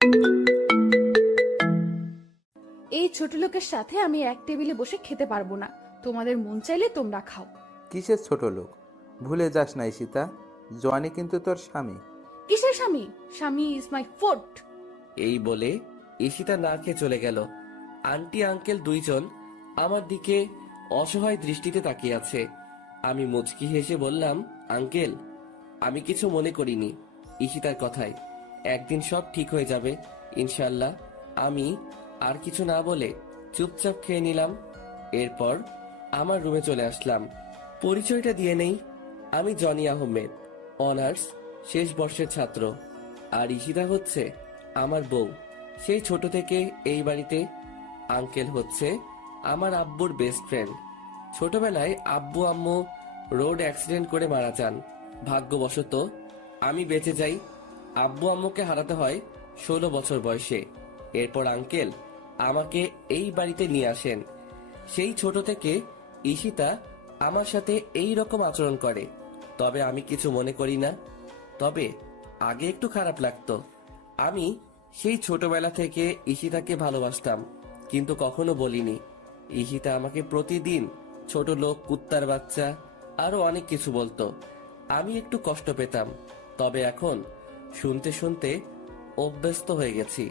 এই ছোট লোকের সাথে আমি এক টেবিলে বসে খেতে পারবো না। তোমাদের মন চাইলে তোমরা খাও। কিসের ছোট লোক? ভুলে যাস না ঈশিতা, জনি কিন্তু তোর স্বামী। কিসের স্বামী? স্বামী ইজ মাই ফুড। এই বলে ঈশিতা না খেয়ে চলে গেল। আন্টি আঙ্কেল দুইজন আমার দিকে অসহায় দৃষ্টিতে তাকিয়ে আছে। আমি মুচকি হেসে বললাম, আঙ্কেল, আমি কিছু মনে করিনি ঈশিতার কথায়। একদিন সব ঠিক হয়ে যাবে ইনশাল্লাহ। আমি আর কিছু না বলে চুপচাপ খেয়ে নিলাম। এরপর আমার রুমে চলে আসলাম। পরিচয়টা দিয়ে নেই, আমি জনি আহমেদ, অনার্স শেষ বর্ষের ছাত্র। আর ঈশিতা হচ্ছে আমার বউ, সেই ছোট থেকে এই বাড়িতে। আঙ্কেল হচ্ছে আমার আব্বুর বেস্ট ফ্রেন্ড। ছোটবেলায় আব্বু আম্মু রোড অ্যাক্সিডেন্ট করে মারা যান। ভাগ্যবশত আমি বেঁচে যাই। আব্বু আম্মুকে হারাতে হয় 16 বছর বয়সে। এরপর আঙ্কেল আমাকে এই বাড়িতে নিয়ে আসেন। সেই ছোট থেকে ঈশিতা আমার সাথে এই রকম আচরণ করে, তবে আমি কিছু মনে করি না। তবে আগে একটু খারাপ লাগতো। আমি সেই ছোটবেলা থেকে ঈশিতাকে ভালোবাসতাম, কিন্তু কখনো বলিনি। ঈশিতা আমাকে প্রতিদিন ছোট লোক, কুত্তার বাচ্চা, আরো অনেক কিছু বলতো। আমি একটু কষ্ট পেতাম, তবে এখন শুনতে শুনতে অভ্যস্ত হয়ে গেছি।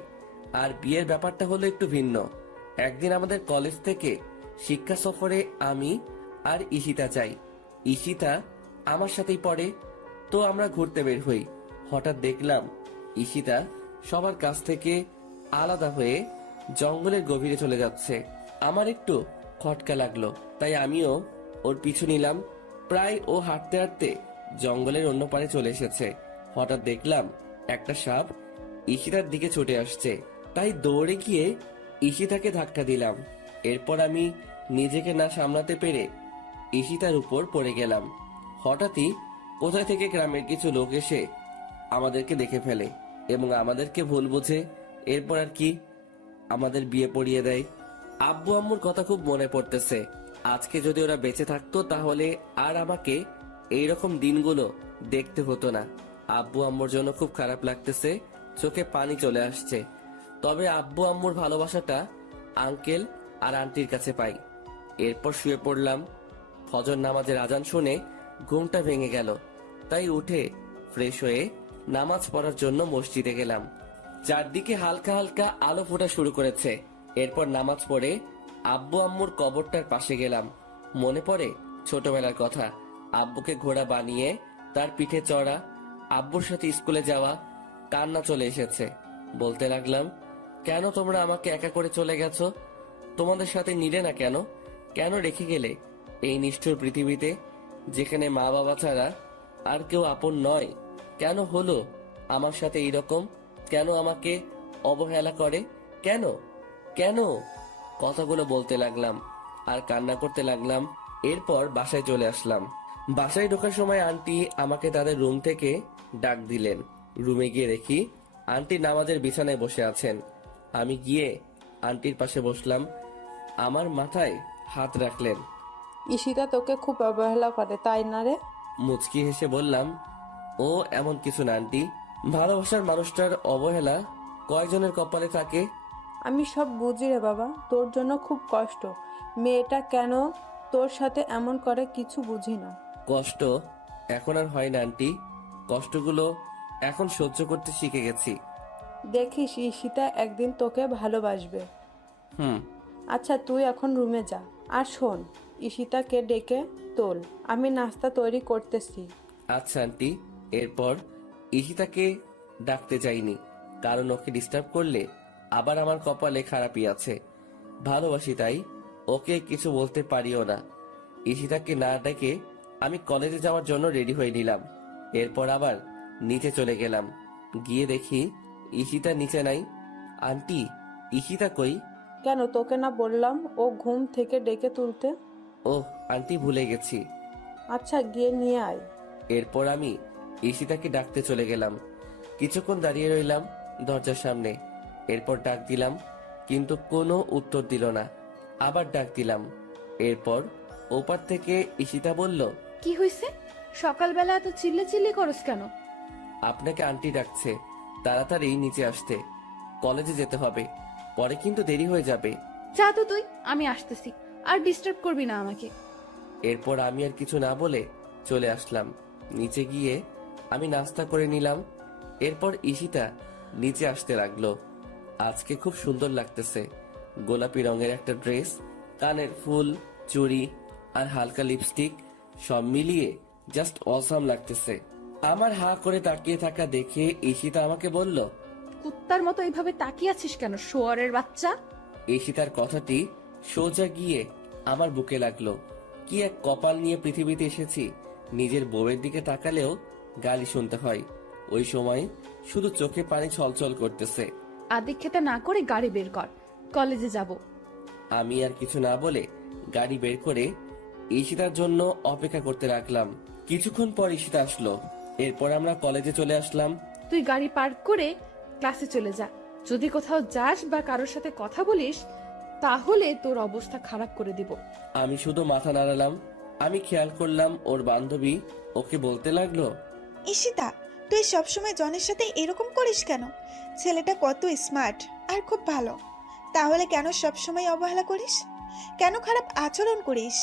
আর বিয়ের ব্যাপারটা হলো একটু ভিন্ন। একদিন আমাদের কলেজ থেকে শিক্ষা সফরে আমি আর ঈশিতা যাই। ঈশিতা আমার সাথেই পড়ে, তো আমরা ঘুরতে বের হই। হঠাৎ দেখলাম ঈশিতা সবার কাছ থেকে আলাদা হয়ে জঙ্গলের গভীরে চলে যাচ্ছে। আমার একটু খটকা লাগলো, তাই আমিও ওর পিছু নিলাম। প্রায় ও হাঁটতে হাঁটতে জঙ্গলের অন্য পারে চলে এসেছে। হঠাৎ দেখলাম একটা সাপ ঈশিতার দিকে ছুটে আসছে, তাই দৌড়ে গিয়ে ঈশিতাকে ধাক্কা দিলাম। এরপর আমি নিজেকে না সামলাতে পেরে ঈশিতার উপর পড়ে গেলাম। হঠাৎই কোথায় থেকে গ্রামের কিছু লোক এসে আমাদেরকে দেখে ফেলে এবং আমাদেরকে ভুল বোঝে। এরপর আর কি, আমাদের বিয়ে পড়িয়ে দেয়। আব্বু আম্মুর কথা খুব মনে পড়তেছে। আজকে যদি ওরা বেঁচে থাকতো তাহলে আর আমাকে এইরকম দিনগুলো দেখতে হতো না। আব্বু আম্মুর জন্য খুব খারাপ লাগতেছে, চোখে পানি চলে আসছে। তবে আব্বু আম্মুর ভালোবাসাটা আঙ্কেল আর আন্টির কাছে পাই। এরপর শুয়ে পড়লাম। ফজর নামাজের আজান শুনে ঘুমটা ভেঙে গেল, তাই উঠে ফ্রেশ হয়ে নামাজ পড়ার জন্য মসজিদে গেলাম। চারদিকে হালকা হালকা আলো ফোটা শুরু করেছে। এরপর নামাজ পড়ে আব্বু আম্মুর কবরটার পাশে গেলাম। মনে পড়ে ছোটবেলার কথা, আব্বুকে ঘোড়া বানিয়ে তার পিঠে চড়া, আব্বুর সাথে স্কুলে যাওয়া। কান্না চলে এসেছে। বলতে লাগলাম, কেন তোমরা আমাকে একা করে চলে গেছো? তোমাদের সাথে নিলে না কেন? কেন রেখে গেলে এই নিষ্ঠুর পৃথিবীতে, যেখানে মা বাবা ছাড়া আর কেউ আপন নয়? কেন হলো আমার সাথে এইরকম? কেন আমাকে অবহেলা করে? কেন কেন? কথাগুলো বলতে লাগলাম আর কান্না করতে লাগলাম। এরপর বাসায় চলে আসলাম। বাসায় ঢোকার সময় আন্টি আমাকে তাদের রুম থেকে ডাক দিলেন। রুমে গিয়ে দেখি আন্টি নামাজের বিছানায় বসে আছেন। আমি গিয়ে আন্টির পাশে বসলাম। আমার মাথায় হাত রাখলেন। ঈশিতা তোকে খুব অবহেলা করে, তাই না রে? মুচকি হেসে বললাম, ও এমন কিছু না আন্টি। ভালোবাসার মানুষটার অবহেলা কয়জনের কপালে থাকে? আমি সব বুঝি রে বাবা, তোর জন্য খুব কষ্ট। মেয়েটা কেন তোর সাথে এমন করে কিছু বুঝি না। কষ্ট এখন আর হয় না আন্টি। কষ্টগুলো এখন সহ্য করতে শিখে গেছি। দেখিস ঈশিতা একদিন তোকে ভালোবাসবে। হুম। আচ্ছা তুই এখন রুমে যা। আর শোন, ঈশিতাকে ডেকে তোল, আমি নাস্তা তৈরি করতেছি। আচ্ছা আন্টি। এরপর ঈশিতাকে ডাকতে যাইনি, কারণ ওকে ডিস্টার্ব করলে আবার আমার কপালে খারাপই আছে। ভালোবাসি তাই ওকে কিছু বলতে পারিও না। ঈশিতাকে না ডেকে আমি কলেজে যাওয়ার জন্য রেডি হয়ে নিলাম। এরপর আবার নিচে চলে গেলাম। গিয়ে দেখি ঈশিতা নিচে নাই। আন্টি, ঈশিতা কই? কেন, তোকে না বললাম ও ঘুম থেকে ডেকে তুলতে? ওহ আন্টি, ভুলে গেছি। আচ্ছা গিয়ে নিয়ে আয়। এরপর আমি ঈশিতাকে ডাকতে চলে গেলাম। কিছুক্ষণ দাঁড়িয়ে রইলাম দরজার সামনে। এরপর ডাক দিলাম, কিন্তু কোনো উত্তর দিল না। আবার ডাক দিলাম। এরপর ওপার থেকে ঈশিতা বলল, কি হয়েছে? সকালবেলা এত চিল্লে চিল্লি করস কেন? আপনাকে আন্টি ডাকছে, তাড়াতাড়ি নিচে আসতে। কলেজে যেতে হবে, পরে কিন্তু দেরি হয়ে যাবে। যা তো তুই, আমি আসতেছি, আর ডিস্টার্ব করবি না আমাকে। এরপর আমি আর কিছু না বলে চলে আসলাম। নিচে গিয়ে আমি নাস্তা করে নিলাম। এরপর ঈশিতা নিচে আসতে লাগলো। আজকে খুব সুন্দর লাগতেছে। গোলাপি রঙের একটা ড্রেস, কানের ফুল, চুড়ি আর হালকা লিপস্টিক, সব মিলিয়ে জাস্ট অসাম লাগতেছে। আমার হা করে তাকিয়ে থাকা দেখে ঈশিতা আমাকে বলল, কুত্তার মতো এইভাবে তাকিয়ে আছিস কেন, শোয়ারের বাচ্চা? ঈশিতার কথাটি সোজা গিয়ে আমার বুকে লাগলো। কি এক কপাল নিয়ে পৃথিবীতে এসেছি, নিজের বউয়ের দিকে তাকালেও গালি শুনতে হয়। ওই সময় শুধু চোখে পানি ছলছল করতেছে। আদিক্ষেতা না করে গাড়ি বের কর, কলেজে যাব। আমি আর কিছু না বলে গাড়ি বের করে ঈশিতার জন্য অপেক্ষা করতে রাখলাম। কিছুক্ষণ পর ঈশিতা আসলো। এরপর আমরা কলেজে চলে আসলাম। তুই গাড়ি পার্ক করে ক্লাসে চলে যা। যদি কোথাও যাস বা কারোর সাথে কথা বলিস, তাহলে তোর অবস্থা খারাপ করে দিব। আমি শুধু মাথা নাড়ালাম। আমি খেয়াল করলাম ওর বান্ধবী ওকে বলতে লাগলো, ঈশিতা, তুই সবসময় জনের সাথে এরকম করিস কেন? ছেলেটা কত স্মার্ট আর খুব ভালো, তাহলে কেন সবসময় অবহেলা করিস? কেন খারাপ আচরণ করিস?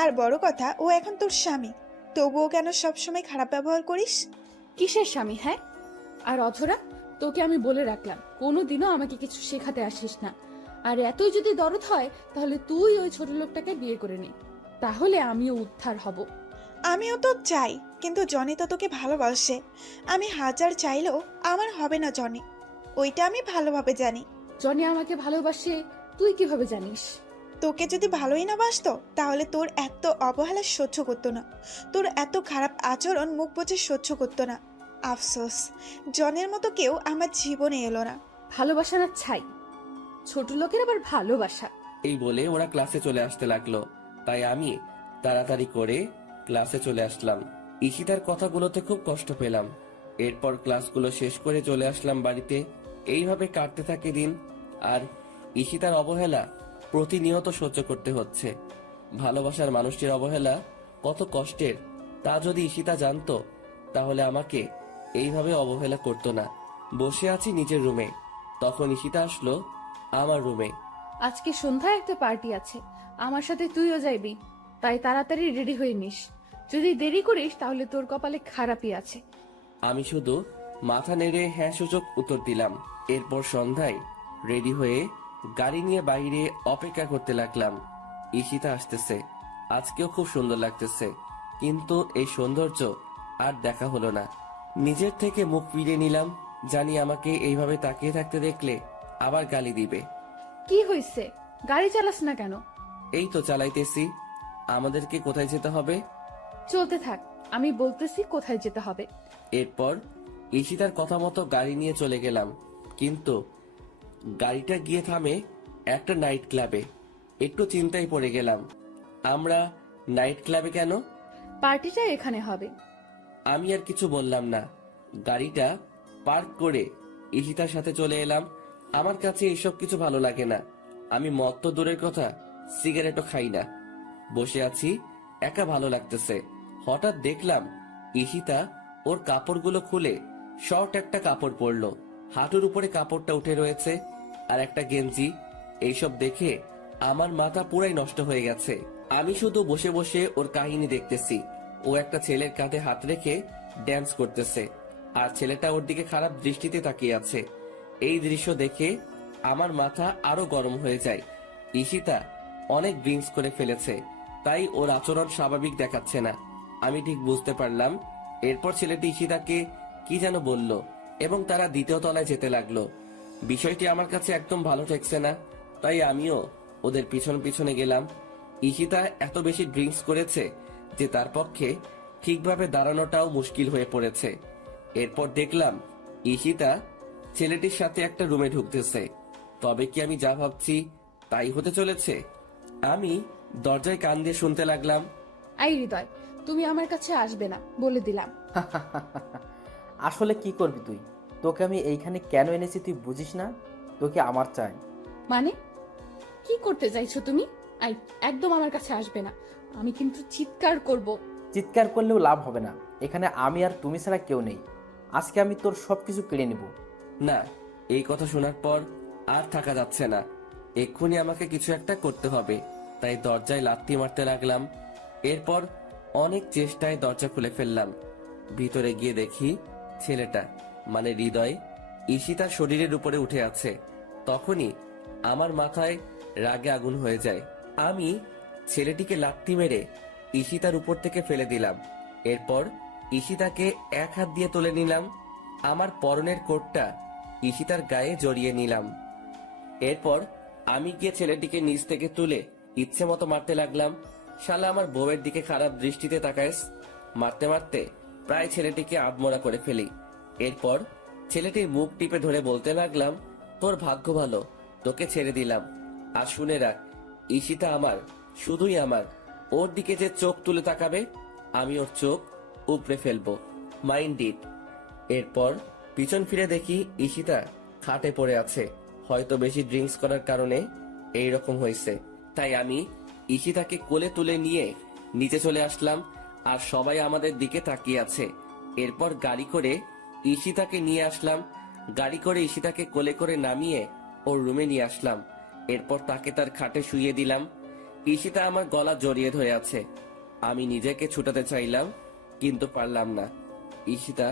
আর বড় কথা, ও এখন তোর স্বামী, তবুও কেন সবসময় খারাপ ব্যবহার করিস? কিসের স্বামী? হ্যাঁ, আর অধরা, তোকে আমি বলে রাখলাম, কোনোদিনও আমাকে কিছু শেখাতে আসিস না। আর এতই যদি দরদ হয়, তাহলে তুই ওই ছোট লোকটাকে বিয়ে করে নে, তাহলে আমিও উদ্ধার হব। আমিও তো চাই, কিন্তু জনি তো তোকে ভালোবাসে। আমি হাজার চাইলেও আমার হবে না জনি, ওইটা আমি ভালোভাবে জানি। জনি আমাকে ভালোবাসে, তুই কিভাবে জানিস? তোকে যদি ভালোই না বাসতো, তাহলে তোর এত অবহেলা সহ্য করতো না, তোর এত খারাপ আচরণ মুখ বুজে সহ্য করতো না। আফসোস, জনের মতো কেউ আমার জীবনে এলো না। ভালোবাসা না ছাই, ছোট লোকের আবার ভালোবাসা। এই বলে ওরা ক্লাসে চলে আসতে লাগলো। তাই আমি তাড়াতাড়ি করে ক্লাসে চলে আসলাম। ঈশিতার কথাগুলোতে খুব কষ্ট পেলাম। এরপর ক্লাসগুলো শেষ করে চলে আসলাম বাড়িতে। এইভাবে কাটতে থাকে দিন। আর ঈশিতার অবহেলা প্রতিনিয়ত সহ্য করতে হচ্ছে। ভালোবাসার মানুষটির অবহেলা কত কষ্টের, তা যদি ঈশিতা জানতো, তাহলে আমাকে এইভাবে অবহেলা করতো না। বসে আছি নিজের রুমে, তখন ঈশিতা আসলো আমার রুমে। আজকে সন্ধ্যায় একটা পার্টি আছে, আমার সাথে তুইও যাইবি, তাই তাড়াতাড়ি রেডি হয়ে নিস। যদি দেরি করিস তাহলে তোর কপালে খারাপই আছে। আমি শুধু মাথা নেড়ে হ্যাঁ সূচক উত্তর দিলাম। এরপর সন্ধ্যায় রেডি হয়ে গাড়ি নিয়ে বাইরে অপেক্ষা করতে লাগলাম। ঈশিতা আসতেছে, আজকেও খুব সুন্দর লাগতেছে, কিন্তু এই সৌন্দর্য আর দেখা হলো না। নিজের থেকে মুখ ফিরিয়ে নিলাম, জানি আমাকে এইভাবে তাকিয়ে থাকতে দেখলে আবার গালি দিবে। কি হয়েছে, গাড়ি চালাস না কেন? এই তো চালাইতেছি। আমাদেরকে কোথায় যেতে হবে? চলতে থাক, আমি বলতেছি কোথায় যেতে হবে। এরপর ঈশিতার কথা মতো গাড়ি নিয়ে চলে গেলাম, কিন্তু গাড়িটা গিয়ে থামে একটা নাইট ক্লাবে। একটু চিন্তায় পড়ে গেলাম, আমরা নাইট ক্লাবে কেন? পার্টিটা এখানে হবে। আমি আর কিছু বললাম না। গাড়িটা পার্ক করে ঈশিতার সাথে চলে এলাম। আমার কাছে এসব কিছু ভালো লাগে না। আমি মদ তো দূরের কথা, সিগারেটও খাই না। বসে আছি, একা ভালো লাগতেছে। হঠাৎ দেখলাম ঈশিতা ওর কাপড়গুলো খুলে শর্ট একটা কাপড় পরলো, হাঁটুর উপরে কাপড়টা উঠে রয়েছে, আর একটা গেঞ্জি। এইসব দেখে আমার মাথা পুরাই নষ্ট হয়ে গেছে। আমি শুধু বসে বসে ওর কাহিনী দেখতেছি। ও একটা ছেলের কাঁধে হাত রেখে ড্যান্স করতেছে, আর ছেলেটা ওর দিকে খারাপ দৃষ্টিতে তাকিয়ে আছে। এই দৃশ্য দেখে আমার মাথা আরো গরম হয়ে যায়। ঈশিতা অনেক ড্রিঙ্কস করে ফেলেছে, তাই ওর আচরণ স্বাভাবিক দেখাচ্ছে না। আমি ঠিক বুঝতে পারলাম। এরপর ছেলেটি ঈশিতাকে কি যেন বলল এবং তারা দ্বিতীয় তলায় যেতে লাগলো। বিষয়টি আমার কাছে একদম ভালো ঠেকছে না, তাই আমিও ওদের পিছন পিছনে গেলাম। ঈশিতা এত বেশি ড্রিঙ্কস করেছে যে তার পক্ষে ঠিকভাবে দাঁড়ানোটাও মুশকিল হয়ে পড়েছে। এরপর দেখলাম ঈশিতা ছেলেটির সাথে একটা রুমে ঢুকতেছে। তবে কি আমি যা ভাবছি তাই হতে চলেছে? আমি দরজায় কান দিয়ে শুনতে লাগলাম, আই হৃদয়, তুমি আমার কাছে আসবে না, বলে দিলাম। আসলে কি করবি তুই? তোকে আমি এইখানে কেন এনেছি তুই বুঝিস না? তোকে আমার চাই। মানে কি করতে চাইছো তুমি? আই, একদম আমার কাছে আসবে না, আমি কিন্তু চিৎকার করব। চিৎকার করলেও লাভ হবে না, এখানে আমি আর তুমি ছাড়া কেউ নেই। আজকে আমি তোর সব কিছু কেড়ে নেব। না এই কথা শোনার পর আর থাকা যাচ্ছে না, এক্ষুনি আমাকে কিছু একটা করতে হবে। তাই দরজায় লাথি মারতে লাগলাম। এরপর অনেক চেষ্টায় দরজা খুলে ফেললাম। ভিতরে গিয়ে দেখি ছেলেটা মানে হৃদয় ঈশিতার শরীরের উপরে উঠে আছে। তখনই আমার মাথায় রাগে আগুন হয়ে যায়। আমি ছেলেটিকে লাথি মেরে ঈশিতার উপর থেকে ফেলে দিলাম। এরপর ঈশিতাকে এক হাত দিয়ে তুলে নিলাম। আমার পরনের কোটটা ঈশিতার গায়ে জড়িয়ে নিলাম। এরপর আমি গিয়ে ছেলেটিকে নিচ থেকে তুলে ইচ্ছে মতো মারতে লাগলাম। শালা আমার বউয়ের দিকে খারাপ দৃষ্টিতে তাকায়স। মারতে মারতে প্রায় ছেলেটিকে আধমরা করে ফেলি। এরপর ছেলেটির মুখ টিপে ধরে বলতে লাগলাম, তোর ভাগ্য ভালো, তোকে ছেড়ে দিলাম। আর শুনে রাখ, ঈশিতা আমার, শুধুই আমার। ওর দিকে যে চোখ তুলে তাকাবে আমি ওর চোখ উপড়ে ফেলবো, মাইন্ড ইট। এরপর পিছন ফিরে দেখি ঈশিতা খাটে পড়ে আছে। হয়তো বেশি ড্রিঙ্কস করার কারণে এই রকম হয়েছে। তাই আমি ঈশিতাকে কোলে তুলে নিয়ে নিচে চলে আসলাম, আর সবাই আমাদের দিকে তাকিয়ে আছে। এরপর গাড়ি করে ঈশিতাকে নিয়ে আসলাম। গাড়ি করে ঈশিতাকে কোলে করে নামিয়ে ওর রুমে নিয়ে আসলাম। এরপর তাকে তার খাটে শুইয়ে দিলাম। ঈশিতা আমার গলা জড়িয়ে ধরে আছে। আমি নিজেকে ছুটাতে চাইলাম, কিন্তু পারলাম না। ঈশিতা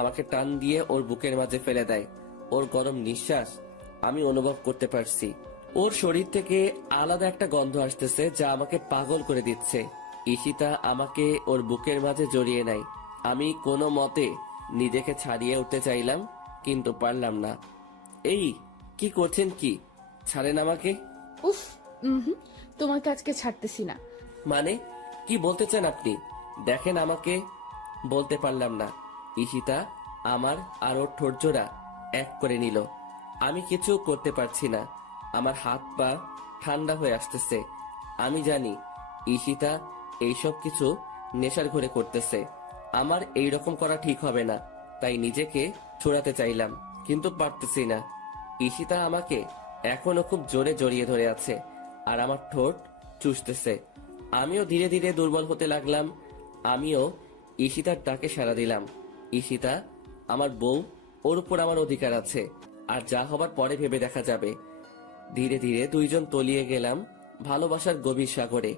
আমাকে টান দিয়ে ওর বুকের মাঝে ফেলে দেয়। ওর গরম নিঃশ্বাস আমি অনুভব করতে পারছি। ওর শরীর থেকে আলাদা একটা গন্ধ আসতেছে, যা আমাকে পাগল করে দিচ্ছে। ঈশিতা আমাকে ওর বুকের মাঝে জড়িয়ে নেয়। আমি কোনো মতে নিজেকে ছাড়িয়ে উঠতে চাইলাম, কিন্তু পারলাম না। এই কি করছেন কি? ছাড়েন আমাকে। উফ, হুম, তোমাকে আজকে ছাড়তেছি না। মানে কি বলতে চান আপনি? দেখেন আমাকে। বলতে পারলাম না। ঈশিতা আমার আর ওর ঠোঁটজোড়া এক করে নিল। আমি কিছু করতে পারছি না। আমার হাত পা ঠান্ডা হয়ে আসতেছে। আমি জানি ঈশিতা এইসব কিছু নেশার ঘরে করতেছে। আমার এই রকম করা ঠিক হবে না। তাই নিজেকে ছুড়াতে চাইলাম, কিন্তু পারতেছি না। ঈশিতা আমাকে এখনো খুব জোরে জড়িয়ে ধরে আছে, আর আমার ঠোঁট চুষতেছে। আমিও ধীরে ধীরে দুর্বল হতে লাগলাম। আমিও ঈশিতার ডাকে সাড়া দিলাম। ঈশিতা আমার বউ, ওর উপর আমার অধিকার আছে, আর যা হবার পরে ভেবে দেখা যাবে। ধীরে ধীরে দুইজন তলিয়ে গেলাম ভালোবাসার গভীর সাগরে।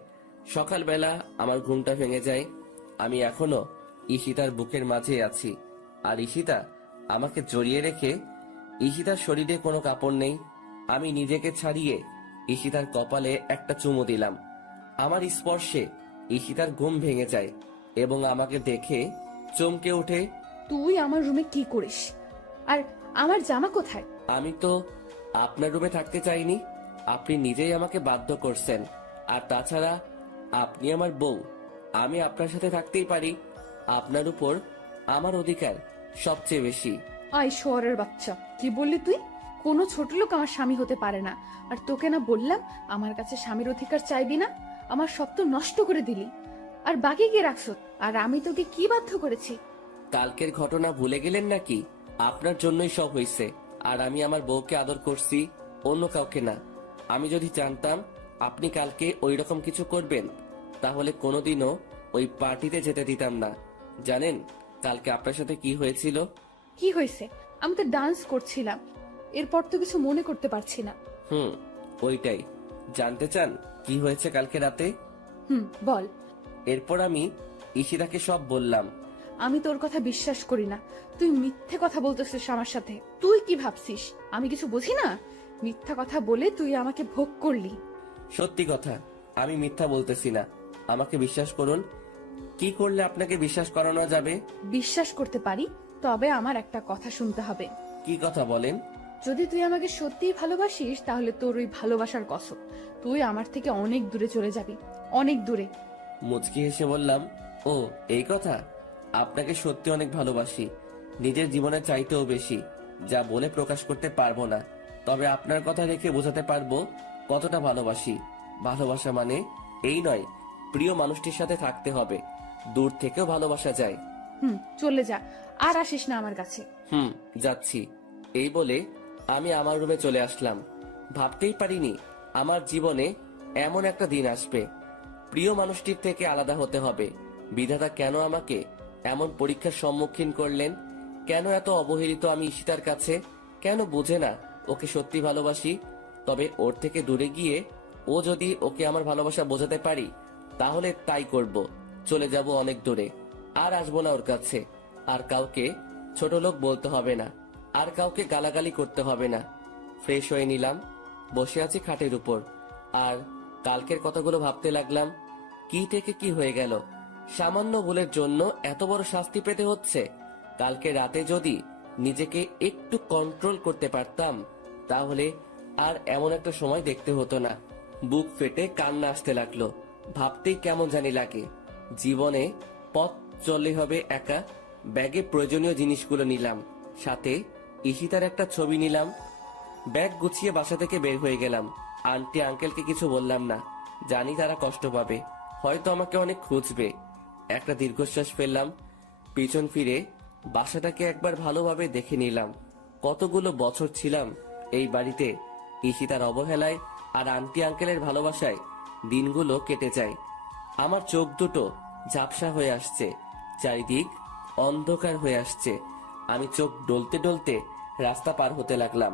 সকালবেলা আমার ঘুমটা ভেঙে যায়। আমি এখনো ঈশিতার বুকের মাঝে আছি, আর ঈশিতা আমাকে জড়িয়ে রেখে। ঈশিতার শরীরে কোনো কাপড় নেই। আমি নিজেকে ছাড়িয়ে ঈশিতার কপালে একটা চুমু দিলাম। আমার স্পর্শে ঈশিতার ঘুম ভেঙে যায় এবং আমাকে দেখে চমকে ওঠে। তুই আমার রুমে কি করিস? আর আমার জামা কোথায়? আমি তো আপনার রুমে থাকতে চাইনি, আপনি নিজেই আমাকে বাধ্য করছেন। আর তাছাড়া আপনি আমার বউ, আমি আপনার সাথে থাকতেই পারি। আপনার উপর আমার অধিকার সবচেয়ে বেশি। আই শোয়ারের বাচ্চা, কি বললি তুই? কোনো ছোট লোক আমার স্বামী হতে পারে না। আর তোকে না বললাম আমার কাছে স্বামীর অধিকার চাইবি না? আমার সব তো নষ্ট করে দিলি, আর বাকি কি রাখছ? আর আমি তোকে কি বাধ্য করেছি? কালকের ঘটনা ভুলে গেলেন নাকি? আপনার জন্যই সব হয়েছে। আর আমি আমার বউকে আদর করছি, অন্য কাউকে না। আমি যদি জানতাম আপনি কালকে ওই রকম কিছু করবেন, তাহলে কোনোদিনও ওই পার্টিতে যেতে দিতাম না। জানেন কালকে আপনার সাথে কি হয়েছিল? কি হয়েছে? আমি তো ডান্স করছিলাম, এরপর তো কিছু মনে করতে পারছি না। ওইটাই জানতে চান কি হয়েছে কালকে রাতে? বল। এরপর আমি ঈশিতাকে সব বললাম। আমি তোর কথা বিশ্বাস করি না। তুই মিথ্যে কথা বলতেছিস আমার সাথে। তুই কি ভাবছিস আমি কিছু বুঝি না? মিথ্যা কথা বলে তুই আমাকে ভোগ করলি। সত্যি কথা, আমি মিথ্যা বলতেছি না। আমাকে বিশ্বাস করুন। কি করলে আপনাকে বিশ্বাস করানো যাবে? বিশ্বাস করতে পারি, তবে আমার একটা কথা শুনতে হবে। কি কথা বলেন? যদি তুই আমাকে সত্যিই ভালোবাসিস, তাহলে তোর ওই ভালোবাসার কসম, তুই আমার থেকে অনেক দূরে চলে যাবি, অনেক দূরে। মুচকি হেসে বললাম, ও এই কথা। আপনাকে সত্যি অনেক ভালোবাসি, নিজের জীবনের চাইতেও বেশি। যা বলে প্রকাশ করতে পারবো না, তবে আপনার কথা রেখে বোঝাতে পারবো কতটা ভালোবাসি। ভালোবাসা মানে এই নয় প্রিয় মানুষটির সাথে থাকতে হবে, দূর থেকেও ভালোবাসা যায়। চলে যা, আর আসিস না আমার কাছে। যাচ্ছি। এই বলে আমি আমার রুমে চলে আসলাম। ভাবতেই পারিনি আমার জীবনে এমন একটা দিন আসবে। প্রিয় মানুষটির থেকে আলাদা হতে হবে। বিধাতা কেন আমাকে এমন পরীক্ষার সম্মুখীন করলেন? কেন এত অবহেলিত আমি ঈশিতার কাছে? কেন বোঝে না ওকে সত্যি ভালোবাসি? তবে ওর থেকে দূরে গিয়ে ও যদি ওকে আমার ভালোবাসা বোঝাতে পারি তাহলে তাই করব। চলে যাব অনেক দূরে, আর আসবো না ওর কাছে। আর কাউকে ছোট লোক বলতে হবে না, আর কাউকে গালাগালি করতে হবে না। ফ্রেশ হয়ে নিলাম, বসে আছি খাটের উপর, আর কালকের কথাগুলো ভাবতে লাগলাম। কি থেকে কি হয়ে গেল? সামান্য ভুলের জন্য এত বড় শাস্তি পেতে হচ্ছে। কালকে রাতে যদি নিজেকে একটু কন্ট্রোল করতে পারতাম তাহলে আর এমন একটা সময় দেখতে হতো না। বুক ফেটে কান্না আসতে লাগলো। ভাবতেই কেমন জানি লাগে। জীবনে পথ চললে হবে একা। ব্যাগে প্রয়োজনীয় জিনিসগুলো নিলাম, সাথে ঈশিতার একটা ছবি নিলাম। ব্যাগ গুছিয়ে বাসা থেকে বের হয়ে গেলাম। আন্টি আঙ্কেলকে কিছু বললাম না, জানি তারা কষ্ট পাবে, হয়তো আমাকে অনেক খুঁজবে। একটা দীর্ঘশ্বাস ফেললাম, পিছন ফিরে বাসাটাকে একবার ভালোভাবে দেখে নিলাম। কতগুলো বছর ছিলাম এই বাড়িতে। ঈশিতার অবহেলায় আর আন্টি আঙ্কেলের ভালোবাসায় দিনগুলো কেটে যায়। আমার চোখ দুটো ঝাপসা হয়ে আসছে, চারিদিক অন্ধকার হয়ে আসছে। আমি চোখ ডলতে ডলতে রাস্তা পার হতে লাগলাম।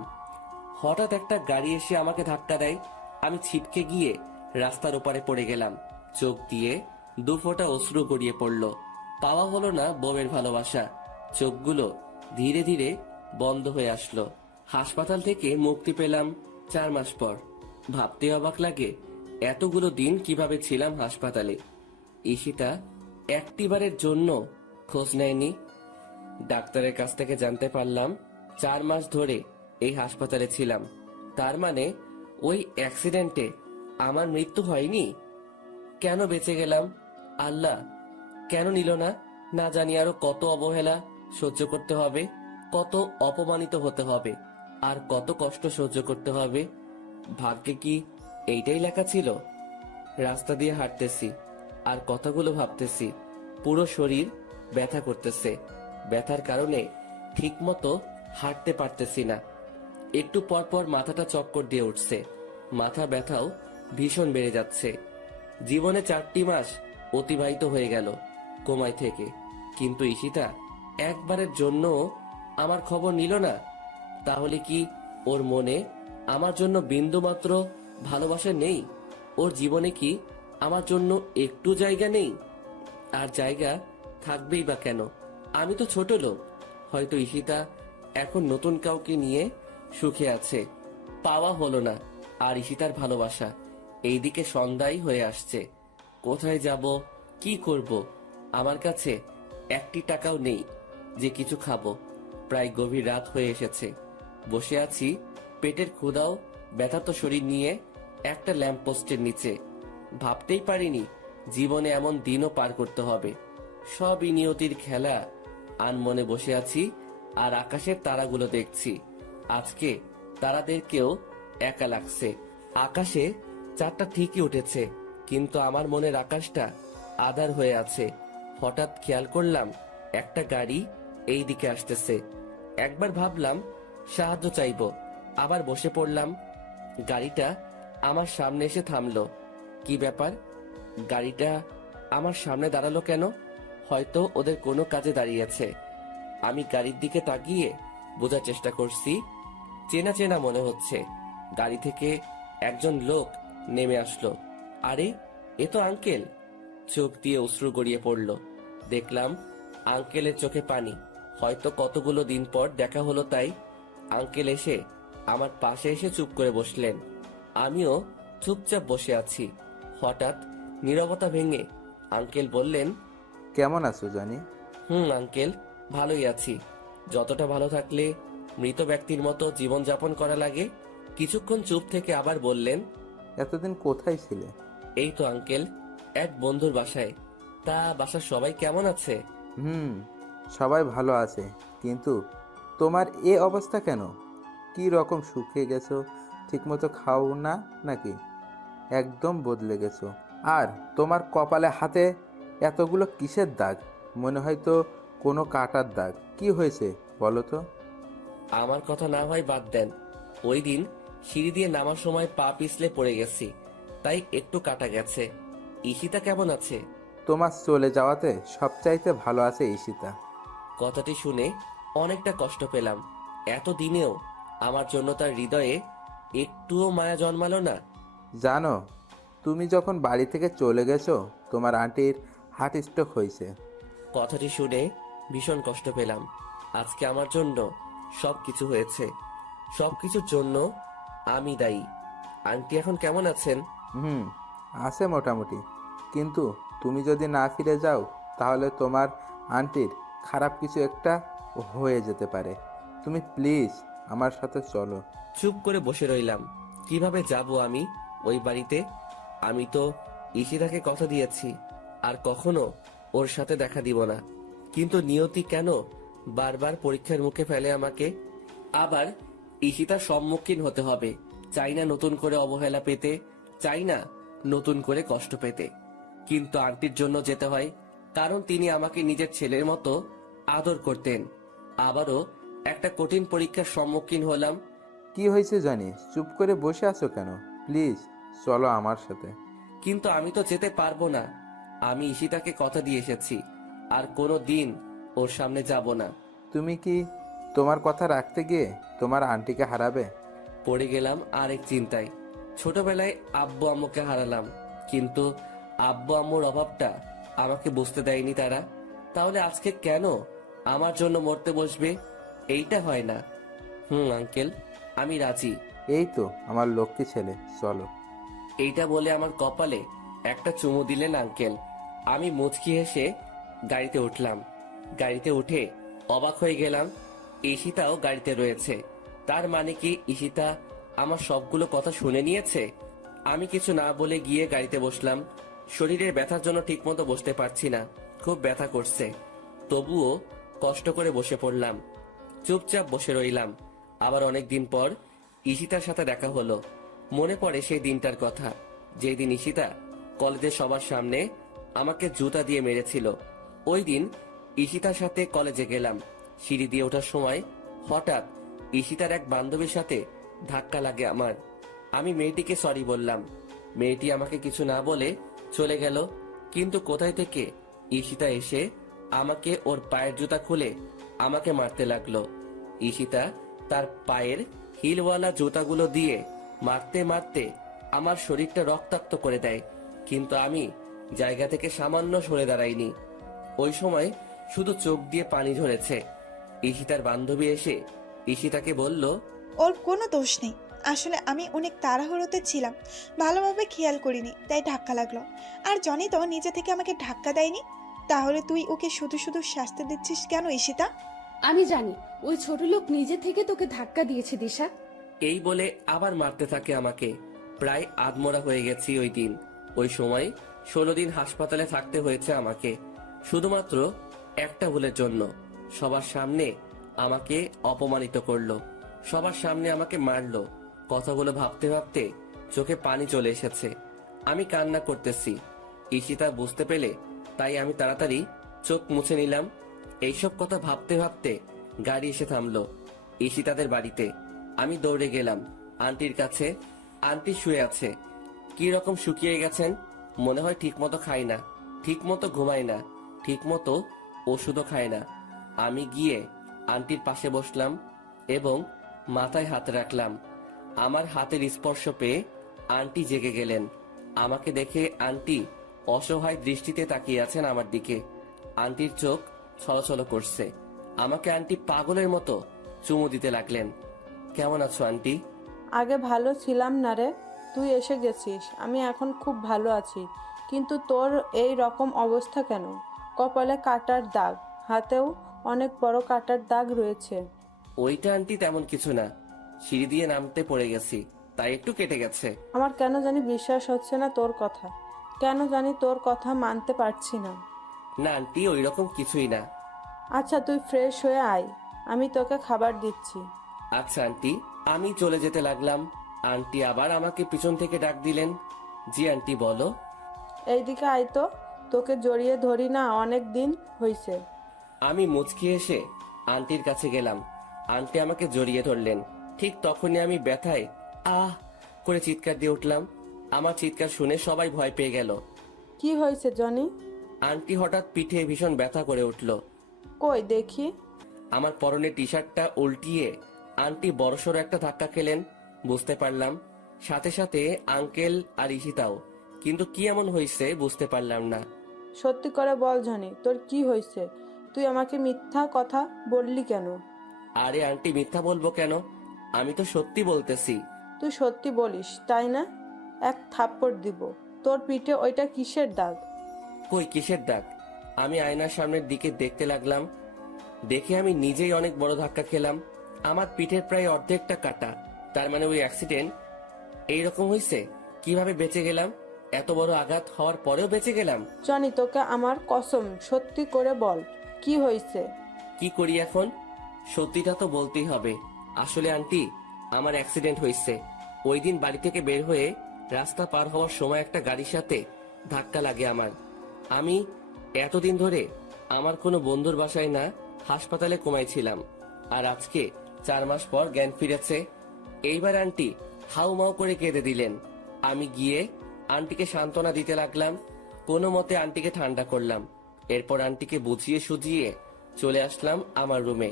হঠাৎ একটা গাড়ি এসে আমাকে ধাক্কা দেয়। আমি ছিটকে গিয়ে রাস্তার ওপারে পড়ে গেলাম। চোখ দিয়ে দু ফোঁটা অশ্রু গড়িয়ে পড়ল। পাওয়া হলো না বউয়ের ভালোবাসা। চোখগুলো ধীরে ধীরে বন্ধ হয়ে আসলো। হাসপাতাল থেকে মুক্তি পেলাম 4 মাস পর। ভাবতে অবাক লাগে এতগুলো দিন কিভাবে ছিলাম হাসপাতালে। ঈশিতা একটিবারের জন্য খোঁজ নেয়নি। ডাক্তারের কাছ থেকে জানতে পারলাম 4 মাস ধরে এই হাসপাতালে ছিলাম। তার মানে ওই অ্যাক্সিডেন্টে আমার মৃত্যু হয়নি। কেন বেঁচে গেলাম? আল্লাহ কেন নিল না? না জানি আরো কত অবহেলা সহ্য করতে হবে, কত অপমানিত হতে হবে, আর কত কষ্ট সহ্য করতে হবে। ভাগ্যে কি এইটাই লেখা ছিল? রাস্তা দিয়ে হাঁটতেছি আর কথাগুলো ভাবতেছি। পুরো শরীর ব্যথা করতেছে। ব্যথার কারণে ঠিকমতো হাঁটতে পারতেছি না। একটু পর পর মাথাটা চক্কর দিয়ে উঠছে। মাথা ব্যথাও ভীষণ বেড়ে যাচ্ছে। জীবনে 4টি মাস অতিবাহিত হয়ে গেল কোমায় থেকে, কিন্তু ঈশিতা একবারের জন্য আমার খবর নিল না। তাহলে কি ওর মনে আমার জন্য বিন্দুমাত্র ভালোবাসা নেই? ওর জীবনে কি আমার জন্য একটু জায়গা নেই? আর জায়গা থাকবেই বা কেন? আমি তো ছোট লোক। হয়তো ঈশিতা এখন নতুন কাউকে নিয়ে সুখে আছে। পাওয়া হলো না আর ঈশিতার ভালোবাসা। এইদিকে সন্ধ্যাই হয়ে আসছে। কোথায় যাব, কি করব? আমার কাছে 1টি টাকাও নেই যে কিছু খাবো। প্রায় গভীর রাত হয়ে এসেছে। বসে আছি পেটের ক্ষুধাও ব্যথাত শরীর নিয়ে একটা ল্যাম্পপোস্টের নিচে। ভাবতেই পারিনি জীবনে এমন দিনও পার করতে হবে। সবই নিয়তির খেলা। আনমনে বসে আছি আর আকাশের তারাগুলো দেখছি। আজকে তারাদেরকেও একা লাগছে। আকাশে চাঁদটা ঠিকই উঠেছে, কিন্তু আমার মনের আকাশটা আধার হয়ে আছে। হঠাৎ খেয়াল করলাম একটা গাড়ি এই দিকে আসতেছে। একবার ভাবলাম সাহায্য চাইবো, আবার বসে পড়লাম। গাড়িটা আমার সামনে এসে থামলো। কি ব্যাপার? গাড়িটা আমার সামনে দাঁড়ালো কেন? হয়তো ওদের কোনো কাজে দাঁড়িয়েছে। আমি গাড়ির দিকে তাকিয়ে বোঝার চেষ্টা করছি। চেনা চেনা মনে হচ্ছে। গাড়ি থেকে একজন লোক নেমে আসলো। আরে, এ তো আঙ্কেল। চোখ দিয়ে অশ্রু গড়িয়ে পড়ল। দেখলাম আঙ্কেলের চোখে পানি। হয়তো কতগুলো দিন পর দেখা হলো তাই। আঙ্কেল এসে আমার পাশে এসে চুপ করে বসলেন। আমিও চুপচাপ বসে আছি। হঠাৎ নীরবতা ভেঙে আঙ্কেল বললেন, কেমন আছো জানি? আঙ্কেল, ভালোই আছি। যতটা ভালো থাকলে মৃত ব্যক্তির মতো জীবন যাপন করা লাগে। কিছুক্ষণ চুপ থেকে আবার বললেন, এতদিন কোথায় ছিলে? এই তো আঙ্কেল, এক বন্ধুর বাসায়। তা বাসার সবাই কেমন আছে? সবাই ভালো আছে, কিন্তু তোমার এ অবস্থা কেন? কি রকম শুকিয়ে গেছো? ঠিকমতো খাও না নাকি? একদম বদলে গেছো। আর তোমার কপালে হাতে এতগুলো কিসের দাগ? মনে হয় তো কোনো কাটার দাগ। কি হয়েছে বলো তো? আমার কথা না হয় বাদ দেন। ওই দিন সিঁড়ি দিয়ে নামার সময় পা পিছলে পড়ে গেছি, তাই একটু কাটা গেছে। ঈশিতা কেমন আছে? তোমার চলে যাওয়াতে সবচাইতে ভালো আছে ঈশিতা। কথাটি শুনে অনেকটা কষ্ট পেলাম। এতদিনেও আমার জন্য তার হৃদয়ে একটুও মায়া জন্মালো না। জানো, তুমি যখন বাড়ি থেকে চলে গেছো তোমার আন্টির হার্ট স্ট্রোক হয়েছে। কথাটি শুনে ভীষণ কষ্ট পেলাম। আজকে আমার জন্য সবকিছু হয়েছে, সবকিছুর জন্য আমি দায়ী। আন্টি এখন কেমন আছেন? হুম, আছে মোটামুটি, কিন্তু তুমি যদি না ফিরে যাও তাহলে তোমার আন্টির খারাপ কিছু একটা হয়ে যেতে পারে। তুমি প্লিজ আমার সাথে চলো। চুপ করে বসে রইলাম। কিভাবে যাব আমি ওই বাড়িতে? আমি তো ঈশিতাকে কথা দিয়েছি আর কখনো ওর সাথে দেখা দিব না, কিন্তু নিয়তি কেন বারবার পরীক্ষার মুখে ফেলে আমাকে? আবার ঈশিতার সম্মুখীন হতে হবে। চাই না নতুন করে অবহেলা পেতে, চাই না নতুন করে কষ্ট পেতে, কিন্তু আন্টির জন্য যেতে হয়, কারণ তিনি আমাকে নিজের ছেলের মতো আদর করতেন। আবারও একটা কঠিন পরীক্ষার সম্মুখীন হলাম। কি হয়েছে জানি, চুপ করে বসে আছো কেন? প্লিজ চলো আমার সাথে। কিন্তু আমি তো যেতে পারবো না। আমি ঈশিতাকে কথা দিয়ে এসেছি, আর কোনো দিন ওর সামনে যাব না। তুমি কি তোমার কথা রাখতে গিয়ে তোমার আন্টিকে হারাবে? পড়ে গেলাম আরেক চিন্তায়। ছোটবেলায় আব্বু আম্মুকে হারালাম, কিন্তু আব্বু আম্মুর অভাবটা আমাকে বুঝতে দেয়নি তারা। তাহলে আজকে কেন আমার জন্য মরতে বসবে? এইটা হয় না। আঙ্কেল, আমি রাজি। এই তো আমার লক্ষ্মী ছেলে, চলো। এইটা বলে আমার কপালে একটা চুমু দিলেন আঙ্কেল। আমি মুচকি হেসে গাড়িতে উঠলাম। গাড়িতে উঠে অবাক হয়ে গেলাম, ঈশিতাও গাড়িতে রয়েছে। তার মানে কি ঈশিতা আমার সবগুলো কথা শুনে নিয়েছে? আমি কিছু না বলে গিয়ে গাড়িতে বসলাম। শরীরের ব্যথার জন্য ঠিকমতো বসতে পারছি না, খুব ব্যথা করছে। তবুও কষ্ট করে বসে পড়লাম। চুপচাপ বসে রইলাম। আবার অনেকদিন পর ঈশিতার সাথে দেখা হলো। মনে পড়ে সেই দিনটার কথা, যেই দিন ঈশিতা কলেজের সবার সামনে আমাকে জুতা দিয়ে মেরেছিল। ওই দিন ঈশিতার সাথে কলেজে গেলাম। সিঁড়ি দিয়ে ওঠার সময় হঠাৎ ঈশিতার এক বান্ধবীর সাথে ধাক্কা লাগে আমার। আমি মেয়েটিকে সরি বললাম। মেয়েটি আমাকে কিছু না বলে চলে গেল। কিন্তু কোথায় থেকে ঈশিতা এসে আমাকে ওর পায়ের জুতা খুলে আমাকে মারতে লাগলো। ঈশিতা তার পায়ের হিলওয়ালা জুতাগুলো দিয়ে মারতে মারতে আমার শরীরটা রক্তাক্ত করে দেয়, কিন্তু আমি জায়গা থেকে সামান্য সরে দাঁড়াইনি। ওই সময় শুধু চোখ দিয়ে পানি ঝরেছে। ঈশিতার বান্ধবী এসে ঈশিতাকে বলল, ওর কোনো দোষ নেই। আসলে আমি অনেক তাড়াহুড়োতে ছিলাম, ভালোভাবে খেয়াল করিনি, তাই ধাক্কা লাগলো। আর জনি তো নিজে থেকে আমাকে ধাক্কা দেয়নি। তাহলে তুই ওকে শুধু শুধু শাস্তি দিচ্ছিস কেন ঈশিতা? আমি জানি ওই ছোট লোক নিজে থেকে তোকে ধাক্কা দিয়েছে দিশা। এই বলে আবার মারতে থাকে আমাকে। প্রায় আধমরা হয়ে গেছি ওই দিন। ওই সময় 16 দিন হাসপাতালে থাকতে হয়েছে আমাকে, শুধুমাত্র একটা ভুলের জন্য। সবার সামনে আমাকে অপমানিত করলো, সবার সামনে আমাকে মারলো। কথাগুলো ভাবতে ভাবতে চোখে পানি চলে এসেছে। আমি কান্না করতেছি। ঈশিতা বুঝতে পেলে, তাই আমি তাড়াতাড়ি চোখ মুছে নিলাম। এইসব কথা ভাবতে ভাবতে গাড়ি এসে থামলো ঈশিতাদের বাড়িতে। আমি দৌড়ে গেলাম আন্টির কাছে। আন্টি শুয়ে আছে, কি রকম শুকিয়ে গেছেন। মনে হয় ঠিক মতো খায় না, ঠিক মতো ঘুমায় না, ঠিক মতো ওষুধও খায় না। আমি গিয়ে আন্টির পাশে বসলাম এবং মাথায় হাত রাখলাম। আমার হাতের স্পর্শ পেয়ে আন্টি জেগে গেলেন। আমাকে দেখে আন্টি অসহায় দৃষ্টিতে তাকিয়ে আছেন আমার দিকে। আন্টির চোখ ছলছল করছে। আমাকে আন্টি পাগলের মতো চুমু দিতে লাগলেন। কেমন আছো আন্টি? আগে ভালো ছিলাম না রে, তুই এসে গেছিস, আমি এখন খুব ভালো আছি। কিন্তু তোর এই রকম অবস্থা কেন? কপালে কাটার দাগ, হাতেও অনেক বড় কাটার দাগ রয়েছে। ওইটা আন্টি তেমন কিছু না, সিঁড়ি দিয়ে নামতে পড়ে গেছি, তাই একটু কেটে গেছে। আমার কেন জানি বিশ্বাস হচ্ছে না তোর কথা, কেন জানি তোর কথা মানতে পারছি না। না আন্টি, ওই রকম কিছুই না। আচ্ছা তুই ফ্রেশ হয়ে আয়, আমি তোকে খাবার দিচ্ছি। আচ্ছা আন্টি। আমি চলে যেতে লাগলাম। আন্টি আবার আমাকে পিছন থেকে ডাক দিলেন। জি আন্টি, বলো। এইদিকে আয় তো, তোকে জড়িয়ে ধরি না অনেক দিন হইছে। আমি মুচকি এসে আন্টির কাছে গেলাম। আন্টি আমাকে জড়িয়ে ধরলেন। ঠিক তখনই আমি ব্যথায় আহ করে চিৎকার দিয়ে উঠলাম। আমার চিৎকার শুনে সবাই ভয় পেয়ে গেল। কি হয়েছে জনি? আন্টি হঠাৎ পিঠে ভীষণ ব্যথা করে উঠল। কই দেখি। আমার পরনে টি শার্টটা উল্টিয়ে আন্টি বড়সড় একটা ধাক্কা খেলেন, বুঝতে পারলাম। সাথে সাথে আঙ্কেল আর ঈশিতাও, কিন্তু কি এমন হয়েছে বুঝতে পারলাম না। সত্যি করে বল জনি, তোর কি হয়েছে? তুই আমাকে মিথ্যা কথা বললি কেন? আরে আন্টি, মিথ্যা বলবো কেন? আমি তো সত্যি বলতেছি। তুই সত্যি বলিস তাই না? এক থাপ্পড় দিব। তোর পিঠে ওইটা কিসের দাগ? কই, কিসের দাগ? আমি আয়নার সামনের দিকে দেখতে লাগলাম। দেখে আমি নিজেই অনেক বড় ধাক্কা খেলাম। আমার পিঠের প্রায় অর্ধেকটা কাটা। তার মানে ওই অ্যাক্সিডেন্ট এইরকম হয়েছে। কিভাবে বেঁচে গেলাম? এত বড় আঘাত হওয়ার পরেও বেঁচে গেলাম। জনি, তোকে আমার কসম, সত্যি করে বল কি হয়েছে? কি করি এখন? সত্যিটা তো বলতেই হবে। আসলে আন্টি, আমার অ্যাক্সিডেন্ট হয়েছে। ওই দিন বাড়ি থেকে বের হয়ে রাস্তা পার হওয়ার সময় একটা গাড়ির সাথে ধাক্কা লাগে আমার। আমি এতদিন ধরে আমার কোনো বন্ধুর বাসায় না, হাসপাতালে ঘুমাইছিলাম। আর আজকে 4 মাস পর জ্ঞান ফিরেছে। এইবার আন্টি হাউমাউ করে কেঁদে দিলেন। আমি গিয়ে আন্টিকে সান্ত্বনা দিতে লাগলাম। কোনো মতে আন্টিকে ঠান্ডা করলাম। এরপর আন্টিকে বুঝিয়ে সুঝিয়ে চলে আসলাম আমার রুমে।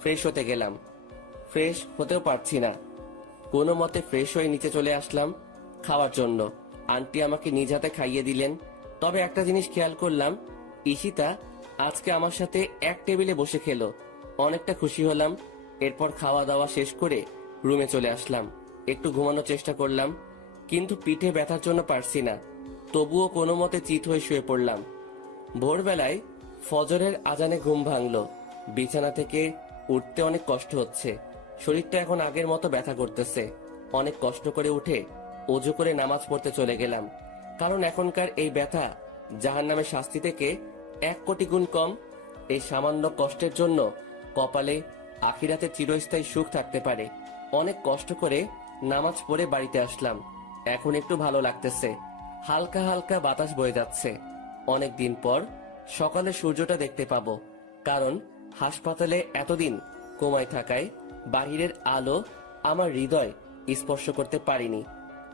ফ্রেশ হতে গেলাম, ফ্রেশ হতেও পারছি না। কোনো মতে ফ্রেশ হয়ে নিচে চলে আসলাম খাওয়ার জন্য। আন্টি আমাকে নিজ হাতে খাইয়ে দিলেন। তবে একটা জিনিস খেয়াল করলাম, ঈশিতা আজকে আমার সাথে এক টেবিলে বসে খেলো। অনেকটা খুশি হলাম। এরপর খাওয়া দাওয়া শেষ করে রুমে চলে আসলাম। একটু ঘুমানোর চেষ্টা করলাম, কিন্তু পিঠে ব্যথার জন্য পারছি না। তবুও কোনো মতে চিত হয়ে শুয়ে পড়লাম। ভোরবেলায় ফজরের আজানে ঘুম ভাঙলো। বিছানা থেকে উঠতে অনেক কষ্ট হচ্ছে। শরীরটা এখন আগের মতো ব্যথা করতেছে। অনেক কষ্ট করে উঠে অজু করে নামাজ পড়তে চলে গেলাম। কারণ এখনকার এই ব্যথা জাহান্নামের শাস্তি থেকে 1 কোটি গুণ কম। এই সামান্য কষ্টের জন্য কপালে আখিরাতে চিরস্থায়ী সুখ থাকতে পারে। অনেক কষ্ট করে নামাজ পড়ে বাড়িতে আসলাম। এখন একটু ভালো লাগতেছে। হালকা হালকা বাতাস বয়ে যাচ্ছে। অনেক দিন পর সকালে সূর্যটা দেখতে পাবো। কারণ হাসপাতালে এতদিন কোমায় থাকায় বাহিরের আলো আমার হৃদয় স্পর্শ করতে পারিনি।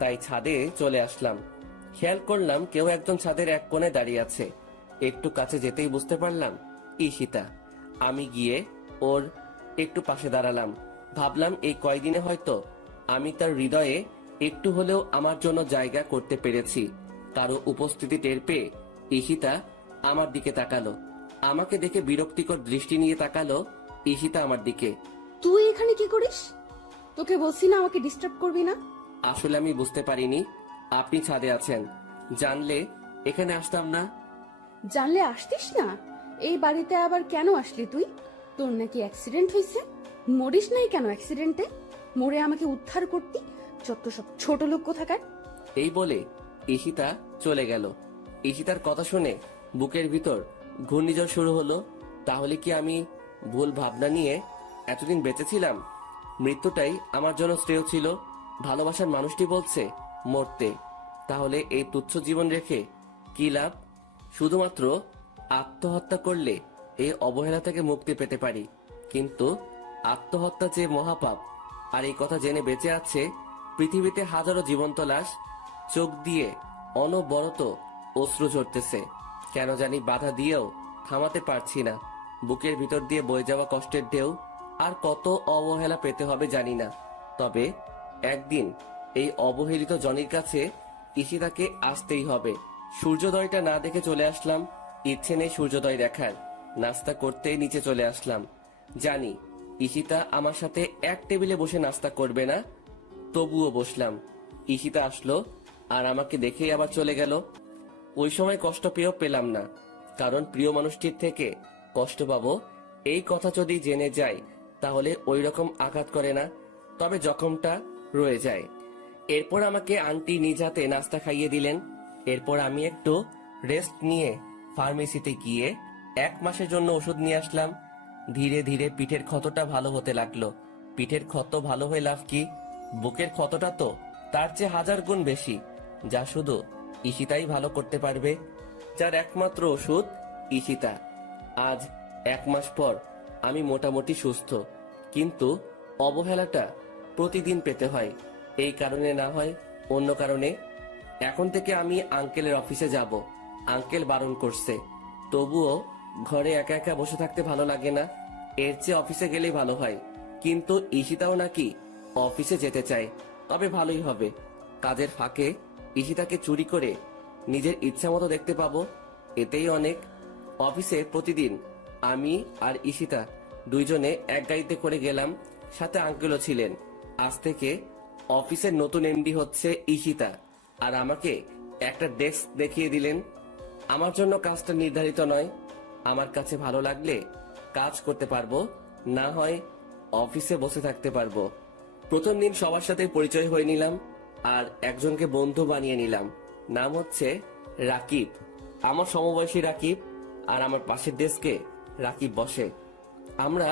তাই ছাদে চলে আসলাম। খেয়াল করলাম কেউ একজন ছাদের এক কোণে দাঁড়িয়ে আছে। একটু কাছে যেতেই বুঝতে পারলাম ঈশিতা। আমি গিয়ে ওর একটু পাশে দাঁড়ালাম। ভাবলাম এই কয়দিনে হয়তো আমি তার হৃদয়ে একটু হলেও আমার জন্য জায়গা করতে পেরেছি। কারো উপস্থিতি টের পেয়ে ঈশিতা আমার দিকে তাকালো। আমাকে দেখে বিরক্তিকর দৃষ্টি নিয়ে তাকালো ঈশিতা আমার দিকে। তুই এখানে কি করিস? তোকে বলছি না আমাকে ডিস্টার্ব করবি না। আসলে আমি বুঝতে পারিনি আপনি ছাদে আছেন। জানলে এখানে আসতাম না। জানলে আসতিস না। এই বাড়িতে আবার কেন আসলি তুই? তোর নাকি অ্যাক্সিডেন্ট হয়েছে? মরিস নাই কেন অ্যাক্সিডেন্টে? মরে আমাকে উদ্ধার করতি? যত সব ছোট লোক কোথাকার। এই বলে ঈশিতা চলে গেল। ঈশিতার কথা শুনে বুকের ভিতর ঘূর্ণিঝড় শুরু হলো। তাহলে কি আমি ভুল ভাবনা নিয়ে এতদিন বেঁচেছিলাম? মৃত্যুটাই আমার জন্য শ্রেয় ছিল। ভালোবাসার মানুষটি বলছে মরতে। তাহলে এই তুচ্ছ জীবন রেখে কি লাভ? শুধুমাত্র আত্মহত্যা করলে এই অবহেলা থেকে মুক্তি পেতে পারি। কিন্তু আত্মহত্যা যে মহাপাপ। আর এই কথা জেনে বেঁচে আছে পৃথিবীতে হাজারো জীবন্ত লাশ। চোখ দিয়ে অনবরত অশ্রু ঝরতেছে। কেন জানি বাধা দিয়েও থামাতে পারছি না। বুকের ভিতর দিয়ে বয়ে যাওয়া কষ্টের ঢেউ। আর কত অবহেলা পেতে হবে জানি না। তবে একদিন এই অবহেলিত জনির কাছে ঈশিতাকে আসতেই হবে। সূর্যোদয়টা না দেখে চলে আসলাম। ইচ্ছে নেই সূর্যোদয় দেখার। নাস্তা করতেই নিচে চলে আসলাম। জানি ঈশিতা আমার সাথে এক টেবিলে বসে নাস্তা করবে না, তবুও বসলাম। ঈশিতা আসলো আর আমাকে দেখেই আবার চলে গেল। ওই সময় কষ্ট পেয়েও পেলাম না, কারণ প্রিয় মানুষটির থেকে কষ্ট পাবো এই কথা যদি জেনে যায় তাহলে ওই রকম আঘাত করে না, তবে জখমটা রয়ে যায়। এরপর আমাকে আন্টি নিজ হাতে নাস্তা খাইয়ে দিলেন। এরপর আমি একটু রেস্ট নিয়ে ফার্মেসিতে গিয়ে 1 মাসের জন্য ওষুধ নিয়ে আসলাম। ধীরে ধীরে পিঠের ক্ষতটা ভালো হতে লাগলো। পিঠের ক্ষত ভালো হয়ে লাভ কি? বুকের ক্ষতটা তো তার চেয়ে 1000 গুণ বেশি, যা শুধু ঈশিতাই ভালো করতে পারবে, যার একমাত্র ওষুধ ঈশিতা। আজ 1 মাস পর আমি মোটামুটি সুস্থ, কিন্তু অবহেলাটা প্রতিদিন পেতে হয়। এই কারণে না হয় অন্য কারণে। এখন থেকে আমি আঙ্কেলের অফিসে যাব। আঙ্কেল বারণ করছে, তবুও ঘরে একা একা বসে থাকতে ভালো লাগে না। এর চেয়ে অফিসে গেলেই ভালো হয়। কিন্তু ঈশিতাও নাকি অফিসে যেতে চায়। তবে ভালোই হবে, কাজের ফাঁকে ঈশিতাকে চুরি করে নিজের ইচ্ছা মতো দেখতে পাবো, এতেই অনেক। অফিসে প্রতিদিন আমি আর ঈশিতা দুইজনে এক গাড়িতে করে গেলাম, সাথে আঙ্কেলও ছিলেন। আজ থেকে অফিসের নতুন এমডি হচ্ছে ঈশিতা, আর আমাকে একটা ডেস্ক দেখিয়ে দিলেন। আমার জন্য কাজটা নির্ধারিত নয়, আমার কাছে ভালো লাগলে কাজ করতে পারবো, না হয় অফিসে বসে থাকতে পারবো। প্রথম দিন সবার সাথে পরিচয় হয়ে নিলাম আর একজনকে বন্ধু বানিয়ে নিলাম, নাম হচ্ছে রাকিব। আমার সমবয়সী রাকিব, আর আমার পাশের ডেস্কে রাকিব বসে। আমরা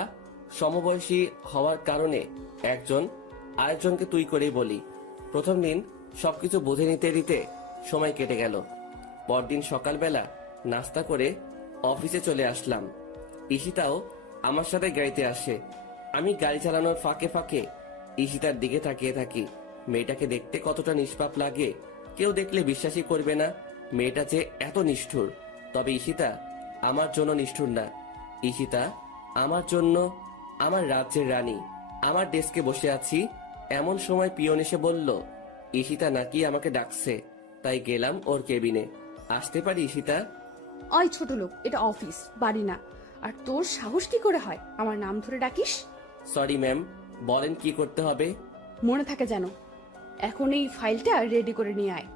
সমবয়সী হওয়ার কারণে একজন আরেকজনকে তুই করেই বলি। প্রথম দিন সবকিছু বুঝে নিতে নিতে সময় কেটে গেল। পরদিন সকালবেলা নাস্তা করে অফিসে চলে আসলাম। ঈশিতাও আমার সাথে গাড়িতে আসে। আমি গাড়ি চালানোর ফাঁকে ফাঁকে ঈশিতার দিকে তাকিয়ে থাকি। মেয়েটাকে দেখতে কতটা নিষ্পাপ লাগে, কেউ দেখলে বিশ্বাসই করবে না মেয়েটা যে এত নিষ্ঠুর। তবে ঈশিতা আমার জন্য নিষ্ঠুর না, ঈশিতা আমার জন্য আমার রাজ্যের রানী। আমার ডেস্কে বসে আছি, এমন সময় পিয়ন এসে বলল ঈশিতা নাকি আমাকে ডাকছে, তাই গেলাম ওর কেবিনে। আসতে পারি ঈশিতা? ওই ছোট লোক, এটা অফিস, বাড়ি না। আর তোর সাহস কি করে হয় আমার নাম ধরে ডাকিস? সরি ম্যাম, বলেন কি করতে হবে? মনে থাকে যেন। এখন এই ফাইলটা রেডি করে নিয়ে আয়।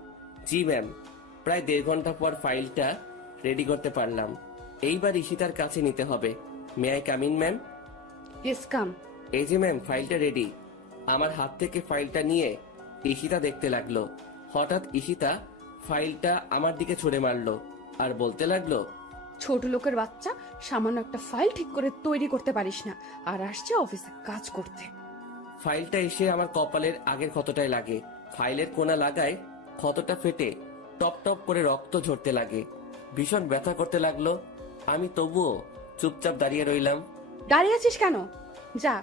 জি ম্যাম। প্রায় 1.5 ঘন্টা পর ফাইলটা রেডি করতে পারলাম। এইবার ঈশিতার কাছে নিতে হবে। May I come in ma'am? Yes come. এই যে ম্যাম, ফাইলটা রেডি। আমার হাত থেকে ফাইলটা নিয়ে ঈশিতা দেখতে লাগলো। হঠাৎ ঈশিতা ফাইলটা আমার দিকে ছুড়ে মারলো আর বলতে লাগলো, ছোট লোকের বাচ্চা, সামান্য একটা ফাইল ঠিক করে তৈরি করতে পারিস না, আর আসছে অফিসে কাজ করতে। ফাইলটা এসে আমার কপালের আগের ক্ষতটায় লাগে। ফাইলের কোনা লাগায় ক্ষতটা ফেটে টপ টপ করে রক্ত ঝরতে লাগে। ভীষণ ব্যথা করতে লাগলো। আমি তবুও চুপচাপ দাঁড়িয়ে রইলাম। দাঁড়িয়ে আছিস কেন? যা,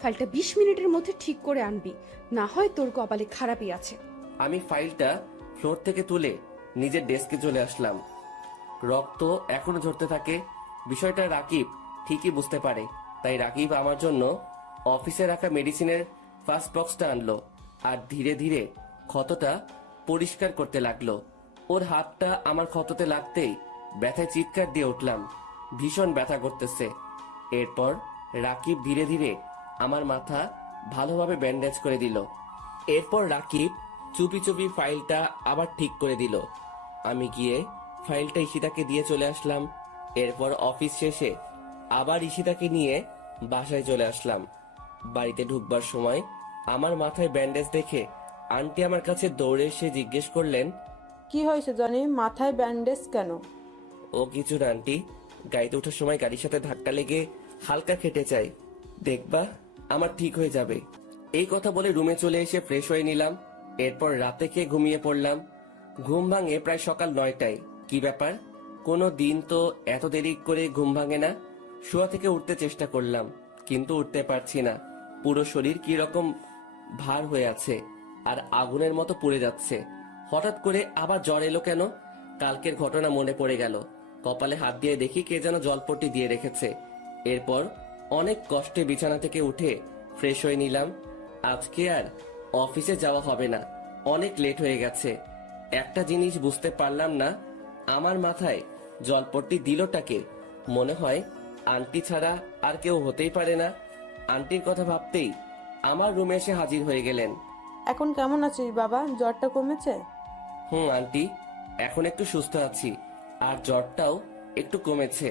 ফাইলটা 20 মিনিটের মধ্যে ঠিক করে আনবি, না হয় তোর কপালে খারাপই আছে। আমি ফাইলটা ফ্লোর থেকে তুলে নিজের ডেস্কে চলে আসলাম। রক্ত এখনো ঝরতে থাকে। বিষয়টা রাকিব ঠিকই বুঝতে পারে, তাই রাকিব আমার জন্য অফিসে রাখা মেডিসিনের ফার্স্ট বক্সটা আনলো আর ধীরে ধীরে ক্ষতটা পরিষ্কার করতে লাগলো। ওর হাতটা আমার ক্ষততে লাগতেই ব্যথায় চিৎকার দিয়ে উঠলাম। ভীষণ ব্যথা করতেছে। এরপর রাকিব ধীরে ধীরে আমার মাথা ভালোভাবে ব্যান্ডেজ করে দিল। এরপর রাকিব চুপি চুপি ফাইলটা আবার ঠিক করে দিল। আমি গিয়ে ফাইলটা ঈশিতাকে দিয়ে চলে আসলাম। এরপর অফিস শেষে আবার ঈশিতাকে নিয়ে বাসায় চলে আসলাম। বাড়িতে ঢুকবার সময় আমার মাথায় ব্যান্ডেজ দেখে আন্টি আমার কাছে দৌড়ে এসে জিজ্ঞেস করলেন, কি হয়েছে জনি, মাথায় ব্যান্ডেজ কেন? ও কিছু না আন্টি, গাড়িতে ওঠার সময় গাড়ির সাথে ধাক্কা লেগে হালকা কেটে যায়, দেখবা আমার ঠিক হয়ে যাবে। এই কথা বলে রুমে চলে এসে ফ্রেশ হয়ে নিলাম। এরপর রাতে খেয়ে ঘুমিয়ে পড়লাম। ঘুম ভাঙে প্রায় সকাল 9টায়। কি ব্যাপার, কোনো দিন তো এত দেরি করে ঘুম ভাঙে না। শোয়া থেকে উঠতে চেষ্টা করলাম, কিন্তু উঠতে পারছি না। পুরো শরীর কি রকম ভার হয়ে আছে আর আগুনের মতো পুড়ে যাচ্ছে। হঠাৎ করে আবার জ্বর এলো কেন? কালকের ঘটনা মনে পড়ে গেল। কপালে হাত দিয়ে দেখি কে যেন জলপট্টি দিয়ে রেখেছে। এরপর অনেক কষ্টে বিছানা থেকে উঠে ফ্রেশ হয়ে নিলাম। আজকে আর অফিসে যাওয়া হবে না, অনেক লেট হয়ে গেছে। একটা জিনিস বুঝতে পারলাম না, আমার মাথায় জলপট্টি দিলটাকে। মনে হয় আন্টি ছাড়া আর কেউ হতেই পারে না। আন্টির কথা ভাবতেই আমার রুমে এসে হাজির হয়ে গেলেন। এখন কেমন আছিস বাবা, জ্বরটা কমেছে? আন্টি, এখন একটু সুস্থ আছি, আর জ্বরটাও একটু কমেছে।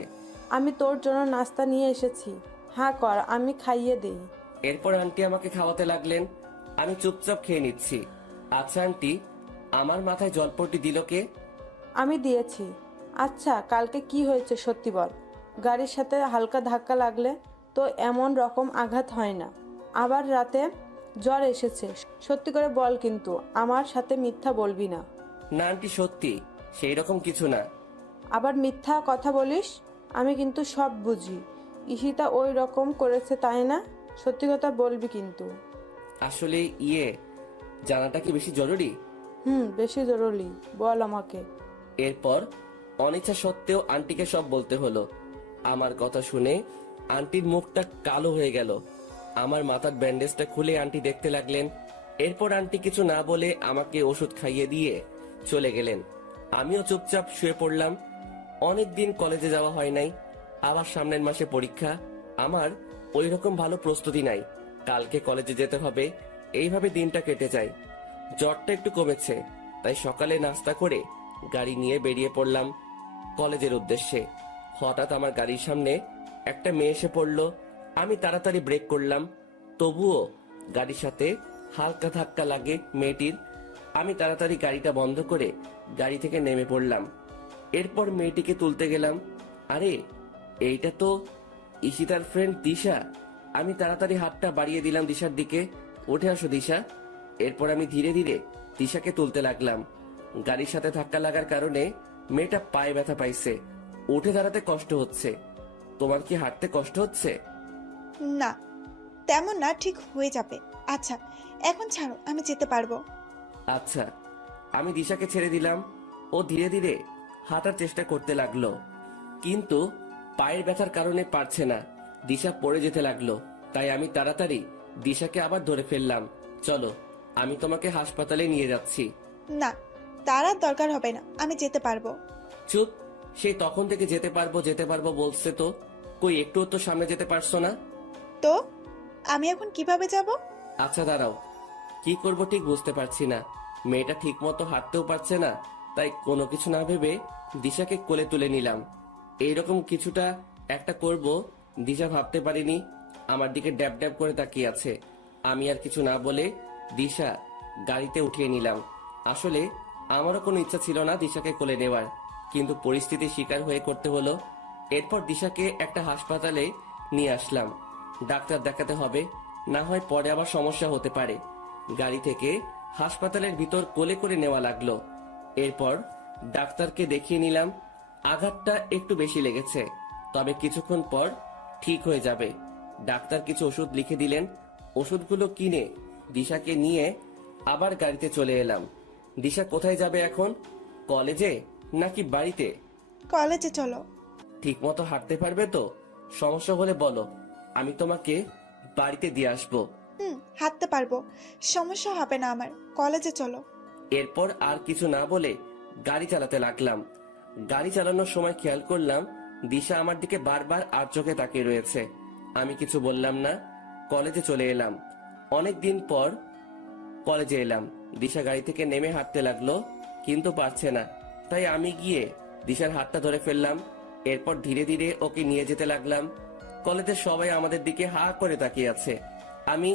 আমি তোর জন্য নাস্তা নিয়ে এসেছি, হ্যাঁ কর, আমি খাইয়ে দিই। এরপর আন্টি আমাকে খাওয়াতে লাগলেন। আমি চুপচাপ খেয়ে নিচ্ছি। আচ্ছা আন্টি, আমার মাথায় জলপট্টি দিল কে? আমি দিয়েছি। আচ্ছা, কালকে কি হয়েছে সত্যি বল। গাড়ির সাথে হালকা ধাক্কা লাগলে তো এমন রকম আঘাত হয় না, আবার রাতে জ্বর এসেছে। সত্যি করে বল, কিন্তু আমার সাথে মিথ্যা বলবি না। না আন্টি, সত্যি সেই রকম কিছু না। আবার মিথ্যা কথা বলিস, আমি কিন্তু সব বুঝি। ঈশিতা ওই রকম করেছে তাই না? সত্যি কথা বলবি কিন্তু। আসলে জানাটা কি বেশি জরুরি? বেশি জরুরি, বল আমাকে। এরপর অনিচ্ছা সত্ত্বেও আন্টিকে সব বলতে হলো। আমার কথা শুনে আন্টির মুখটা কালো হয়ে গেল আমার মাথার ব্যান্ডেজটা খুলে আন্টি দেখতে লাগলেন। এরপর আন্টি কিছু না বলে আমাকে ওষুধ খাইয়ে দিয়ে চলে গেলেন। আমিও চুপচাপ শুয়ে পড়লাম। অনেকদিন কলেজে যাওয়া হয় নাই, আবার সামনের মাসে পরীক্ষা। আমার ওই রকম ভালো প্রস্তুতি নাই, কালকে কলেজে যেতে হবে, এইভাবে দিনটা কেটে যায়। জ্বরটা একটু কমেছে, তাই সকালে নাস্তা করে গাড়ি নিয়ে বেরিয়ে পড়লাম কলেজের উদ্দেশ্যে। হঠাৎ আমার গাড়ির সামনে একটা মেয়ে এসে পড়লো। আমি তাড়াতাড়ি ব্রেক করলাম, তবুও গাড়ির সাথে হালকা ধাক্কা লাগে মেয়েটির। আমি তাড়াতাড়ি গাড়িটা বন্ধ করে গাড়ি থেকে নেমে পড়লাম। এরপর মেয়েটিকে তুলতে গেলাম। আরে, এইটা তো ঈশিতার ফ্রেন্ড দিশা। আমি তাড়াতাড়ি হাতটা বাড়িয়ে দিলাম দিশার দিকে। উঠে আসো দিশা। এরপর আমি ধীরে ধীরে দিশাকে তুলতে লাগলাম। গাড়ির সাথে ধাক্কা লাগার কারণে মেয়েটা পায়ে ব্যথা পাইছে, উঠে দাঁড়াতে কষ্ট হচ্ছে। তোমার কি হাঁটতে কষ্ট হচ্ছে? না, তেমন না, ঠিক হয়ে যাবে। আচ্ছা, এখন ছাড়ো, আমি যেতে পারবো। আচ্ছা। আমি দিশাকে ছেড়ে দিলাম। ও ধীরে ধীরে হাঁটার চেষ্টা করতে লাগলো, কিন্তু পায়ের ব্যথার কারণে পারছে না। দিশা পড়ে যেতে লাগলো, তাই আমি তাড়াতাড়ি দিশাকে আবার ধরে ফেললাম। চলো, আমি তোমাকে হাসপাতালে নিয়ে যাচ্ছি। না, তার আর দরকার হবে না, আমি যেতে পারবো। চুপ! সেই তখন থেকে যেতে পারবো বলছে, তো কই একটুও তো সামনে যেতে পারছো না। তো আমি এখন কিভাবে যাব? আচ্ছা দাঁড়াও, কি করব ঠিক বুঝতে পারছি না। মেয়েটা ঠিক মতো হাঁটতেও পারছে না, তাই কোনো কিছু না ভেবে দিশাকে কোলে তুলে নিলাম। এইরকম কিছুটা একটা করব দিশা ভাবতে পারিনি। আমার দিকে ড্যাব ড্যাব করে তাকিয়ে আছে। আমি আর কিছু না বলে দিশা গাড়িতে উঠিয়ে নিলাম। আসলে আমারও কোনো ইচ্ছা ছিল না দিশাকে কোলে নেওয়ার, কিন্তু পরিস্থিতির শিকার হয়ে করতে হলো। এরপর দিশাকে একটা হাসপাতালে নিয়ে আসলাম। ডাক্তার দেখাতে হবে, না হয় পরে আবার সমস্যা হতে পারে। গাড়ি থেকে হাসপাতালের ভিতর কোলে করে নেওয়া লাগলো। এরপর ডাক্তারকে দেখিয়ে নিলাম। আঘাতটা একটু বেশি লেগেছে, তবে কিছুক্ষণ পর ঠিক হয়ে যাবে। ডাক্তার কিছু ওষুধ লিখে দিলেন। ওষুধগুলো কিনে দিশাকে নিয়ে আবার গাড়িতে চলে এলাম। দিশা কোথায় যাবে এখন? কলেজে নাকি বাড়িতে? কলেজে চলো। ঠিক মতো হাঁটতে পারবে তো? সমস্যা হলে বলো, আমি তোমাকে বাড়িতে দিয়ে আসবো। হাঁটতে পারবো, সমস্যা হবে না আমার। কলেজে চলো। এরপর আর কিছু না বলে গাড়ি চালাতে লাগলাম। গাড়ি চালানোর সময় খেয়াল করলাম দিশা আমার দিকে বারবার আর চোখে তাকিয়ে রয়েছে। আমি কিছু বললাম না, কলেজে চলে এলাম। অনেক দিন পর কলেজে এলাম। দিশা গাড়ি থেকে নেমে হাঁটতে লাগলো, কিন্তু পারছে না, তাই আমি গিয়ে দিশার হাতটা ধরে ফেললাম। এরপর ধীরে ধীরে ওকে নিয়ে যেতে লাগলাম। কলেজের সবাই আমাদের দিকে হা করে তাকিয়ে আছে। আমি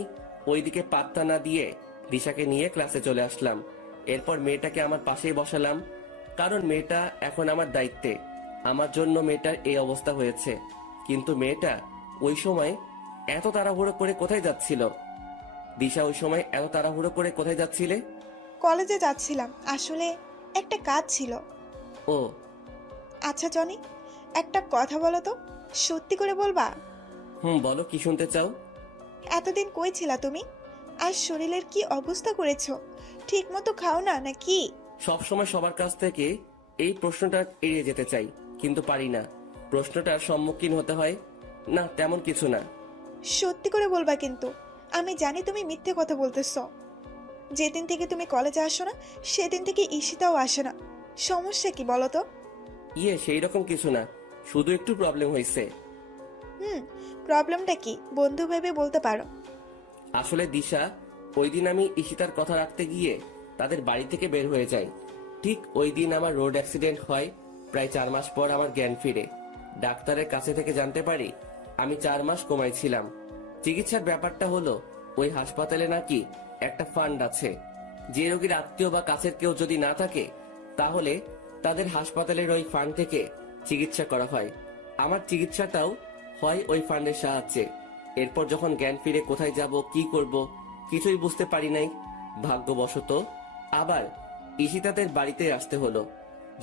ওইদিকে পাত্তা না দিয়ে দিশাকে নিয়ে ক্লাসে চলে আসলাম। এরপর মেয়েটাকে আমার পাশেই বসালাম, কারণ মেয়েটা এখন আমার দায়িত্বে। আমার জন্য মেয়েটার এই অবস্থা হয়েছে। কিন্তু মেয়েটা ওই সময় এত তাড়াহুড়ো করে কোথায় যাচ্ছিল? দিশা, ওই সময় এত তাড়াহুড়ো করে কোথায় যাচ্ছিলে? কলেজে যাচ্ছিলাম, আসলে একটা কাজ ছিল। ও আচ্ছা জনি, একটা কথা বলো তো, সত্যি করে বলবা? বলো, কি শুনতে চাও? এতদিন কই ছিলা তুমি? আর শরীরের কি অবস্থা করেছো? ঠিক মতো খাও না নাকি? সব সময় সবার কাছ থেকে এই প্রশ্নটা এড়িয়ে যেতে চাই, কিন্তু পারি না। প্রশ্নটার সম্মুখীন হতে হয়। না, তেমন কিছু না। সত্যি করে বলবা কিন্তু। আমি জানি তুমি মিথ্যে কথা বলতেছ। যেদিন থেকে তুমি কলেজে আসো না, সেদিন থেকে ঈশিতাও আসে না। সমস্যা কি বলো তো? সেই রকম কিছু না, শুধু একটু প্রবলেম হয়েছে। প্রবলেমটা কি বন্ধু ভেবে বলতে পারো। আসলে দিশা, ওই দিন আমি ঈশিতার কথা রাখতে গিয়ে তাদের বাড়ি থেকে বের হয়ে যাই। ঠিক ওই দিন আমার রোড অ্যাক্সিডেন্ট হয়। প্রায় 4 মাস পর আমার জ্ঞান ফিরে। ডাক্তারের কাছে থেকে জানতে পারি আমি 4 মাস কোমায় ছিলাম। চিকিৎসার ব্যাপারটা হলো, ওই হাসপাতালে নাকি একটা ফান্ড আছে। যে রোগীর আত্মীয় বা কাছের কেউ যদি না থাকে, তাহলে তাদের হাসপাতালের ওই ফান্ড থেকে চিকিৎসা করা হয়। আমার চিকিৎসাটাও হয় ওই ফান্ডের সাহায্যে। এরপর যখন জ্ঞান ফিরে কোথায় যাব, কি করব, কিছুই বুঝতে পারি নাই। ভাগ্যবশত আবার ঈশিতাদের বাড়িতে আসতে হলো।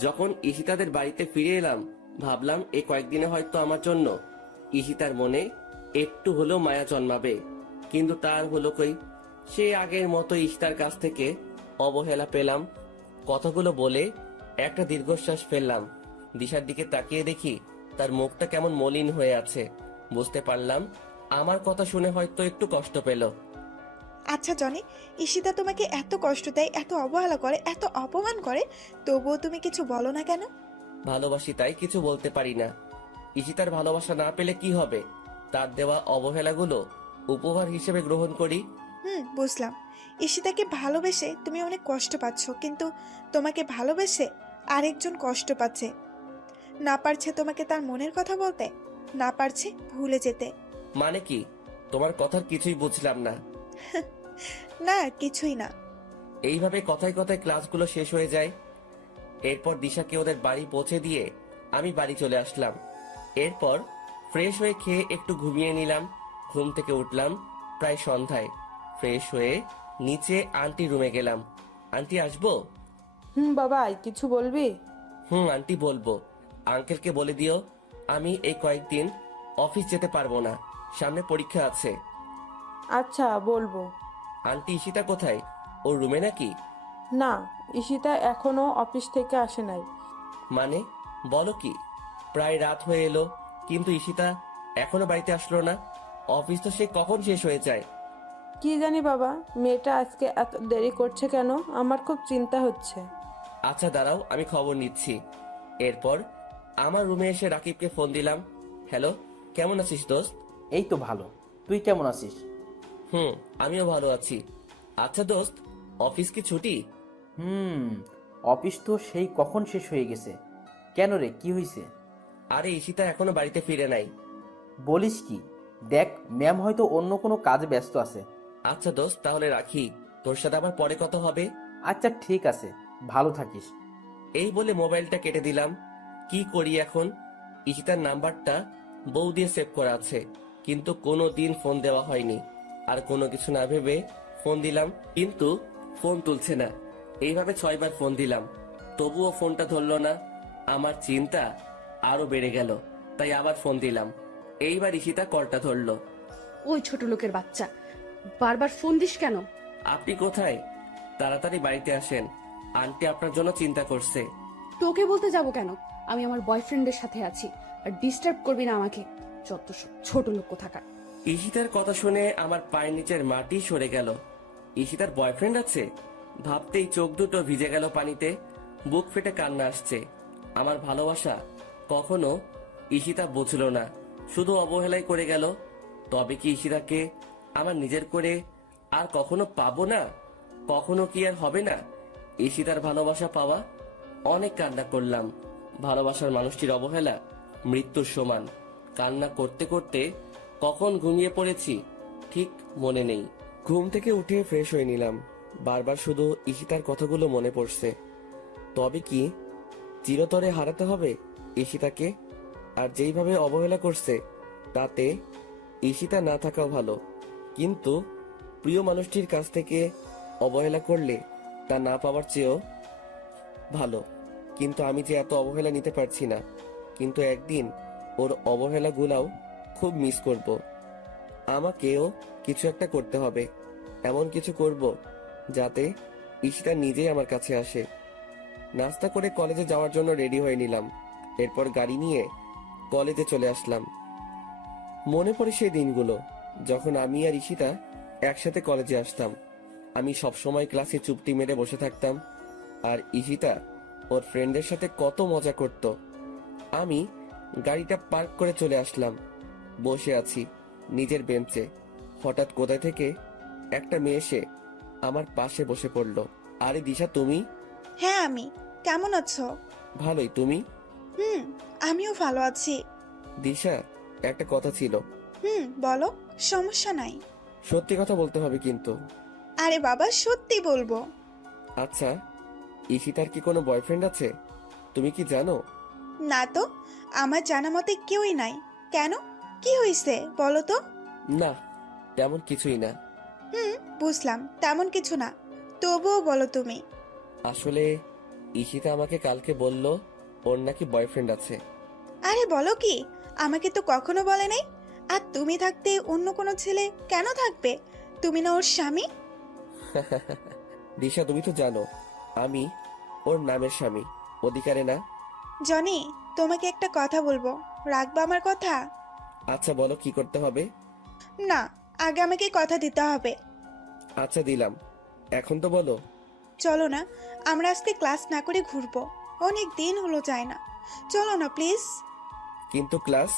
যখন ঈশিতাদের বাড়িতে ফিরে এলাম, ভাবলাম এই কয়েকদিনে হয়তো আমার জন্য ঈশিতার মনে একটু হলেও মায়া জন্মাবে, কিন্তু তার হলো কই। সে আগের মতো ঈশিতার কাছ থেকে অবহেলা পেলাম। কথাগুলো বলে একটা দীর্ঘশ্বাস ফেললাম। দিশার দিকে তাকিয়ে দেখি তার মুখটা কেমন মলিন হয়ে আছে। বুঝতে পারলাম আমার কথা শুনে হয়তো একটু কষ্ট পেল। আচ্ছা জনি, ঈশিতা তোমাকে এত কষ্ট দেয়, এত অবহেলা করে, এত অপমান করে, তবুও তুমি কিছু বলো না কেন? ভালোবাসি তাই কিছু বলতে পারি না। ঈশিতার ভালোবাসা না পেলে কি হবে? তার দেওয়া অবহেলাগুলো উপহার হিসেবে গ্রহণ করি। বুঝলাম। ঈশিতাকে ভালোবেসে তুমি অনেক কষ্ট পাচ্ছ, কিন্তু তোমাকে ভালোবেসে আরেকজন কষ্ট পাচ্ছে, না পারছে তোমাকে তার মনের কথা বলতে, না পারছে ভুলে যেতে। মানে কি? তোমার কথার কিছুই বুঝলাম না। না, কিছুই না। এইভাবে কথায় কথায় ক্লাসগুলো শেষ হয়ে যায়। এরপর দিশাকে ওদের বাড়ি পৌঁছে দিয়ে আমি বাড়ি চলে আসলাম। এরপর ফ্রেশ হয়ে খেয়ে একটু ঘুমিয়ে নিলাম। ঘুম থেকে উঠলাম প্রায় সন্ধ্যায়। ফ্রেশ হয়ে নিচে আন্টি রুমে গেলাম। আন্টি আসবো? বাবা, কিছু বলবি? আন্টি বলবো। আঙ্কেলকে বলে দিও আমি এই কয়েকদিন অফিস যেতে পারবো না, সামনে পরীক্ষা আছে। আচ্ছা, বলবো। আন্টি ঈশিতা কোথায়? ওর রুমে নাকি? না, ঈশিতা এখনো অফিস থেকে আসে নাই। মানে বলো কি? প্রায় রাত হয়ে এলো কিন্তু ঈশিতা এখনো বাড়িতে আসলো না। অফিস তো সে কখন শেষ হয়ে যায়? কি জানি বাবা, মেয়েটা আজকে এত দেরি করছে কেন, আমার খুব চিন্তা হচ্ছে। আচ্ছা দাঁড়াও, আমি খবর নিচ্ছি। এরপর আমার রুমে এসে রাকিবকে ফোন দিলাম। হ্যালো, কেমন আছিস দোস্ত? এই তো ভালো, তুই কেমন আছিস? আমিও ভালো আছি। আচ্ছা দোস্ত, অফিস কি ছুটি? হুম অফিস তো সেই কখন শেষ হয়ে গেছে। কেন রে, কি হয়েছে? আরে ঈশিতা এখনো বাড়িতে ফিরে নাই। বলিস কি? দেখ, ম্যাম হয়তো অন্য কোনো কাজে ব্যস্ত আছে। আচ্ছা দোস্ত, তাহলে রাখি, তোর সাথে আবার পরে কথা হবে। আচ্ছা ঠিক আছে, ভালো থাকিস। এই বলে মোবাইলটা কেটে দিলাম। কি করি এখন? ঈশিতার নাম্বারটা বউ দিয়ে সেভ করা আছে, কিন্তু কোনো দিন ফোন দেওয়া হয়নি। আর কোনো কিছু না ভেবে ফোন দিলাম, কিন্তু ফোন তুলছে না। এইভাবে 6 বার ফোন দিলাম, তবুও ফোনটা ধরলো না। আমার চিন্তা আরো বেড়ে গেল, তাই আবার ফোন দিলাম। এইবার ঈশিতা কলটা ধরলো। ওই ছোট লোকের বাচ্চা, বারবার ফোন দিস কেন? আপনি কোথায়? তাড়াতাড়ি বাড়িতে আসেন, আন্টি আপনার জন্য চিন্তা করছে। তোকে বলতে যাব কেন? আমি আমার বয়ফ্রেন্ডের সাথে আছি, আর ডিস্টার্ব করবি না আমাকে। যত সব ছোট লোক কোথাকার। ঈশিতার কথা শুনে আমার পায়ের নিচের মাটি সরে গেল। ঈশিতার বয়ফ্রেন্ড আছে? ভাবতেই চোখ দুটো ভিজে গেল পানিতে, বুক ফেটে কান্না আসছে। আমার ভালোবাসা কখনো ঈশিতা বুঝলো না, শুধু অবহেলাই করে গেল। তবে কি ঈশিতাকে আমার নিজের করে আর কখনো পাবো না? কখনো কি আর হবে না ঈশিতার ভালোবাসা পাওয়া? অনেক কান্না করলাম। ভালোবাসার মানুষটির অবহেলা মৃত্যুর সমান। কান্না করতে করতে কখন ঘুমিয়ে পড়েছি ঠিক মনে নেই। ঘুম থেকে উঠে ফ্রেশ হয়ে নিলাম। বারবার শুধু ঈশিতার কথাগুলো মনে পড়ছে। তবে কি চিরতরে হারাতে হবে ঈশিতাকে? আর যেইভাবে অবহেলা করছে, তাতে ঈশিতা না থাকাও ভালো। কিন্তু প্রিয় মানুষটির কাছ থেকে অবহেলা করলে তা না পাওয়ার চেয়েও ভালো। কিন্তু আমি যে এত অবহেলা নিতে পারছি না। কিন্তু একদিন ওর অবহেলাগুলাও খুব মিস করব। আমাকেও কিছু একটা করতে হবে, এমন কিছু করব যাতে ঈশিতা নিজেই আমার কাছে আসে। নাস্তা করে কলেজে যাওয়ার জন্য রেডি হয়ে নিলাম। এরপর গাড়ি নিয়ে কলেজে চলে আসলাম। মনে পড়ে সেই দিনগুলো যখন আমি আর ঈশিতা একসাথে কলেজে আসতাম। আমি সবসময় ক্লাসে চুপটি মেরে বসে থাকতাম, আর ঈশিতা ওর ফ্রেন্ডের সাথে কত মজা করত। আমি গাড়িটা পার্ক করে চলে আসলাম। বসে আছি নিজের বেঞ্চে। হঠাৎ কোথায় থেকে একটা মেয়ে এসে আমার পাশে বসে পড়লো। আরে দিশা, তুমি? হ্যাঁ, আমি। কেমন আছো? ভালোই, তুমি? আমিও ভালো আছি। দিশা, একটা কথা ছিল। বলো, সমস্যা নাই। সত্যি কথা বলতে হবে কিন্তু। আরে বাবা, সত্যি বলবো। আচ্ছা, ঈশিতার কি কোনো বয়ফ্রেন্ড আছে? তুমি কি জানো? না তো, আমার জানা মতে কেউই নাই। কেন, কি হয়েছে বলো তো? না, তেমন কিছুই না। বুঝলাম, তেমন কিছু না, তবুও বলো তুমি। আসলে ঈশিতা আমাকে কালকে বলল ওর নাকি বয়ফ্রেন্ড আছে। আরে বলো কি, আমাকে তো কখনো বলে নাই। আর তুমি থাকতে অন্য কোনো ছেলে কেন থাকবে? তুমি না ওর স্বামী? দিশা, তুমি তো জানো আমি ওর নামের স্বামী, অধিকারে না। জনি, তোমাকে একটা কথা বলবো, রাখবা আমার কথা? আচ্ছা বলো, কি করতে হবে? না, আগে আমাকে কথা দিতে হবে। আচ্ছা দিলাম, এখন তো বলো। চলো না, আমরা আজকে ক্লাস না করে ঘুরবো। অনেক দিন হলো যায় না। চলো না প্লিজ। কিন্তু ক্লাস?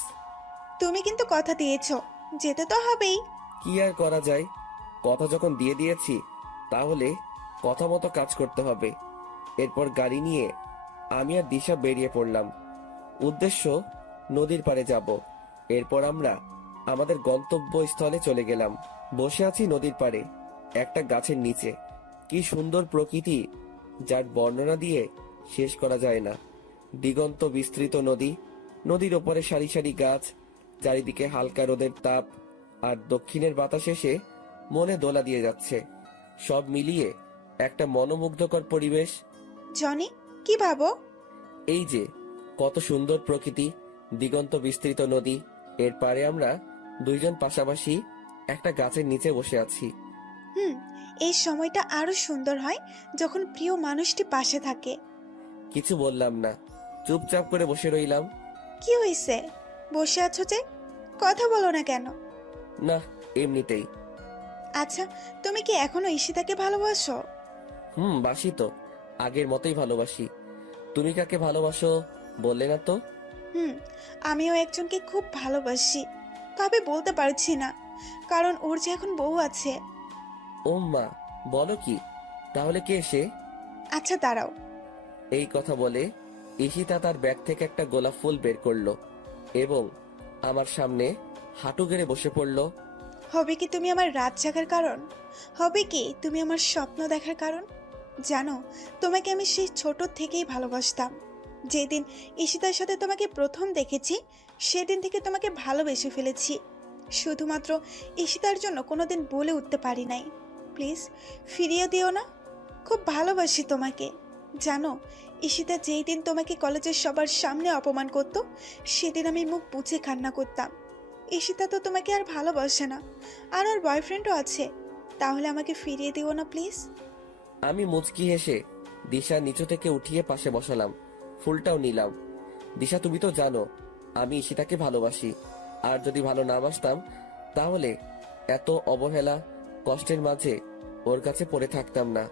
তুমি কিন্তু কথা দিয়েছো, যেতে তো হবেই। কি আর করা যায়, কথা যখন দিয়ে দিয়েছি তাহলে কথা মতো কাজ করতে হবে। এরপর গাড়ি নিয়ে আমি আর দিশা বেরিয়ে পড়লাম। উদ্দেশ্য নদীর পাড়ে যাব। এরপর আমরা আমাদের গন্তব্যস্থলে চলে গেলাম। বসে আছি নদীর পাড়ে একটা গাছের নিচে। কি সুন্দর প্রকৃতি, যার বর্ণনা দিয়ে শেষ করা যায় না। দিগন্ত বিস্তৃত নদী, নদীর ওপরে সারি সারি গাছ, চারিদিকে হালকা রোদের তাপ, আর দক্ষিণের বাতাস এসে মনে দোলা দিয়ে যাচ্ছে। সব মিলিয়ে একটা মনোমুগ্ধকর পরিবেশ। জনি, কি ভাবো? এই যে কত সুন্দর প্রকৃতি, দিগন্ত বিস্তৃত নদী, এর পারে আমরা দুইজন পাশাপাশি একটা গাছের নিচে বসে আছি। এই সময়টা আরো সুন্দর হয় যখন প্রিয় মানুষটি পাশে থাকে। কিছু বললাম না, চুপচাপ করে বসে রইলাম। কি হয়েছে? বসে আছো যে, কথা বলো না কেন? না, এমনিতেই। আচ্ছা, তুমি কি এখনো ঈশিতাকে ভালোবাসো? বাসি তো, আগের মতোই ভালোবাসি। তুমি কাকে ভালোবাসো বললে না তো? আমিও একজনকে খুব ভালোবাসি, তবে বলতে পারছি না, কারণ ওর যে এখন বউ আছে। ও মা, বলো কি? তাহলে কে সে? আচ্ছা দাঁড়াও। এই কথা বলে ঈশিতা তার ব্যাগ থেকে একটা গোলাপ ফুল বের করলো এবং আমার সামনে হাঁটু গেড়ে বসে পড়লো। হবে কি তুমি আমার রাত জাগার কারণ? হবে কি তুমি আমার স্বপ্ন দেখার কারণ? জানো, তোমাকে আমি সেই ছোট থেকেই ভালোবাসতাম। যেদিন ঈশিতার সাথে তোমাকে প্রথম দেখেছি, সেদিন থেকে তোমাকে ভালোবেসে ফেলেছি। শুধুমাত্র ঈশিতার জন্য কোনোদিন বলে উঠতে পারি নাই। প্লিজ ফিরিয়ে দিও না, খুব ভালোবাসি তোমাকে। জানো, ঈশিতা যেই দিন তোমাকে কলেজের সবার সামনে অপমান করত, সেদিন আমি মুখ বুজে কান্না করতাম। ঈশিতা তো তোমাকে আর ভালোবাসে না, আর ওর বয়ফ্রেন্ডও আছে। তাহলে আমাকে ফিরিয়ে দিও না প্লিজ। আমি মুচকি হেসে দিশা নিচু থেকে উঠিয়ে পাশে বসালাম, ফুলটাও নিলাম। দিশা, তুমি তো জানো আমি ঈশিতাকে ভালোবাসি, আর যদি ভালো না বাসতাম তাহলে এত অবহেলা কষ্টের মাঝে ওর কাছে পড়ে থাকতাম না।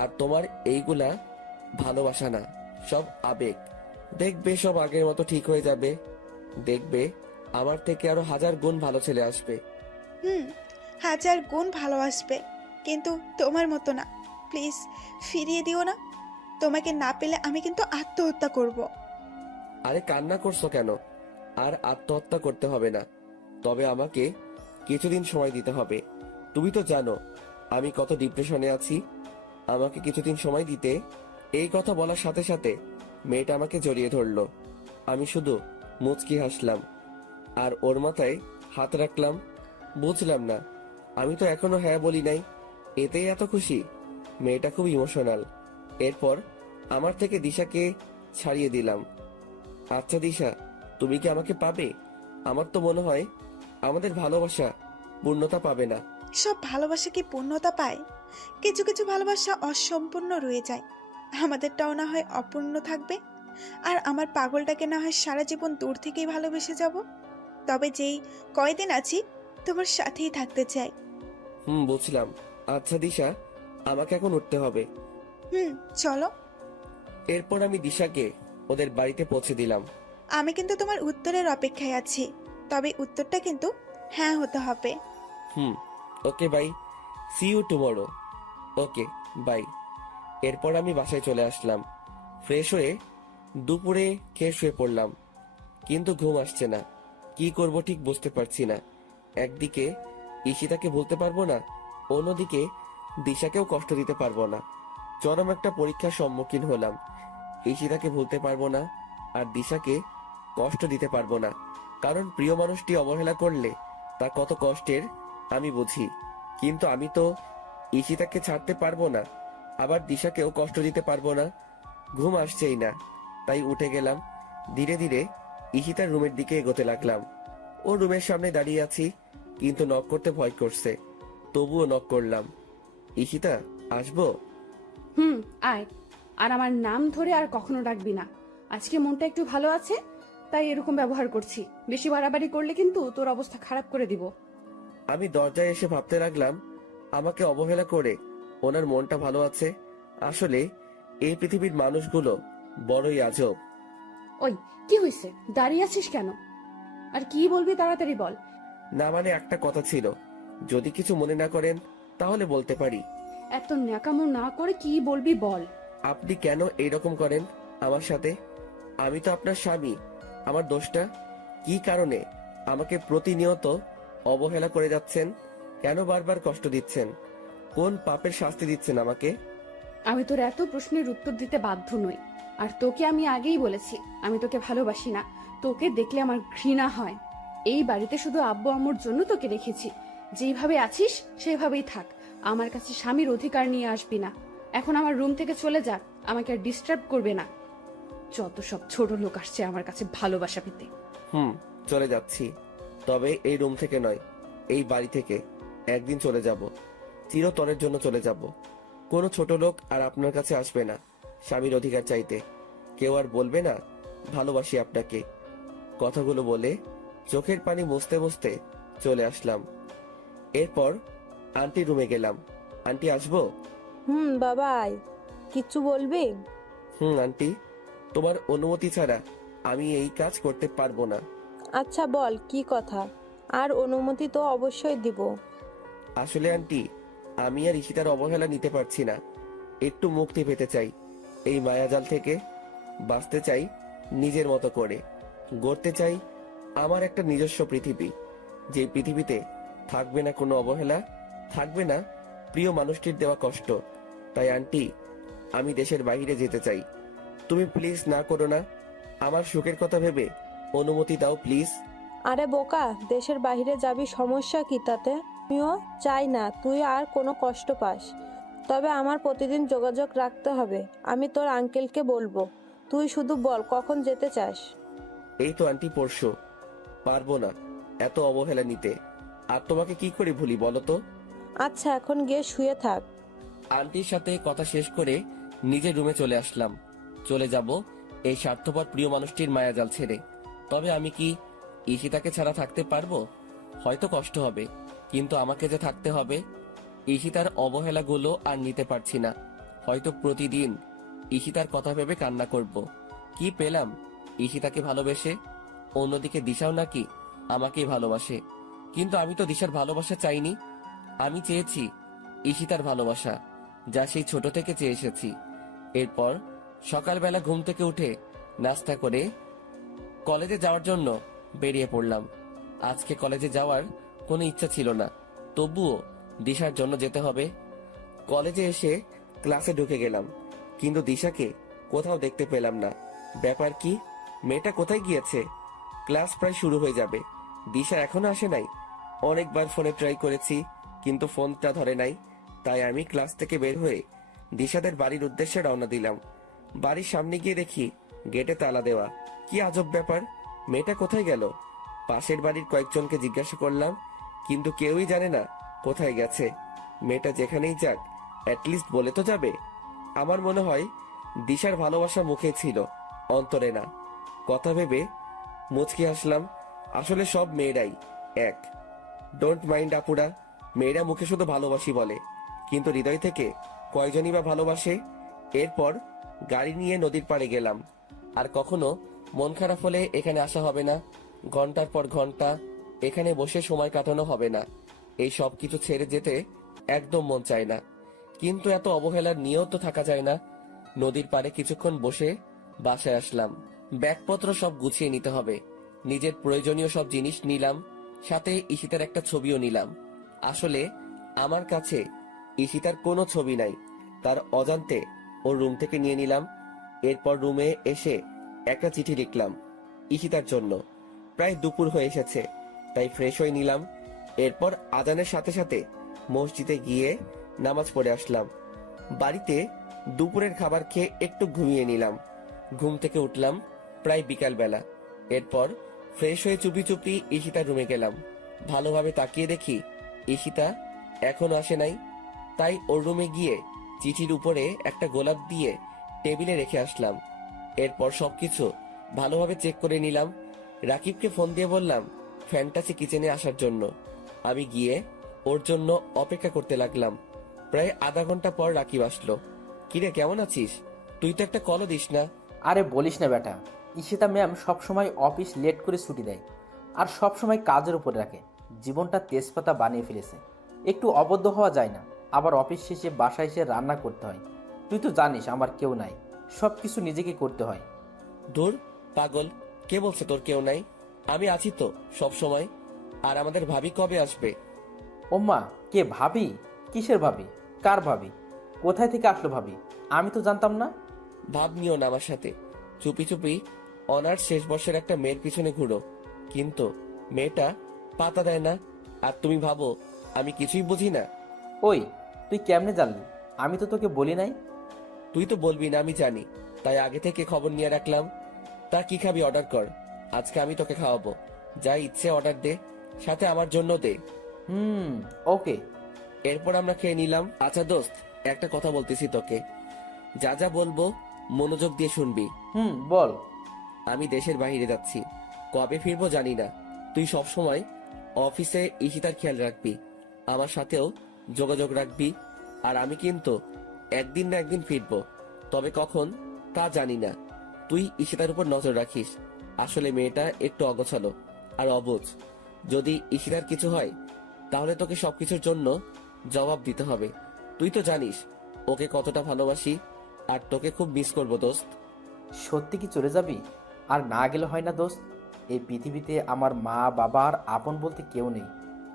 আর তোমার এইগুলা ভালোবাসা না, সব আবেগ। দেখবে সব আগের মতো ঠিক হয়ে যাবে। দেখবে আমার থেকে আরো 1000 গুণ ভালো ছেলে আসবে। 1000 গুণ ভালোবাসবে, কিন্তু তোমার মতো না। প্লিজ ফিরিয়ে দিও না। তোমাকে না পেলে আমি কিন্তু আত্মহত্যা করব। আরে কান্না করছো কেন? আর আত্মহত্যা করতে হবে না, তবে আমাকে কিছুদিন সময় দিতে হবে। তুমি তো জানো আমি কত ডিপ্রেশনে আছি। আমাকে কিছুদিন সময় দিতে। এই কথা বলার সাথে সাথে মেয়েটা আমাকে জড়িয়ে ধরলো। আমি শুধু মুচকি হাসলাম আর ওর মাথায় হাত রাখলাম। বুঝলাম না, আমি তো এখনো হ্যাঁ বলি নাই, এতেই এত খুশি? মেয়েটা খুব ইমোশনাল। এরপর আমার থেকে দিশাকে ছাড়িয়ে দিলাম। আচ্ছা দিশা, তুমি কি আমাকে পাবে? আমার তো মনে হয় আমাদের ভালোবাসা পূর্ণতা পাবে না। সব ভালোবাসা কি পূর্ণতা পায়? কিছু কিছু ভালোবাসা অসম্পূর্ণ রয়ে যায়। আমাদেরটাও না হয় অপূর্ণ থাকবে, আর আমার পাগলটাকে না হয় সারা জীবন দূর থেকেই ভালোবেসে যাব। তবে যেই কয়দিন আছি তোমার সাথেই থাকতে চাই। বুঝলাম। আচ্ছা দিশা, আমাকে এখন উঠতে হবে। চলো। এরপর আমি দিশাকে ওদের বাড়িতে পৌঁছে দিলাম। আমি কিন্তু তোমার উত্তরের অপেক্ষায় আছি, তবে উত্তরটা কিন্তু হ্যাঁ হতে হবে। Okay bye, see you tomorrow. Okay bye. এরপর আমি বাসায় চলে আসলাম। ফ্রেশ হয়ে দুপুরে খেয়ে শুয়ে পড়লাম, কিন্তু ঘুম আসছে না। কি করব ঠিক বুঝতে পারছি না। একদিকে ঈশিতাকে বলতে পারবো না, অন্যদিকে দিশাকেও কষ্ট দিতে পারবো না। চরম একটা পরীক্ষার সম্মুখীন হলাম। ঈশিতাকে ভুলতে পারবো না, আর দিশাকে কষ্ট দিতে পারবো না, কারণ প্রিয় মানুষটি অবহেলা করলে তা কত কষ্টের আমি বুঝি। কিন্তু আমি তো ঈশিতাকে ছাড়তে পারবো না, আবার দিশাকেও কষ্ট দিতে পারবো না। ঘুম আসছেই না, তাই উঠে গেলাম। ধীরে ধীরে ঈশিতার রুমের দিকে এগোতে লাগলাম। ও রুমের সামনে দাঁড়িয়ে আছি, কিন্তু নক করতে ভয় করছে। তবুও নক করলাম। ঈশিতা, আসবো? আয়। আর আমার নাম ধরে আর কখনো ডাকবি না। আজকে মনটা একটু ভালো আছে, তাই এরকম ব্যবহার করছি। বেশি বাড়াবাড়ি করলে কিন্তু তোর অবস্থা খারাপ করে দিব। আমি দরজায় এসে ভাবতে লাগলাম, আমাকে অবহেলা করে ওনার মনটা ভালো আছে। আসলে এই পৃথিবীর মানুষগুলো বড়ই আজব। ওই কি হয়েছে, দাঁড়িয়ে আছিস কেন? আর কি বলবি তাড়াতাড়ি বল। না মানে একটা কথা ছিল, যদি কিছু মনে না করেন তাহলে বলতে পারি। এত ন্যাকামো না করে কি বলবি বল। আপনি কেন এইরকম করেন আমার সাথে? আমি তো আপনার স্বামী। আমার দোষটা কি? কারণে আমাকে প্রতিনিয়ত অবহেলা করে যাচ্ছেন? কেন বারবার কষ্ট দিচ্ছেন? কোন পাপের শাস্তি দিচ্ছেন আমাকে? আমি তোর এত প্রশ্নের উত্তর দিতে বাধ্য নই। আর তোকে আমি আগেই বলেছি, আমি তোকে ভালোবাসি না। তোকে দেখলে আমার ঘৃণা হয়। এই বাড়িতে শুধু আব্বু আম্মুর জন্য তোকে রেখেছি। যেভাবে আছিস সেভাবেই থাক। আমার কাছে স্বামীর অধিকার নিয়ে আসবি না। এখন আমার রুম থেকে চলে যা, আমাকে আর ডিস্টার্ব করবে না। যত সব ছোট লোক আসছে আমার কাছে ভালোবাসা পেতে। চলে যাচ্ছি, তবে এই রুম থেকে নয়, এই বাড়ি থেকে একদিন চলে যাব। চিরতরের জন্য চলে যাব। কোনো ছোট লোক আর আপনার কাছে আসবে না স্বামীর অধিকার চাইতে। কেউ আর বলবে না ভালোবাসি আপনাকে। কথাগুলো বলে চোখের পানি মুছতে মুছতে চলে আসলাম। এরপর আন্টি রুমে গেলাম। আন্টি আসবো? বাবা আয়। কিচ্ছু বলবি? আন্টি, তোমার অনুমতি ছাড়া আমি এই কাজ করতে পারবো না। আচ্ছা বল কি কথা। আর অনুমতি তো অবশ্যই দিব। আসলে আন্টি, আমি আর ঈশিতার অবহেলা নিতে পারছি না। একটু মুক্তি পেতে চাই এই মায়াজাল থেকে। বাঁচতে চাই নিজের মতো করে। গড়তে চাই আমার একটা নিজস্ব পৃথিবী, যে পৃথিবীতে থাকবে না কোনো অবহেলা, থাকবে না প্রিয় মানুষটির দেওয়া কষ্ট। তাই আন্টি, আমি দেশের বাইরে যেতে চাই। তুমি প্লিজ না করো না। আমার সুখের কথা ভেবে অনুমতি দাও প্লিজ। আরে বোকা, দেশের বাইরে যাবি, সমস্যা কি তাতে? আমিও চাই না তুই আর কোনো কষ্ট পাস। তবে আমার প্রতিদিন যোগাযোগ রাখতে হবে। আমি তোর আঙ্কেলকে বলবো। তুই শুধু বল কখন যেতে চাস। এই তো আন্টি পরশু। পারবো না এত অবহেলা নিতে। আর তোমাকে কি করে ভুলি বলো তো? আচ্ছা এখন গিয়ে শুয়ে থাক। আন্টির সাথে কথা শেষ করে নিজের রুমে চলে আসলাম। চলে যাব এই স্বার্থপর প্রিয় মানুষটির মায়াজাল ছেড়ে। তবে আমি কি ঈশিতাকে ছাড়া থাকতে পারবো? হয়তো কষ্ট হবে, কিন্তু আমাকে যে থাকতে হবে। ঈশিতার অবহেলাগুলো আর নিতে পারছি না। হয়তো প্রতিদিন ঈশিতার কথা ভেবে কান্না করব। কি পেলাম ঈশিতাকে ভালোবেসে? অন্যদিকে দিশাও নাকি আমাকেই ভালোবাসে। কিন্তু আমি তো দিশার ভালোবাসা চাইনি। আমি চেয়েছি ঈশিতার ভালোবাসা, যা সেই ছোট থেকে চেয়ে এসেছি। এরপর সকালবেলা ঘুম থেকে উঠে নাস্তা করে কলেজে যাওয়ার জন্য বেরিয়ে পড়লাম। আজকে কলেজে যাওয়ার কোনো ইচ্ছা ছিল না, তবুও দিশার জন্য যেতে হবে। কলেজে এসে ক্লাসে ঢুকে গেলাম, কিন্তু দিশাকে কোথাও দেখতে পেলাম না। ব্যাপার কি? মেয়েটা কোথায় গিয়েছে? ক্লাস প্রায় শুরু হয়ে যাবে, দিশা এখনো আসে নাই। অনেকবার ফোনে ট্রাই করেছি, কিন্তু ফোনটা ধরে নাই। তাই আমি ক্লাস থেকে বের হয়ে দিশাদের বাড়ির উদ্দেশ্যে রওনা দিলাম। বাড়ির সামনে গিয়ে দেখি গেটে তালা দেওয়া। কি আজব ব্যাপার, মেয়েটা কোথায় গেল? পাশের বাড়ির কয়েকজনকে জিজ্ঞাসা করলাম, কিন্তু কেউই জানে না কোথায় গেছে। মেয়েটা যেখানেই যাক অ্যাটলিস্ট বলে তো যাবে। আমার মনে হয় দিশার ভালোবাসা মুখে ছিল, অন্তরে না। কথা ভেবে মুচকি হাসলাম। আসলে সব মেয়েরাই এক। ডোন্ট মাইন্ড আপুরা, মেয়েরা মুখে শুধু ভালোবাসি বলে, কিন্তু হৃদয় থেকে কয়জনই বা ভালোবাসে? এরপর গাড়ি নিয়ে নদীর পাড়ে গেলাম। আর কখনো মন খারাপ হলে এখানে আসা হবে না। ঘন্টার পর ঘন্টা এখানে বসে সময় কাটানো হবে না। এই সব কিছু ছেড়ে যেতে একদম মন চায় না, কিন্তু এত অবহেলার নিয়েও তো থাকা যায় না। নদীর পাড়ে কিছুক্ষণ বসে বাসায় আসলাম। ব্যাগপত্র সব গুছিয়ে নিতে হবে। নিজের প্রয়োজনীয় সব জিনিস নিলাম, সাথে ঈশিতার একটা ছবিও নিলাম। আসলে আমার কাছে ঈশিতার কোনো ছবি নাই, তার অজান্তে ওর রুম থেকে নিয়ে নিলাম। এরপর রুমে এসে একটা চিঠি লিখলাম ঈশিতার জন্য। প্রায় দুপুর হয়ে এসেছে, তাই ফ্রেশ হয়ে নিলাম। এরপর আজানের সাথে সাথে মসজিদে গিয়ে নামাজ পড়ে আসলাম। বাড়িতে দুপুরের খাবার খেয়ে একটু ঘুমিয়ে নিলাম। ঘুম থেকে উঠলাম প্রায় বিকাল বেলা। এরপর ফ্রেশ হয়ে চুপি চুপি ঈশিতার রুমে গেলাম। ভালোভাবে তাকিয়ে দেখি ঈশিতা এখনো আসে নাই। তাই ওর রুমে গিয়ে চিঠির উপরে একটা গোলাপ দিয়ে টেবিলে রেখে আসলাম। এরপর সবকিছু ভালোভাবে চেক করে নিলাম। রাকিবকে ফোন দিয়ে বললাম ফ্যান্টাসি কিচেনে আসার জন্য। আমি গিয়ে ওর জন্য অপেক্ষা করতে লাগলাম। প্রায় আধা ঘন্টা পর রাকিব আসলো। কিরে, কেমন আছিস? তুই তো একটা কলও দিস না। আরে বলিস না বেটা, ঈশিতা ম্যাম সবসময় অফিস লেট করে ছুটি দেয় আর সবসময় কাজের উপর রাখে। জীবনটা তেজপাতা বানিয়ে ফেলেছে। একটু অবদ্ধ হওয়া যায় না। আবার অফিস শেষে বাসায় এসে রান্না করতে হয়। তুই তো জানিস আমার কেউ নাই, সব কিছু নিজেকে করতে হয়। দূর পাগল, কে বলছে তোর কেউ নাই? আমি আছি তো সব সময়। আর আমাদের ভাবি কবে আসবে? ওম্মা, কে ভাবি? কিসের ভাবি? কার ভাবি? কোথায় থেকে আসলো ভাবি? আমি তো জানতাম না। ভাব নিও না আমার সাথে। চুপি চুপি অনার্স শেষ বর্ষের একটা মেয়ের পিছনে ঘুরো, কিন্তু মেয়েটা পাতা দেয় না। আর তুমি ভাবো আমি কিছুই বুঝি না? ওই, তুই কেমনে জানলি? আমি তো তোকে বলি নাই। তুই তো বলবি না আমি জানি, তাই আগে থেকে খবর নিয়ে রাখলাম। তা কি খাবি অর্ডার কর, আজকে আমি তোকে খাওয়াবো। যা ইচ্ছে অর্ডার দে, সাথে আমার জন্য দে। ওকে। এরপর আমরা খেয়ে নিলাম। আচ্ছা দোস্ত, একটা কথা বলতেছি তোকে, যা যা বলবো মনোযোগ দিয়ে শুনবি। বল। আমি দেশের বাইরে যাচ্ছি, কবে ফিরবো জানি না। তুই সব সময় অফিসে ঈশিতার খেয়াল রাখবি, আমার সাথেও যোগাযোগ রাখবি। আর আমি কিন্তু একদিন না একদিন ফিরবো, তবে কখন তা জানি না। তুই ঈশিতার উপর নজর রাখিস। আসলে মেয়েটা একটু অগোছালো আর অবুঝ। যদি ঈশিতার কিছু হয় তাহলে তোকে সবকিছুর জন্য জবাব দিতে হবে। তুই তো জানিস ওকে কতটা ভালোবাসি, আর তোকে খুব মিস করবো দোস্ত। সত্যি কি চলে যাবি? আর না গেলে হয় না দোস্ত। এই পৃথিবীতে আমার মা বাবা আর আপন বলতে কেউ নেই।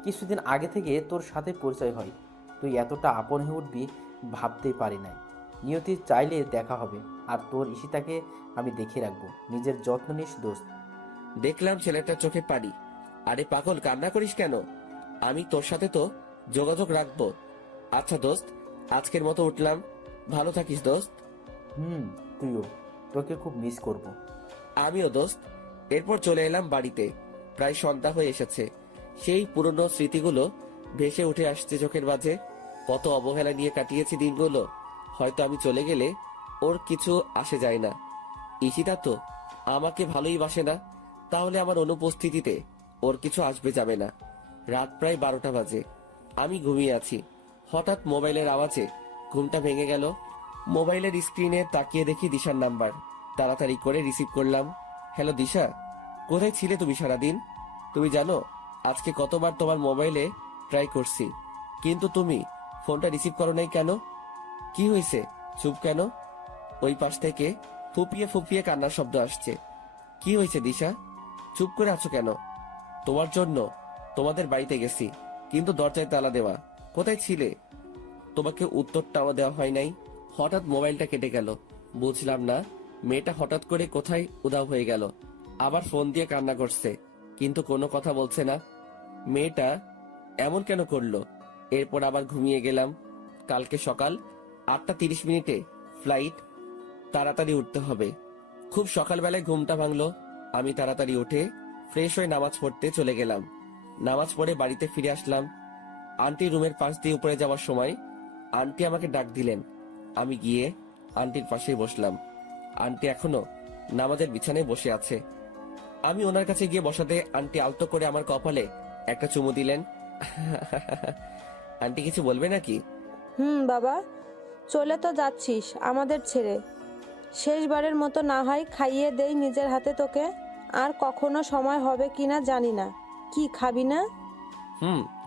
কিছুদিন আগে থেকে তোর সাথে পরিচয় হয়, তুই এতটা আপন হয়ে উঠবি ভাবতেই পারি নাই। নিয়তি চাইলে দেখা হবে। আর তোর ঈশিতাকে আমি দেখে রাখবো। নিজের যত্ন নিস দোস্ত। দেখলাম ছেলেটার চোখে পানি। আরে পাগল, কান্না করিস কেন? আমি তোর সাথে তো যোগাযোগ রাখবো। আচ্ছা দোস্ত, আজকের মতো উঠলাম। ভালো থাকিস দোস্ত। তুইও। তোকে খুব মিস করব। আমিও দোস্ত। এরপর চলে এলাম বাড়িতে। প্রায় সন্ধ্যা হয়ে এসেছে। সেই পুরনো স্মৃতিগুলো ভেসে উঠে আসছে চোখের মাঝে। কত অবহেলা নিয়ে কাটিয়েছি দিনগুলো। হয়তো আমি চলে গেলে ওর কিছু আসে যায় না। ঈশিতা তো আমাকে ভালোই বাসে না, তাহলে আমার অনুপস্থিতিতে ওর কিছু আসবে যাবে না। রাত প্রায় 12টা বাজে। আমি ঘুমিয়ে আছি। হঠাৎ মোবাইলের আওয়াজে ঘুমটা ভেঙে গেল। মোবাইলের স্ক্রিনে তাকিয়ে দেখি দিশার নাম্বার। তাড়াতাড়ি করে রিসিভ করলাম। হ্যালো দিশা, কোথায় ছিলে তুমি সারাদিন? তুমি জানো আজকে কতবার তোমার মোবাইলে ট্রাই করছি, কিন্তু তুমি ফোনটা রিসিভ করো নাই কেন? কি হয়েছে, চুপ কেন? ওই পাশ থেকে ফুপিয়ে ফুপিয়ে কান্নার শব্দ আসছে। কি হয়েছে দিশা, চুপ করে আছো কেন? তোমার জন্য তোমাদের বাড়িতে গেছি, কিন্তু দরজায় তালা দেওয়া। কোথায় ছিলে? তোমাকে উত্তরটাও দেওয়া হয় নাই। হঠাৎ মোবাইলটা কেটে গেল। বুঝলাম না মেয়েটা হঠাৎ করে কোথায় উধাও হয়ে গেল। আবার ফোন দিয়ে কান্না করছে, কিন্তু কোনো কথা বলছে না। মেয়েটা এমন কেন করলো? এরপর আবার ঘুমিয়ে গেলাম। কালকে সকাল 8টা 30 ফ্লাইট, তাড়াতাড়ি উঠতে হবে। খুব সকালবেলায় ঘুমটা ভাঙলো। আমি তাড়াতাড়ি উঠে ফ্রেশ হয়ে নামাজ পড়তে চলে গেলাম। নামাজ পড়ে বাড়িতে ফিরে আসলাম। আন্টি রুমের পাশ দিয়ে উপরে যাওয়ার সময় আন্টি আমাকে ডাক দিলেন। আমি গিয়ে আন্টির পাশেই বসলাম। আন্টি এখনো নামাজের বিছানায় বসে আছে। আমি ওনার কাছে গিয়ে বসাতে আন্টি আলতো করে আমার কপালে একটা চুমু দিলেন। আন্টি কিছু বলবে নাকি? বাবা, চলে তো যাচ্ছিস আমাদের ছেড়ে। শেষবারের মতো না হয় খাইয়ে দেই নিজের হাতে তোকে। আর কখনো সময় হবে কিনা জানি না। কি খাবি না?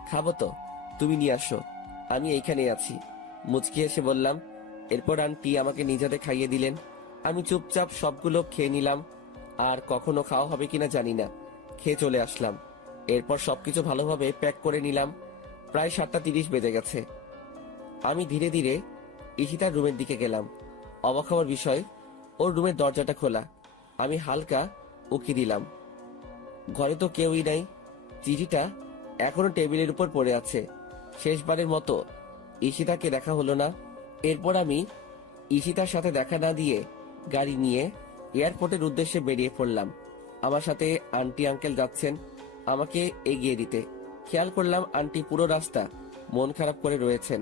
খাবো তো, তুমি নিয়ে আসো, আমি এইখানে আছি, মুচকি এসে বললাম। এরপর আন্টি আমাকে নিজ হাতে খাইয়ে দিলেন। আমি চুপচাপ সবগুলো খেয়ে নিলাম। আর কখনো খাওয়া হবে কিনা জানি না, খেয়ে চলে আসলাম। এরপর সবকিছু ভালোভাবে প্যাক করে নিলাম। প্রায় 7টা 30 বেজে গেছে। আমি ধীরে ধীরে ঈশিতার রুমের দিকে গেলাম। অবাক হওয়ার বিষয়, ওর রুমের দরজাটা খোলা। আমি হালকা উকি দিলাম, ঘরে তো কেউই নাই। চিঠিটা এখনো টেবিলের উপর পড়ে আছে। শেষবারের মতো ঈশিতাকে দেখা হলো না। এরপর আমি ঈশিতার সাথে দেখা না দিয়ে গাড়ি নিয়ে এয়ারপোর্টের উদ্দেশ্যে বেরিয়ে পড়লাম। আমার সাথে আন্টি আঙ্কেল যাচ্ছেন আমাকে এগিয়ে দিতে। খেয়াল করলাম আন্টি পুরো রাস্তা মন খারাপ করে রয়েছেন।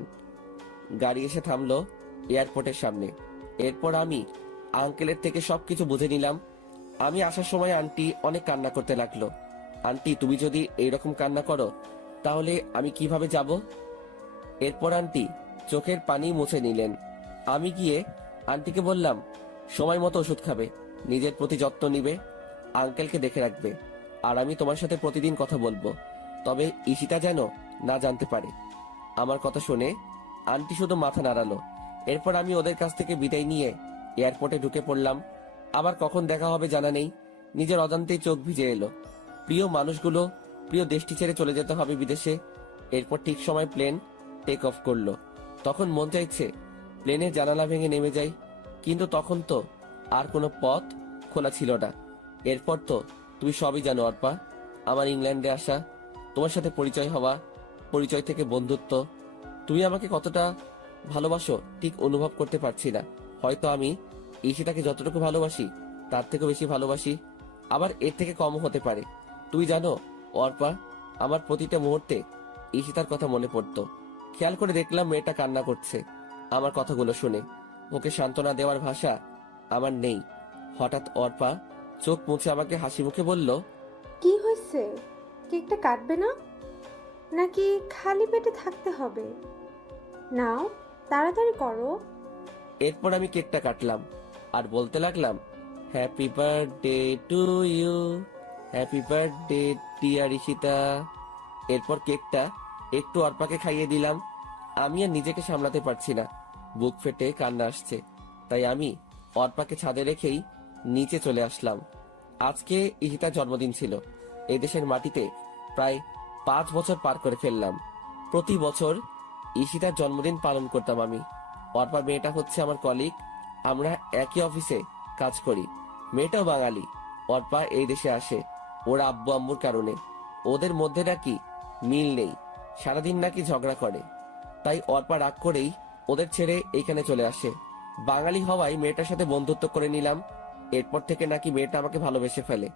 গাড়ি এসে থামলো এয়ারপোর্টের সামনে। এরপর আমি আঙ্কেলের থেকে সবকিছু বুঝে নিলাম। আমি আসার সময় আন্টি অনেক কান্না করতে লাগলো। আন্টি, তুমি যদি এইরকম কান্না করো তাহলে আমি কিভাবে যাব? এরপর আন্টি চোখের পানি মুছে নিলেন। আমি গিয়ে আন্টিকে বললাম, সময় মতো ওষুধ খাবে, নিজের প্রতি যত্ন নিবে, আঙ্কেলকে দেখে রাখবে, আর আমি তোমার সাথে প্রতিদিন কথা বলবো, তবে ঈশিতা যেন না জানতে পারে। আমার কথা শুনে আন্টি শুধু মাথা নাড়ালো। এরপর আমি ওদের কাছ থেকে বিদায় নিয়ে এয়ারপোর্টে ঢুকে পড়লাম। আবার কখন দেখা হবে জানা নেই, নিজের অজান্তেই চোখ ভিজে এলো। প্রিয় মানুষগুলো, প্রিয় দেশটি ছেড়ে চলে যেতে হবে বিদেশে। এরপর ঠিক সময় প্লেন টেক অফ করলো। তখন মন চাইছে প্লেনের জানালা ভেঙে নেমে যাই, কিন্তু তখন তো আর কোনো পথ খোলা ছিল না। এরপর তো তুমি সবই জানো অর্পা, আমার ইংল্যান্ডে আসা, তোমার সাথে পরিচয় হওয়া, পরিচয় থেকে বন্ধুত্ব। তুমি আমাকে কতটা ভালোবাসো ঠিক অনুভব করতে পারছি না। হয়তো আমি ঈশিতাকে যতটুকু ভালোবাসি তার থেকেও বেশি ভালোবাসি, আবার এর থেকে কমও হতে পারে। তুই জানো অর্পা, আমার প্রতিটা মুহূর্তে ঈশিতার কথা মনে পড়তো। খেয়াল করে দেখলাম মেয়েটা কান্না করছে আমার কথাগুলো শুনে। ওকে সান্ত্বনা দেওয়ার ভাষা আমার নেই। হঠাৎ অর্পা চোখ মুছে আমাকে হাসি মুখে বলল, কি হয়েছে? কেকটা কাটবে না, নাকি খালি পেটে থাকতে হবে? নাও, তাড়াতাড়ি করো। এরপর আমি কেকটা কাটলাম আর বলতে লাগলাম, happy birthday to you, happy birthday dear Ishita. এরপর কেকটা একটু অর্পাকে খাইয়ে দিলাম। আমি আর নিজেকে সামলাতে পারছি না, বুক ফেটে কান্না আসছে। তাই আমি অর্পাকে ছাদে রেখেই নিচে চলে আসলাম। আজকে ঈশিতার জন্মদিন ছিল। এই দেশের মাটিতে প্রায় 5 বছর পার করে ফেললাম। প্রতি বছর ঈশিতার জন্মদিন পালন করতাম আমি। অর্পা মেয়েটা হচ্ছে আমার কলিগ, আমরা একই অফিসে কাজ করি। মেয়েটাও বাঙালি। অর্পা এই দেশে আসে ওর আব্বু আম্মুর কারণে। ওদের মধ্যে নাকি মিল নেই, সারাদিন নাকি ঝগড়া করে। তাই অর্পা রাগ করেই ওদের ছেড়ে এইখানে চলে আসে। বাঙালি হওয়ায় মেয়েটার সাথে বন্ধুত্ব করে নিলাম। এরপর থেকে নাকি মেয়েটা আমাকে ভালোবেসে ফেলে।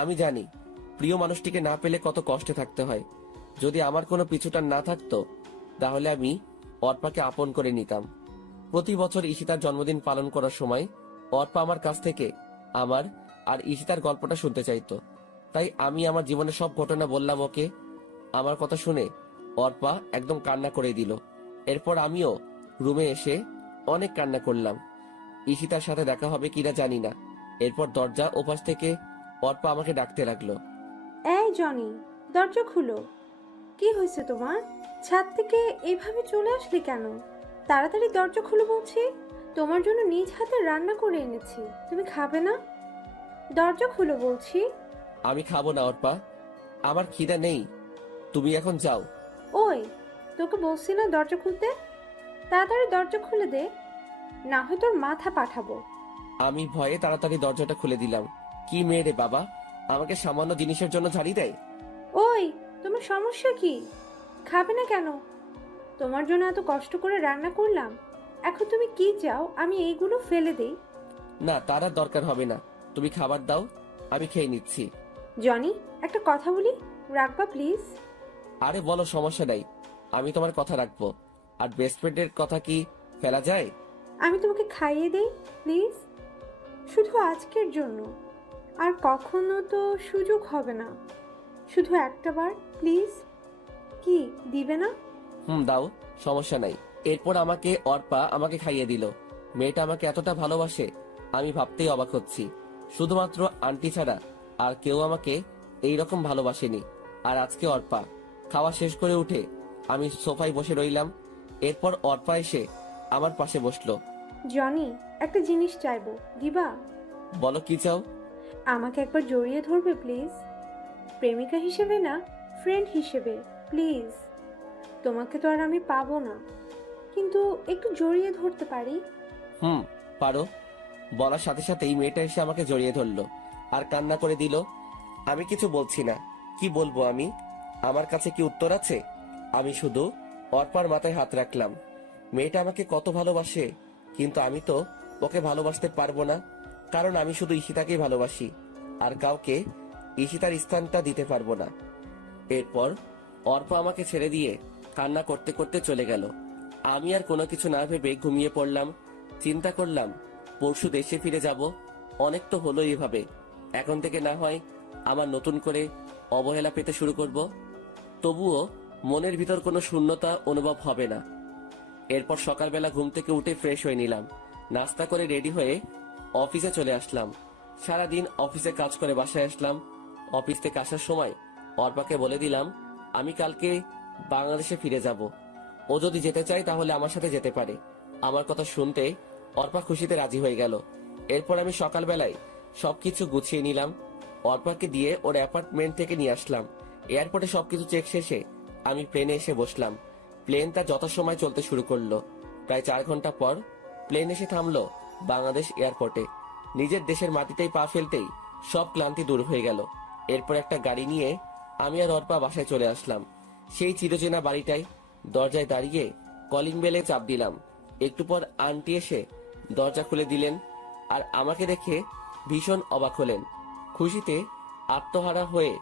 আমি জানি প্রিয় মানুষটিকে না পেলে কত কষ্টে থাকতে হয়। যদি আমার কোনো পিছুটান না থাকতো তাহলে আমি অর্পাকে আপন করে নিতাম। প্রতি বছর ঈশিতার জন্মদিন পালন করার সময় অর্পা আমার কাছ থেকে আমার আর ঈশিতার গল্পটা শুনতে চাইতো। তাই আমি আমার জীবনের সব ঘটনা বললাম ওকে। আমার কথা শুনে অর্পা একদম কান্না করে দিল। এরপর আমিও রুমে এসে অনেক কান্না করলাম। ঈশিতার সাথে দেখা হবে কিনা জানি না। এরপর দরজা ওপাশ থেকে অর্পা আমাকে ডাকতে লাগলো। এই জনি, দরজা খুলো। কি হয়েছে তোমার? ছাদ থেকে এইভাবে চলে আসলে কেন? তাড়াতাড়ি দরজা খুলো বলছি। তোমার জন্য নিজ হাতে রান্না করে এনেছি, তুমি খাবে না? দরজা খুলো বলছি। আমি খাবো না অর্পা, আমার খিদা নেই, তুমি এখন যাও। ওই, তোকে বলছি না দরজা খুলতে? তাড়াতাড়ি দরজা খুলে দে, না হয় তোর মাথা পাঠাবো। আমি ভয়ে তাড়াতাড়ি দরজাটা খুলে দিলাম। কি মেয়ে রে বাবা, আমাকে সামান্য জিনিসের জন্য ঝাড়ি দেয়। ওই, তোমার সমস্যা কি? খাবে না কেন? তোমার জন্য এত কষ্ট করে রান্না করলাম, এখন তুমি কি চাও আমি এইগুলো ফেলে দেই? না, তার আর দরকার হবে না, তুমি খাবার দাও, আমি খেয়ে নিচ্ছি। জনি, একটা কথা বলি, রাখবা প্লিজ? আরে বলো, সমস্যা নাই, আমি তোমার কথা রাখবো। আর বেস্ট ফ্রেন্ডের কথা কি ফেলা যায়? আমি তোমাকে খাইয়ে দেই প্লিজ, শুধু আজকের জন্য, আর কখনো তো সুযোগ হবে না। শুধু একটা বার প্লিজ, কি দিবে না? দাও, সমস্যা নাই। এরপর আমাকে অর্পা আমাকে খাইয়ে দিল। মেয়েটা আমাকে এতটা ভালোবাসে আমি ভাবতেই অবাক হচ্ছি। শুধুমাত্র আন্টি ছাড়া আর কেউ আমাকে এইরকম ভালোবাসেনি। আর আজকে অর্পা খাওয়া শেষ করে উঠে আমি সোফায় বসে রইলাম। এরপর অর্পা এসে আমার পাশে বসলো। জনি, একটা জিনিস চাইবো, দিবা? বলো কি চাও? আমাকে একবার জড়িয়ে ধরবে প্লিজ? প্রেমিকা হিসেবে না, ফ্রেন্ড হিসেবে প্লিজ। তোমাকে তো আর আমি পাবো না, কিন্তু একটু জড়িয়ে ধরতে পারি। পারো। বলার সাথে সাথেই মেয়েটা এসে আমাকে জড়িয়ে ধরলো আর কান্না করে দিল। আমি কিছু বলছি না, কি বলবো আমি? আমার কাছে কি উত্তর আছে? আমি শুধু অর্পার মাথায় হাত রাখলাম। মেয়েটা আমাকে কত ভালোবাসে, কিন্তু আমি তো ওকে ভালোবাসতে পারবো না, কারণ আমি শুধু ঈশিতাকেই ভালোবাসি, আর কাউকে ঈশিতার স্থানটা দিতে পারবো না। এরপর অর্পা আমাকে ছেড়ে দিয়ে কান্না করতে করতে চলে গেল। আমি আর কোনো কিছু না ভেবে ঘুমিয়ে পড়লাম। চিন্তা করলাম পরশু দেশে ফিরে যাব। অনেক তো হলো এভাবে, এখন থেকে না হয় আমার নতুন করে অবহেলা পেতে শুরু করব। তবুও মনের ভিতর কোনো শূন্যতা অনুভব হবে না। এরপর সকালবেলা ঘুম থেকে উঠে ফ্রেশ হয়ে নিলাম, নাস্তা করে রেডি হয়ে অফিসে চলে আসলাম। সারাদিন অফিসে কাজ করে বাসায় আসলাম। অফিস থেকে আসার সময় অর্পাকে বলে দিলাম আমি কালকে বাংলাদেশে ফিরে যাব। ও যদি যেতে চায় তাহলে আমার সাথে যেতে পারে। আমার কথা শুনতে অর্পা খুশিতে রাজি হয়ে গেল। এরপর আমি সকালবেলায় সবকিছু গুছিয়ে নিলাম, অর্পাকে দিয়ে ওর অ্যাপার্টমেন্ট থেকে নিয়ে আসলাম। এয়ারপোর্টে সবকিছু চেক শেষে আমি প্লেনে এসে বসলাম। প্লেন তার যথাসময় চলতে শুরু করলো। প্রায় 4 ঘন্টা পর প্লেন এসে থামলো বাংলাদেশ এয়ারপোর্টে। নিজের দেশের মাটিতেই পা ফেলতেই সব ক্লান্তি দূর হয়ে গেল। এরপর একটা গাড়ি নিয়ে আমি আর অর্পা বাসায় চলে আসলাম। সেই চিরচেনা বাড়িটায় দরজায় দাঁড়িয়ে কলিং বেলে চাপ দিলাম। একটু পর আন্টি এসে দরজা খুলে দিলেন আর আমাকে দেখে ভীষণ অবাক হলেন। খুশিতে আত্মহারা হয়ে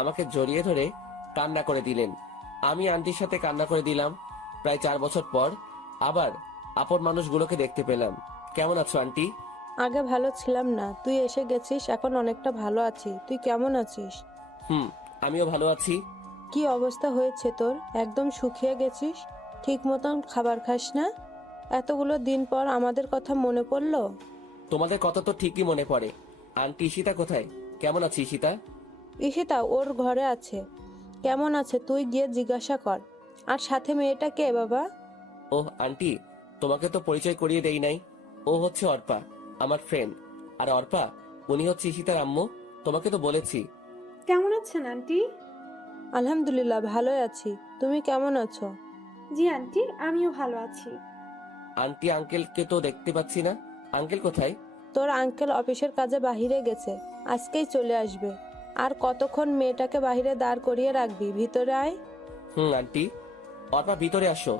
আমাকে জড়িয়ে ধরে কান্না করে দিলেন। আমি আন্টির সাথে কান্না করে দিলাম। প্রায় 4 বছর পর আবার আপন মানুষগুলোকে দেখতে পেলাম। কেমন আছো আন্টি? আগে ভালো ছিলাম না, তুই এসে গেছিস, এখন অনেকটা ভালো আছি। তুই কেমন আছিস? আমিও ভালো আছি। কি অবস্থা হয়েছে তোর? একদম শুকিয়ে গেছিস, ঠিক মতন খাবার খাস না। এতগুলো দিন পর আমাদের কথা মনে পড়লো। তোমাদের কথা তো ঠিকই মনে পড়ে। আন্টি ঈশিতা কোথায়? কেমন আছে ঈশিতা? ঈশিতা ওর ঘরে আছে। কেমন আছে তুই গিয়ে জিজ্ঞাসা কর। আর সাথে মেয়েটা কে বাবা? ওহ আন্টি, তোমাকে তো পরিচয় করিয়ে দেই নাই। ও হচ্ছে অর্পা, আমার ফ্রেন্ড। আর অর্পা, উনি হচ্ছে ঈশিতার আম্মু। তোমাকে তো বলেছি। কেমন আছেন আন্টি? আলহামদুলিল্লাহ ভালোই আছি। তুমি কেমন আছো? জি আন্টি, আমিও ভালো আছি। আন্টি আঙ্কেলকে তো দেখতে পাচ্ছি না। আঙ্কেল কোথায়? তোর আঙ্কেল অফিসের কাজে বাহিরে গেছে, আজকেই চলে আসবে। আর কতক্ষণ মেয়েটাকে বাহিরে দাঁড় করিয়ে রাখবি? ভিতরে আয়। আন্টি। অর্পা ভিতরে আসো।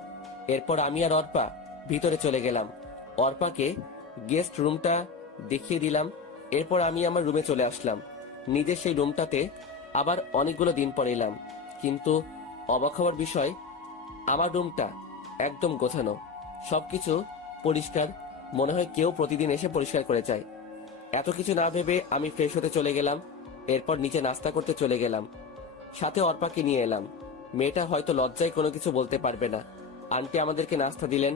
এরপর আমি আর অর্পা ভিতরে চলে গেলাম। অর্পাকে গেস্ট রুমটা দেখিয়ে দিলাম। এরপর আমি আমার রুমে চলে আসলাম। নিজের সেই রুমটাতে আবার অনেকগুলো দিন পর এলাম, কিন্তু অবাক হওয়ার বিষয়, আমার রুমটা একদম গোছানো, সবকিছু পরিষ্কার। মনে হয় কেউ প্রতিদিন এসে পরিষ্কার করে যায়। এত কিছু না ভেবে আমি ফ্রেশ হতে চলে গেলাম। এরপর নিচে নাস্তা করতে চলে গেলাম। সাথে অর্পাকে নিয়ে এলাম। মেয়েটা হয়তো লজ্জায় কোনো কিছু বলতে পারবে না। আন্টি আমাদেরকে নাস্তা দিলেন।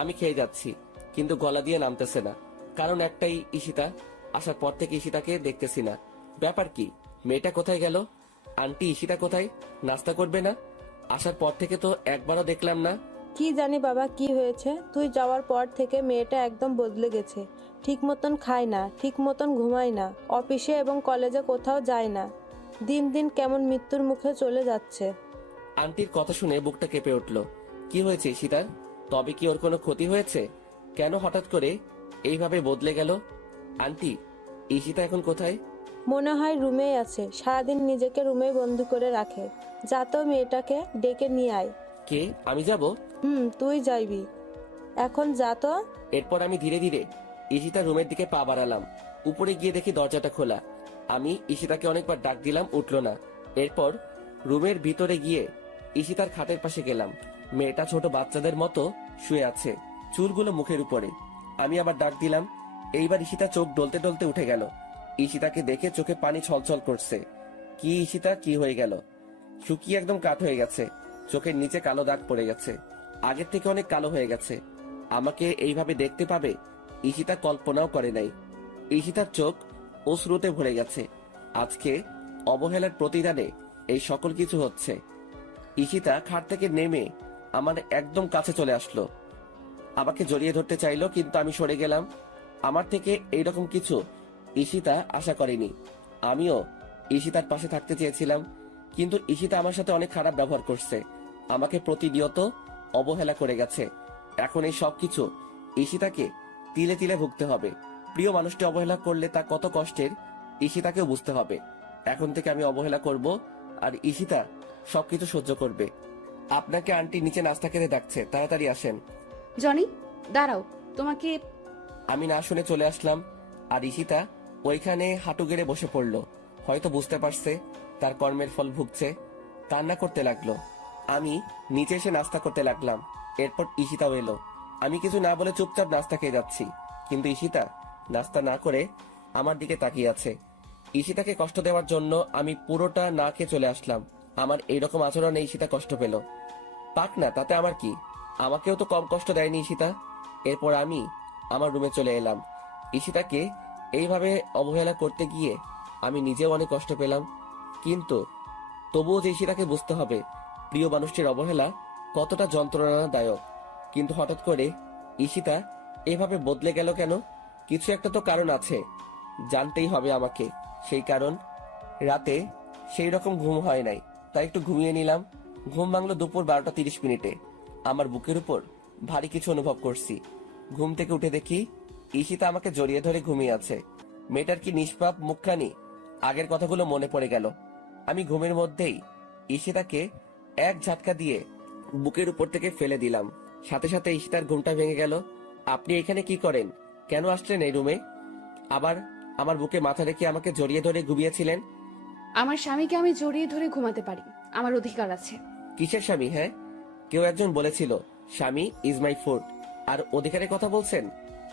আমি খেয়ে যাচ্ছি, কিন্তু গলা দিয়ে নামতেছে না। কারণ একটাই, ঈশিতা। আসার পর থেকে ঈশিতাকে দেখতেছি না। ব্যাপার কি? মেয়েটা কোথায় গেল? আন্টি ঈশিতা কোথায়? নাস্তা করবে না? আসার পর থেকে তো একবারও দেখলাম না। কি জানি বাবা কি হয়েছে, তুই যাওয়ার পর থেকে মেয়েটা একদম বদলে গেছে। ঠিক মতন খায় না, ঠিক মতন ঘুমায় না, অফিসে এবং কলেজে কোথাও যায় না। দিন দিন কেমন মৃত্যুর মুখে চলে যাচ্ছে। আন্টির কথা শুনে বুকটা কেঁপে উঠল। কি হয়েছে ঈশিতার? তবে কি ওর কোনো ক্ষতি হয়েছে? কেন হঠাৎ করে এইভাবে বদলে গেল? আন্টি, ঈশিতা এখন কোথায়? মনে হয় রুমেই আছে, সারাদিন নিজেকে রুমেই বন্দি করে রাখে। যা তো মেয়েটাকে ডেকে নিয়ে আয়। কে? আমি যাব? তুই যাইবি, এখন যা তো। এরপর আমি ধীরে ধীরে ঈশিতার রুমের দিকে পা বাড়ালাম। উপরে গিয়ে দেখি দরজাটা খোলা। আমি ঈশিতাকে অনেকবার ডাক দিলাম, উঠলো না। এরপর রুমের ভিতরে গিয়ে ঈশিতার খাটের পাশে গেলাম। মেয়েটা ছোট বাচ্চাদের মতো শুয়ে আছে, চুলগুলো মুখের উপরে। আমি আবার ডাক দিলাম। এইবার ঈশিতা চোখ ডলতে ডলতে উঠে গেল। ঈশিতাকে দেখে চোখে পানি ছলছল করছে। কি ঈশিতা, কি হয়ে গেল? শুকিয়ে একদম কাঠ হয়ে গেছে। চোখের নিচে কালো দাগ পড়ে গেছে, আগের থেকে অনেক কালো হয়ে গেছে। আমাকে এইভাবে দেখতে পাবে ঈশিতা কল্পনাও করে নাই। ঈশিতার চোখ অশ্রুতে ভরে গেছে। আজকে অবহেলার প্রতিদানে এই সকল কিছু হচ্ছে। ঈশিতা খাট থেকে নেমে আমার একদম কাছে চলে আসলো, আমাকে জড়িয়ে ধরতে চাইলো, কিন্তু আমি সরে গেলাম। আমার থেকে এইরকম কিছু ঈশিতা আশা করেনি। আমিও ঈশিতার পাশে থাকতে চেয়েছিলাম, কিন্তু ঈশিতা আমার সাথে অনেক খারাপ ব্যবহার করছে, আমাকে প্রতিনিয়ত অবহেলা করে গেছে। এখন এই সবকিছু ঈশিতাকে তিলে তিলে ভুগতে হবে। প্রিয় মানুষটি অবহেলা করলে তা কত কষ্টের, ঈশিতাকেও বুঝতে হবে। এখন থেকে আমি অবহেলা করব, আর ঈশিতা সবকিছু সহ্য করবে। আপনাকে আন্টি নিচে নাস্তা খেতে ডাকছে, তাড়াতাড়ি আসেন। জনি, দাঁড়াও, তোমাকে। আমি না শুনে চলে আসলাম, আর ঈশিতা ওইখানে হাঁটু গেড়ে বসে পড়লো। হয়তো বুঝতে পারছে তার কর্মের ফল ভুগছে, কান্না করতে লাগলো। আমি নিচে এসে নাস্তা করতে লাগলাম। এরপর ঈশিতাও এলো। আমি কিছু না বলে চুপচাপ নাস্তা খেয়ে যাচ্ছি, কিন্তু ঈশিতা নাস্তা না করে আমার দিকে তাকিয়ে আছে। ঈশিতাকে কষ্ট দেওয়ার জন্য আমি পুরোটা না খেয়ে চলে আসলাম। আমার এইরকম আচরণে ঈশিতা কষ্ট পেল। পাক না, তাতে আমার কি? আমাকেও তো কম কষ্ট দেয়নি ঈশিতা। এরপর আমি আমার রুমে চলে এলাম। ঈশিতাকে এইভাবে অবহেলা করতে গিয়ে আমি নিজেও অনেক কষ্ট পেলাম, কিন্তু তবুও যে ঈশিতাকে বুঝতে হবে প্রিয় মানুষটির অবহেলা কতটা যন্ত্রণাদায়ক। কিন্তু হঠাৎ করে ঈশিতা এভাবে বদলে গেল কেন? কিছু একটা তো কারণ আছে, জানতেই হবে আমাকে সেই কারণ। রাতে সেই রকম ঘুম হয় নাই, তাই একটু ঘুমিয়ে নিলাম। ঘুম ভাঙলো দুপুর 12টা 30 মিনিটে। আমার বুকের উপর ভারী কিছু অনুভব করছি। ঘুম থেকে উঠে দেখি ঈশিতা আমাকে জড়িয়ে ধরে ঘুমিয়ে আছে। মেয়েটার কি নিষ্পাপ মুখখানি! আগের কথাগুলো মনে পড়ে গেল। আমি ঘুমের মধ্যেই ঈশিতাকে এক ঝাটকা দিয়ে বুকের উপর থেকে ফেলে দিলাম। সাথে সাথে ঈশিতার ঘুমটা ভেঙে গেল। আপনি এখানে কি করেন? কেন আসলেন এই রুমে? আবার আমার বুকে মাথা রেখে আমাকে জড়িয়ে ধরে ঘুমিয়েছিলেন। আমার স্বামীকে আমি জড়িয়ে ধরে ঘুমাতে পারি, আমার অধিকার আছে। কিসের স্বামী? হ্যাঁ, কেউ একজন বলেছিল স্বামী ইজ মাই ফুড, আর অধিকারের কথা বলছেন।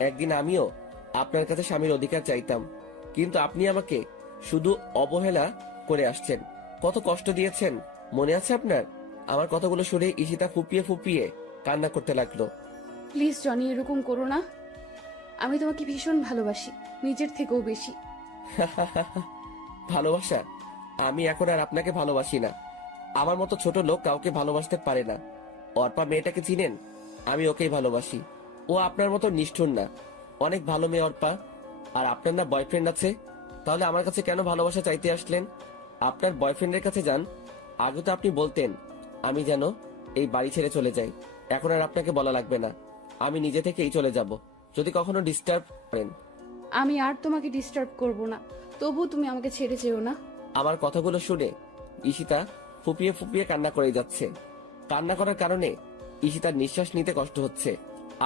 একদিন আমিও আপনার কাছে স্বামীর অধিকার চাইতাম, কিন্তু আপনি আমাকে শুধু অবহেলা করে আসছেন। কত কষ্ট দিয়েছেন মনে আছে আপনার? আমার কথাগুলো শুনে ঈশিতা ফুপিয়ে ফুপিয়ে কান্না করতে লাগলো। প্লিজ জনি, এরকম করো না। আমি তোমাকে ভীষণ ভালোবাসি, নিজের থেকেও বেশি। ভালোবাসা? আমি এখন আর আপনাকে ভালোবাসি না। আমার মতো ছোট লোক কাউকে ভালোবাসতে পারে না। অর্পা মেয়েটাকে চিনেন? আমি ওকেই ভালোবাসি। ও আপনার মতো নিষ্ঠুর না, অনেক ভালো মেয়ে অর্পা। আর আপনার না বয়ফ্রেন্ড আছে, তাহলে আমার কাছে কেন ভালোবাসা চাইতে আসলেন? আপনার বয়ফ্রেন্ডের কাছে যান। আগে তো আপনি বলতেন আমি যেন এই বাড়ি ছেড়ে চলে যাই। এখন আর আপনাকে বলা লাগবে না, আমি নিজে থেকেই চলে যাব যদি কখনো ডিস্টার্ব করেন। আমি আর তোমাকে ডিস্টার্ব করব না, তবু তুমি আমাকে ছেড়ে যেও না। আমার কথাগুলো শুনে ঈশিতা ফুপিয়ে ফুপিয়ে কান্না করে যাচ্ছে। কান্না করার কারণে ঈশিতার নিঃশ্বাস নিতে কষ্ট হচ্ছে।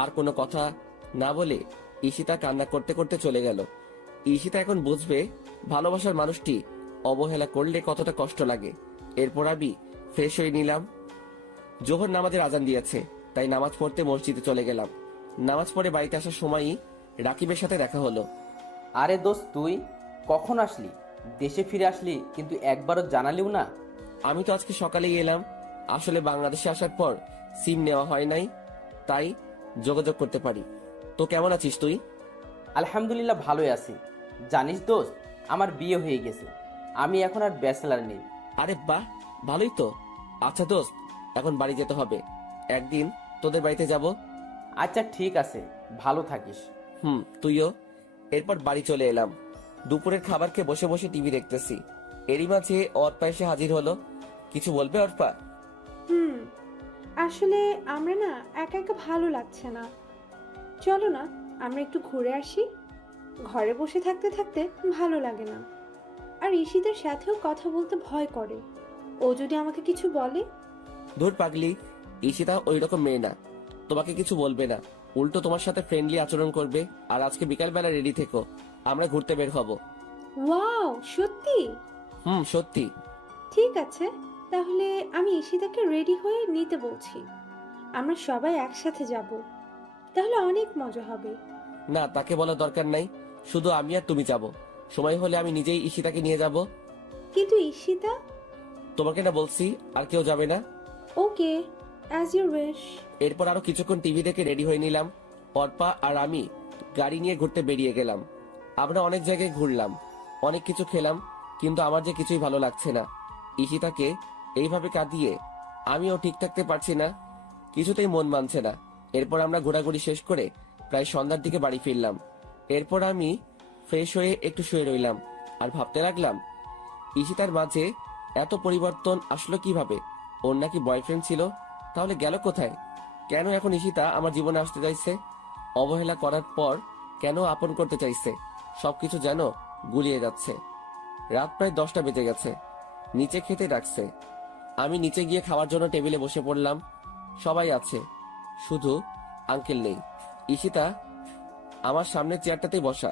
আর কোনো কথা না বলে ঈশিতা কান্না করতে করতে চলে গেল। ঈশিতা এখন বুঝবে ভালোবাসার মানুষটি অবহেলা করলে কতটা কষ্ট লাগে। এরপর আমি ফ্রেশ হয়ে নিলাম। জোহর নামাজের আজান দিয়েছে, তাই নামাজ পড়তে মসজিদে চলে গেলাম। নামাজ পড়ে বাড়িতে আসার সময়ই রাকিবের সাথে দেখা হলো। আরে দোস্ত, তুই কখন আসলি? দেশে ফিরে আসলি, কিন্তু একবারও জানালিও না। আমি তো আজকে সকালেই এলাম। আসলে বাংলাদেশে আসার পর সিম নেওয়া হয় নাই, তাই যোগাযোগ করতে পারি। তো কেমন আছিস তুই? আলহামদুলিল্লাহ ভালোই আছি। জানিস দোস্ত, আমার বিয়ে হয়ে গেছে। আমি এখন আর ব্যাচেলার নেই। আরে বাহ, ভালোই তো। আচ্ছা দোস্ত, এখন বাড়ি যেতে হবে। একদিন তোদের বাড়িতে যাব। আচ্ছা ঠিক আছে, ভালো থাকিস। তুইও। এরপর বাড়ি চলে এলাম। দুপুরের খাবার খেয়ে বসে বসে টিভি দেখতেছি। এরই মাঝে অর্পা এসে হাজির হলো। কিছু বলবে অর্পা? আসলে আমরা না একা একা ভালো লাগছে না, চলো না আমরা একটু ঘুরে আসি। ঘরে বসে থাকতে থাকতে ভালো লাগে না। আর ঈশিতার সাথেও কথা বলতে ভয় করে, ও যদি আমাকে কিছু বলে। ধুর পাগলি, ঈশিতা ওই রকম মেয়ে না, তোমাকে কিছু বলবে না। উল্টো তোমার সাথে ফ্রেন্ডলি আচরণ করবে। আর আজকে বিকালবেলা রেডি থেকো, আমরা ঘুরতে বের হব। ওয়াও, সত্যি? সত্যি। ঠিক আছে, তাহলে আমি ঈশিতাকে রেডি হয়ে নিতে বলছি। আমরা সবাই একসাথে যাব, তাহলে অনেক মজা হবে। না, তাকে বলার দরকার নাই, শুধু আমি আর তুমি যাব। সময় হলে আমি নিজেই ঈশিতাকে নিয়ে যাব। কিন্তু ঈশিতা? তোমাকে না বলছি আর কেউ যাবে না। ওকে, অ্যাজ ইউর উইশ। এরপর আরো কিছুক্ষণ টিভি দেখে রেডি হয়ে নিলাম। অর্পা আর আমি গাড়ি নিয়ে ঘুরতে বেরিয়ে গেলাম। আমরা অনেক জায়গায় ঘুরলাম, অনেক কিছু খেলাম, কিন্তু আমার যে কিছুই ভালো লাগছে না। ঈশিতাকে এইভাবে কাঁদিয়ে আমিও ঠিক থাকতে পারছি না, কিছুতেই মন মানছে না। এরপর আমরা ঘোরাঘুরি শেষ করে প্রায় সন্ধ্যার দিকে বাড়ি ফিরলাম। এরপর আমি ফ্রেশ হয়ে একটু শুয়ে রইলাম আর ভাবতে লাগলাম ঈশিতার মাঝে এত পরিবর্তন আসলো কিভাবে? ওর নাকি বয়ফ্রেন্ড ছিল, তাহলে গেল কোথায়? কেন এখন ঈশিতা আমার জীবনে আসতে চাইছে? অবহেলা করার পর কেন আপন করতে চাইছে? সবকিছু যেন গুলিয়ে যাচ্ছে। রাত প্রায় 10টা বেজে গেছে। নিচে খেতে ডাকছে। আমি নিচে গিয়ে খাওয়ার জন্য টেবিলে বসে পড়লাম। সবাই আছে, শুধু আঙ্কেল নেই। ঈশিতা আমার সামনের চেয়ারটাতেই বসা।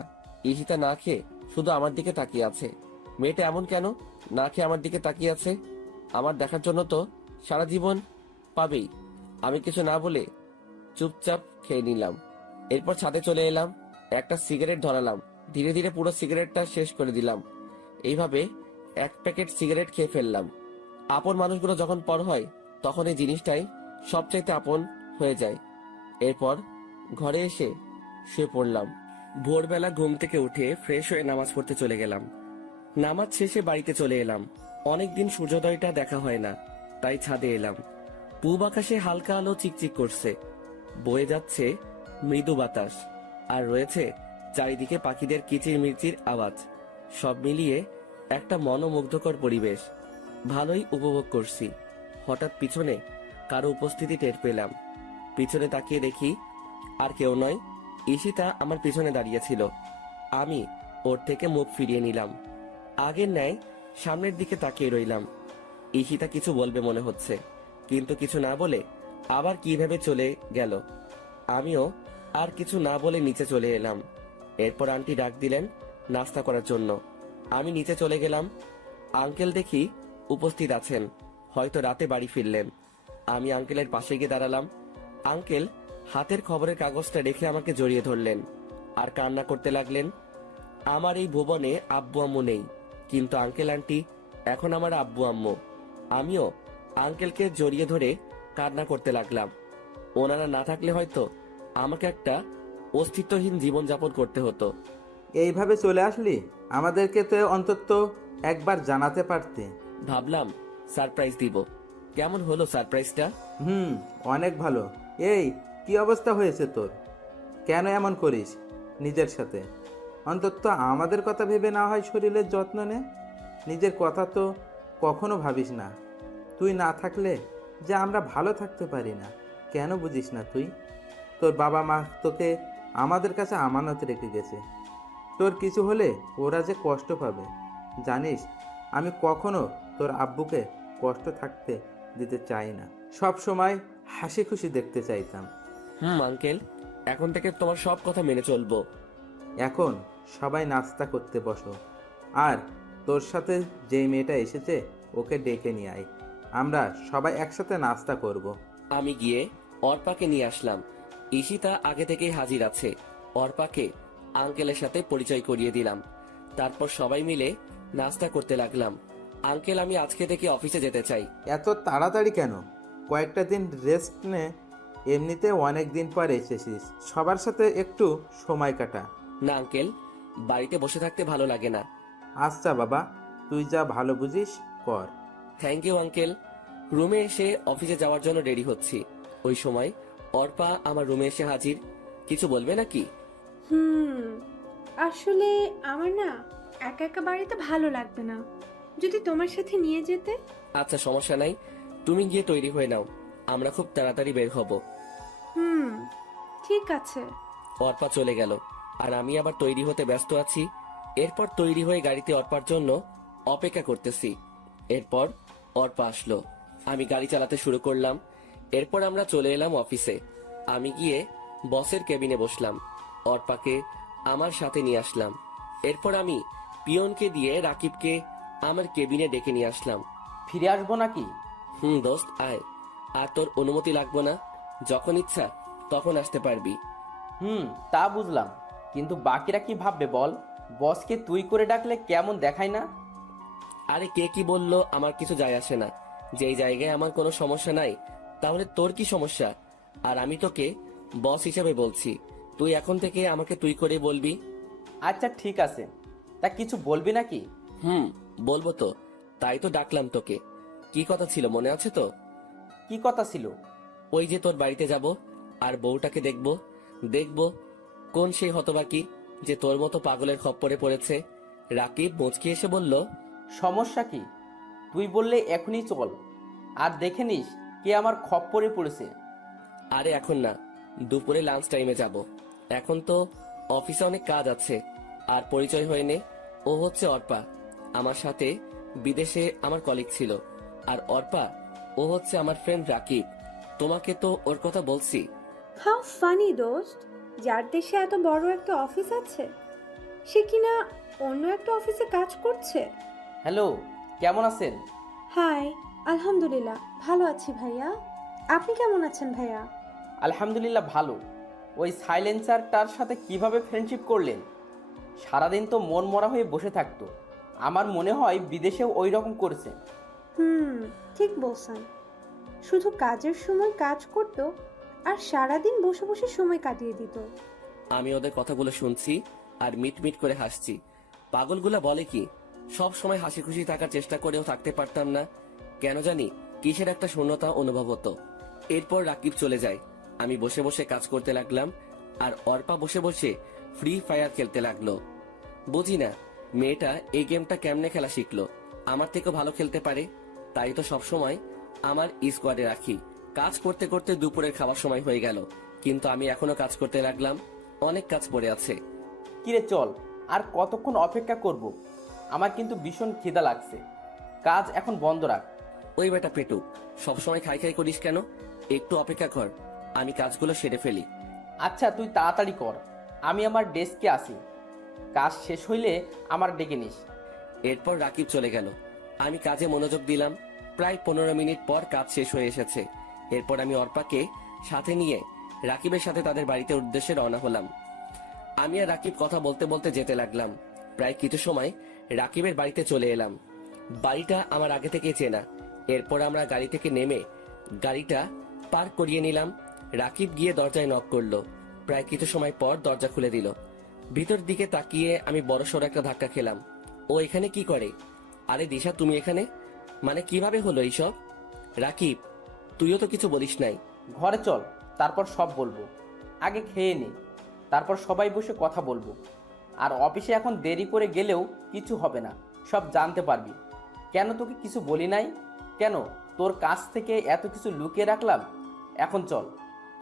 ঈশিতা না খেয়ে শুধু আমার দিকে তাকিয়ে আছে। মেয়েটা এমন কেন না খেয়ে আমার দিকে তাকিয়ে আছে? আমার দেখার জন্য তো সারা জীবন পাবেই। আমি কিছু না বলে চুপচাপ খেয়ে নিলাম। এরপর ছাদে চলে এলাম, একটা সিগারেট ধরালাম। ধীরে ধীরে পুরো সিগারেটটা শেষ করে দিলাম। এইভাবে 1 প্যাকেট সিগারেট খেয়ে ফেললাম। আপন মানুষগুলো যখন পর হয় তখন এই জিনিসটাই সবচাইতে আপন হয়ে যায়। এরপর ঘরে এসে শুয়ে পড়লাম। ভোরবেলা ঘুম থেকে উঠে ফ্রেশ হয়ে নামাজ পড়তে চলে গেলাম। নামাজ শেষে বাড়িতে চলে এলাম। অনেকদিন সূর্যোদয়টা দেখা হয় না, তাই ছাদে এলাম। পূব আকাশে হালকা আলো চিকচিক করছে, বয়ে যাচ্ছে মৃদু বাতাস, আর রয়েছে চারিদিকে পাখিদের কিচিরমিচির আওয়াজ। সব মিলিয়ে একটা মনোমুগ্ধকর পরিবেশ। ভালোই উপভোগ করছি। হঠাৎ পিছনে কারো উপস্থিতি টের পেলাম। পিছনে তাকিয়ে দেখি আর কেউ নয়, ঈশিতা আমার পিছনে দাঁড়িয়েছিল। আমি ওর থেকে মুখ ফিরিয়ে নিলাম। আগের ন্যায় সামনের দিকে তাকিয়ে রইলাম। ঈশিতা কিছু বলবে মনে হচ্ছে, কিন্তু কিছু না বলে আবার কিভাবে চলে গেল। আমিও আর কিছু না বলে নিচে চলে এলাম। এরপর আন্টি ডাক দিলেন নাস্তা করার জন্য। আমি নিচে চলে গেলাম। আঙ্কেল দেখি উপস্থিত আছেন, হয়তো রাতে বাড়ি ফিরলেন। আমি আঙ্কেলের পাশে গিয়ে দাঁড়ালাম। আঙ্কেল হাতের খবরের কাগজটা রেখে আমাকে জড়িয়ে ধরলেন আর কান্না করতে লাগলেন। আমার এই ভুবনে আব্বু আম্মু নেই, কিন্তু আঙ্কেল আন্টি এখন আমার আব্বু আম্মু। আমিও আঙ্কেলকে জড়িয়ে ধরে কান্না করতে লাগলাম। ওনারা না থাকলে হয়তো আমাকে একটা অস্তিত্বহীন জীবন যাপন করতে হতো। এইভাবে চলে আসলি? আমাদেরকে তো অন্তত একবার জানাতে পারতে। ভাবলাম সারপ্রাইজ দিব। কেমন হলো সারপ্রাইজটা? অনেক ভালো। এই কি অবস্থা হয়েছে তোর? কেন এমন করিস নিজের সাথে? অন্তত আমাদের কথা ভেবে না হয় শরীরের যত্ন নে। নিজের কথা তো কখনো ভাবিস না। তুই না থাকলে যে আমরা ভালো থাকতে পারি না, কেন বুঝিস না তুই? তোর বাবা মা তোকে আমাদের কাছে আমানত রেখে গেছে। তোর কিছু হলে ওরা যে কষ্ট পাবে জানিস। আমি কখনো তোর আব্বুকে কষ্ট থাকতে দিতে চাই না। সব সময় হাসি খুশি দেখতে চাইতাম। আঙ্কেল, এখন থেকে তোমার সব কথা মেনে চলবো। এখন সবাই নাস্তা করতে বসো, আর তোর সাথে যেই মেয়েটা এসেছে ওকে ডেকে নিয়ে আয়। আমরা সবাই একসাথে নাস্তা করব। আমি গিয়ে অর্পাকে নিয়ে আসলাম। ঈশিতা আগে থেকেই হাজির আছে। অর্পাকে আঙ্কেলের সাথে পরিচয় করিয়ে দিলাম। তারপর সবাই মিলে নাস্তা করতে লাগলাম। আঙ্কেল, আমি আজকে থেকে অফিসে যেতে চাই। এত তাড়াতাড়ি কেন? কয়েকটা দিন রেস্ট নে। এমনিতে অনেক দিন পর এসেছিস, সবার সাথে একটু সময় কাটা। না আঙ্কেল, বাড়িতে বসে থাকতে ভালো লাগে না। আচ্ছা বাবা, তুই যা ভালো বুঝিস কর। Thank you uncle. রুমে এসে অফিসে যাওয়ার জন্য রেডি হচ্ছি। ওই সময় অর্পা আমার রুমে এসে হাজির। কিছু বলবে নাকি? আসলে আমার না একা একা বাড়িতে ভালো লাগবে না, যদি তোমার সাথে নিয়ে যেতে। আচ্ছা, সমস্যা নাই, তুমি গিয়ে তৈরি হয়ে নাও, আমরা খুব তাড়াতাড়ি বের হব। ঠিক আছে। অর্পা চলে গেল আর আমি আবার তৈরি হতে ব্যস্ত আছি। এরপর তৈরি হয়ে গাড়িতে অর্পার জন্য অপেক্ষা করতেছি। এরপর অর্পা আসলো, আমি গাড়ি চালাতে শুরু করলাম। এরপর আমরা চলে এলাম অফিসে। আমি গিয়ে বসের কেবিনে বসলাম। অর্পাকে আমার সাথে নিয়ে আসলাম। এরপর আমি পিয়নকে দিয়ে রাকিবকে আমার কেবিনে ডেকে নিয়ে আসলাম। ফিরে আসবো নাকি? দোস্ত আয়, আর তোর অনুমতি লাগবে না, যখন ইচ্ছা তখন আসতে পারবি। তা বুঝলাম, কিন্তু বাকিরা কি ভাববে বল? বসকে তুই করে ডাকলে কেমন দেখায় না? আরে কে কি বললো আমার কিছু যায় আসে না। যেই জায়গায় আমার কোনো সমস্যা নাই, তাহলে তোর কি সমস্যা? আর আমি তোকে বস হিসেবে বলছি, তুই এখন থেকে আমাকে তুই করে বলবি। আচ্ছা ঠিক আছে, তা কিছু বলবি নাকি? বলবো তো, তাই তো ডাকলাম তোকে। কি কথা ছিল মনে আছে তো? কি কথা ছিল? ওই যে তোর বাড়িতে যাব আর বউটাকে দেখবো কোন সেই হতবাকি যে তোর মতো পাগলের খপ্পরে পড়েছে। রাকিব মুচকি এসে বলল, সমস্যা কি? তুই বললে এখনই চল, আর দেখে নিস কে আমার খপ্পরে পড়েছে। আরে এখন না, দুপুরে লাঞ্চ টাইমে যাব। এখন তো অফিসে অনেক কাজ আছে। আর পরিচয় হয়ে নে, ও হচ্ছে অর্পা, আমার সাথে বিদেশে আমার কলিগ ছিল। আর অর্পা, ও হচ্ছে আমার ফ্রেন্ড রাকিব। তোমাকে তো ওর কথা বলছি। হাউ ফানি দোস্ত, যার দেশে এত বড় একটা অফিস আছে সে কিনা অন্য একটা অফিসে কাজ করছে। হ্যালো, কেমন আছেন? হাই, আলহামদুলিল্লাহ ভালো আছি ভাইয়া। আপনি কেমন আছেন ভাইয়া? আলহামদুলিল্লাহ ভালো। ওই সাইলেন্সারটার সাথে কিভাবে ফ্রেন্ডশিপ করলেন? সারাদিন তো মন মরা হয়ে বসে থাকতো। আমার মনে হয় বিদেশেও ওই রকম করেছে। হুম, ঠিক বলছেন। শুধু কাজের সময় কাজ করতো আর সারাদিন বসে বসে সময় কাটিয়ে দিত। আমি ওদের কথাগুলো শুনছি আর মিট মিট করে হাসছি। পাগলগুলা বলে কি সব সময় হাসি খুশি থাকার চেষ্টা করেও থাকতে পারতাম না, কেন জানি কিসের একটা শূন্যতা অনুভব হতো। এরপর রাকিব চলে যায়, আমি বসে বসে কাজ করতে লাগলাম আর অর্পা বসে বসে ফ্রি ফায়ার খেলতে লাগলো। বুঝি না মেয়েটা এই গেমটা কেমনে খেলা শিখলো, আমার থেকেও ভালো খেলতে পারে। তাই তো সবসময় আমার স্কোয়াডে রাখি। কাজ করতে করতে দুপুরের খাওয়ার সময় হয়ে গেল, কিন্তু আমি এখনো কাজ করতে লাগলাম, অনেক কাজ পড়ে আছে। কিরে চল, আর কতক্ষণ অপেক্ষা করব? আমার কিন্তু ভীষণ খিদা লাগছে। কাজ এখন বন্ধ রাখ। ওই বেটা পেটু, সবসময় খাই খাই করিস কেন? একটু অপেক্ষা কর, আমি কাজগুলো সেরে ফেলি। আচ্ছা তুই তাড়াতাড়ি কর, আমি আমার ডেস্কে আসি। কাজ শেষ হইলে আমার ডেকে নিস। এরপর রাকিব চলে গেল, আমি কাজে মনোযোগ দিলাম। প্রায় 15 মিনিট পর কাজ শেষ হয়ে এসেছে। এরপর আমি অর্পাকে সাথে নিয়ে রাকিবের সাথে তাদের বাড়িতে উদ্দেশ্যে রওনা হলাম। আমি আর রাকিব কথা বলতে বলতে যেতে লাগলাম। প্রায় কিছু সময় রাকিবের বাড়িতে চলে এলাম। বাড়িটা আমার আগে থেকে চেনা। এরপর আমরা গাড়ি থেকে নেমে গাড়িটা পার্ক করিয়ে নিলাম। রাকিব গিয়ে দরজায় নক করলো। প্রায় কিছু সময় পর দরজা খুলে দিল। ভিতর দিকে তাকিয়ে আমি বড়সড় একটা ধাক্কা খেলাম। ও এখানে কি করে? আরে দিশা, তুমি এখানে? মানে কিভাবে হলো এইসব? রাকিব, তুইও তো কিছু বলিস নাই। ঘরে চল, তারপর সব বলবো। আগে খেয়ে নে, তারপর সবাই বসে কথা বলবো। আর অফিসে এখন দেরি করে গেলেও কিছু হবে না, সব জানতে পারবি। কেন তোকে কিছু বলি নাই? কেন তোর কাছ থেকে এত কিছু লুকিয়ে রাখলাম? এখন চল।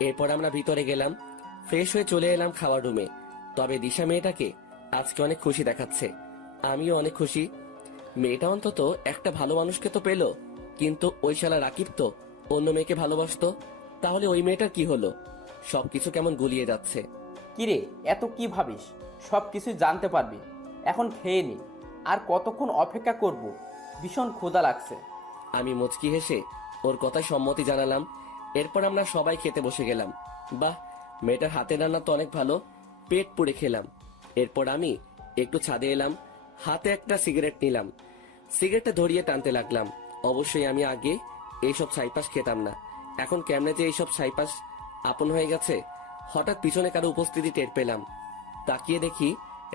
এরপর আমরা ভিতরে গেলাম, ফ্রেশ হয়ে চলে এলাম খাওয়ার রুমে। তবে দিশা মেয়েটাকে আজকে অনেক খুশি দেখাচ্ছে, আমিও অনেক খুশি। মেয়েটা অন্তত একটা ভালো মানুষকে তো পেলো, কিন্তু ওই শালা রাকিব তো অন্য মেয়েকে ভালোবাসতো। তাহলে ওই মেয়েটার কি হলো? সবকিছু কেমন গুলিয়ে যাচ্ছে। কিরে, এত কি ভাবিস? সব কিছু জানতে পারবি। এখন খেয়ে নি। আর কতক্ষণ অপেক্ষা করব? ভীষণ ক্ষুধা লাগছে। আমি মুচকি হেসে ওর কথায় সম্মতি জানালাম। এরপর আমরা সবাই খেতে বসে গেলাম। বাহ, মেয়েটার হাতে রান্না তো অনেক ভালো, পেট পুড়ে খেলাম। এরপর আমি একটু ছাদে এলাম, হাতে একটা সিগারেট নিলাম। সিগারেটটা ধরিয়ে টানতে লাগলাম। অবশ্যই আমি আগে এইসব ছাইপাস খেতাম না, এখন কেমনে যে এইসব ছাইপাস আপন হয়ে গেছে। হঠাৎ পিছনে কারো উপস্থিতি টের পেলাম। তাকিয়ে দেখি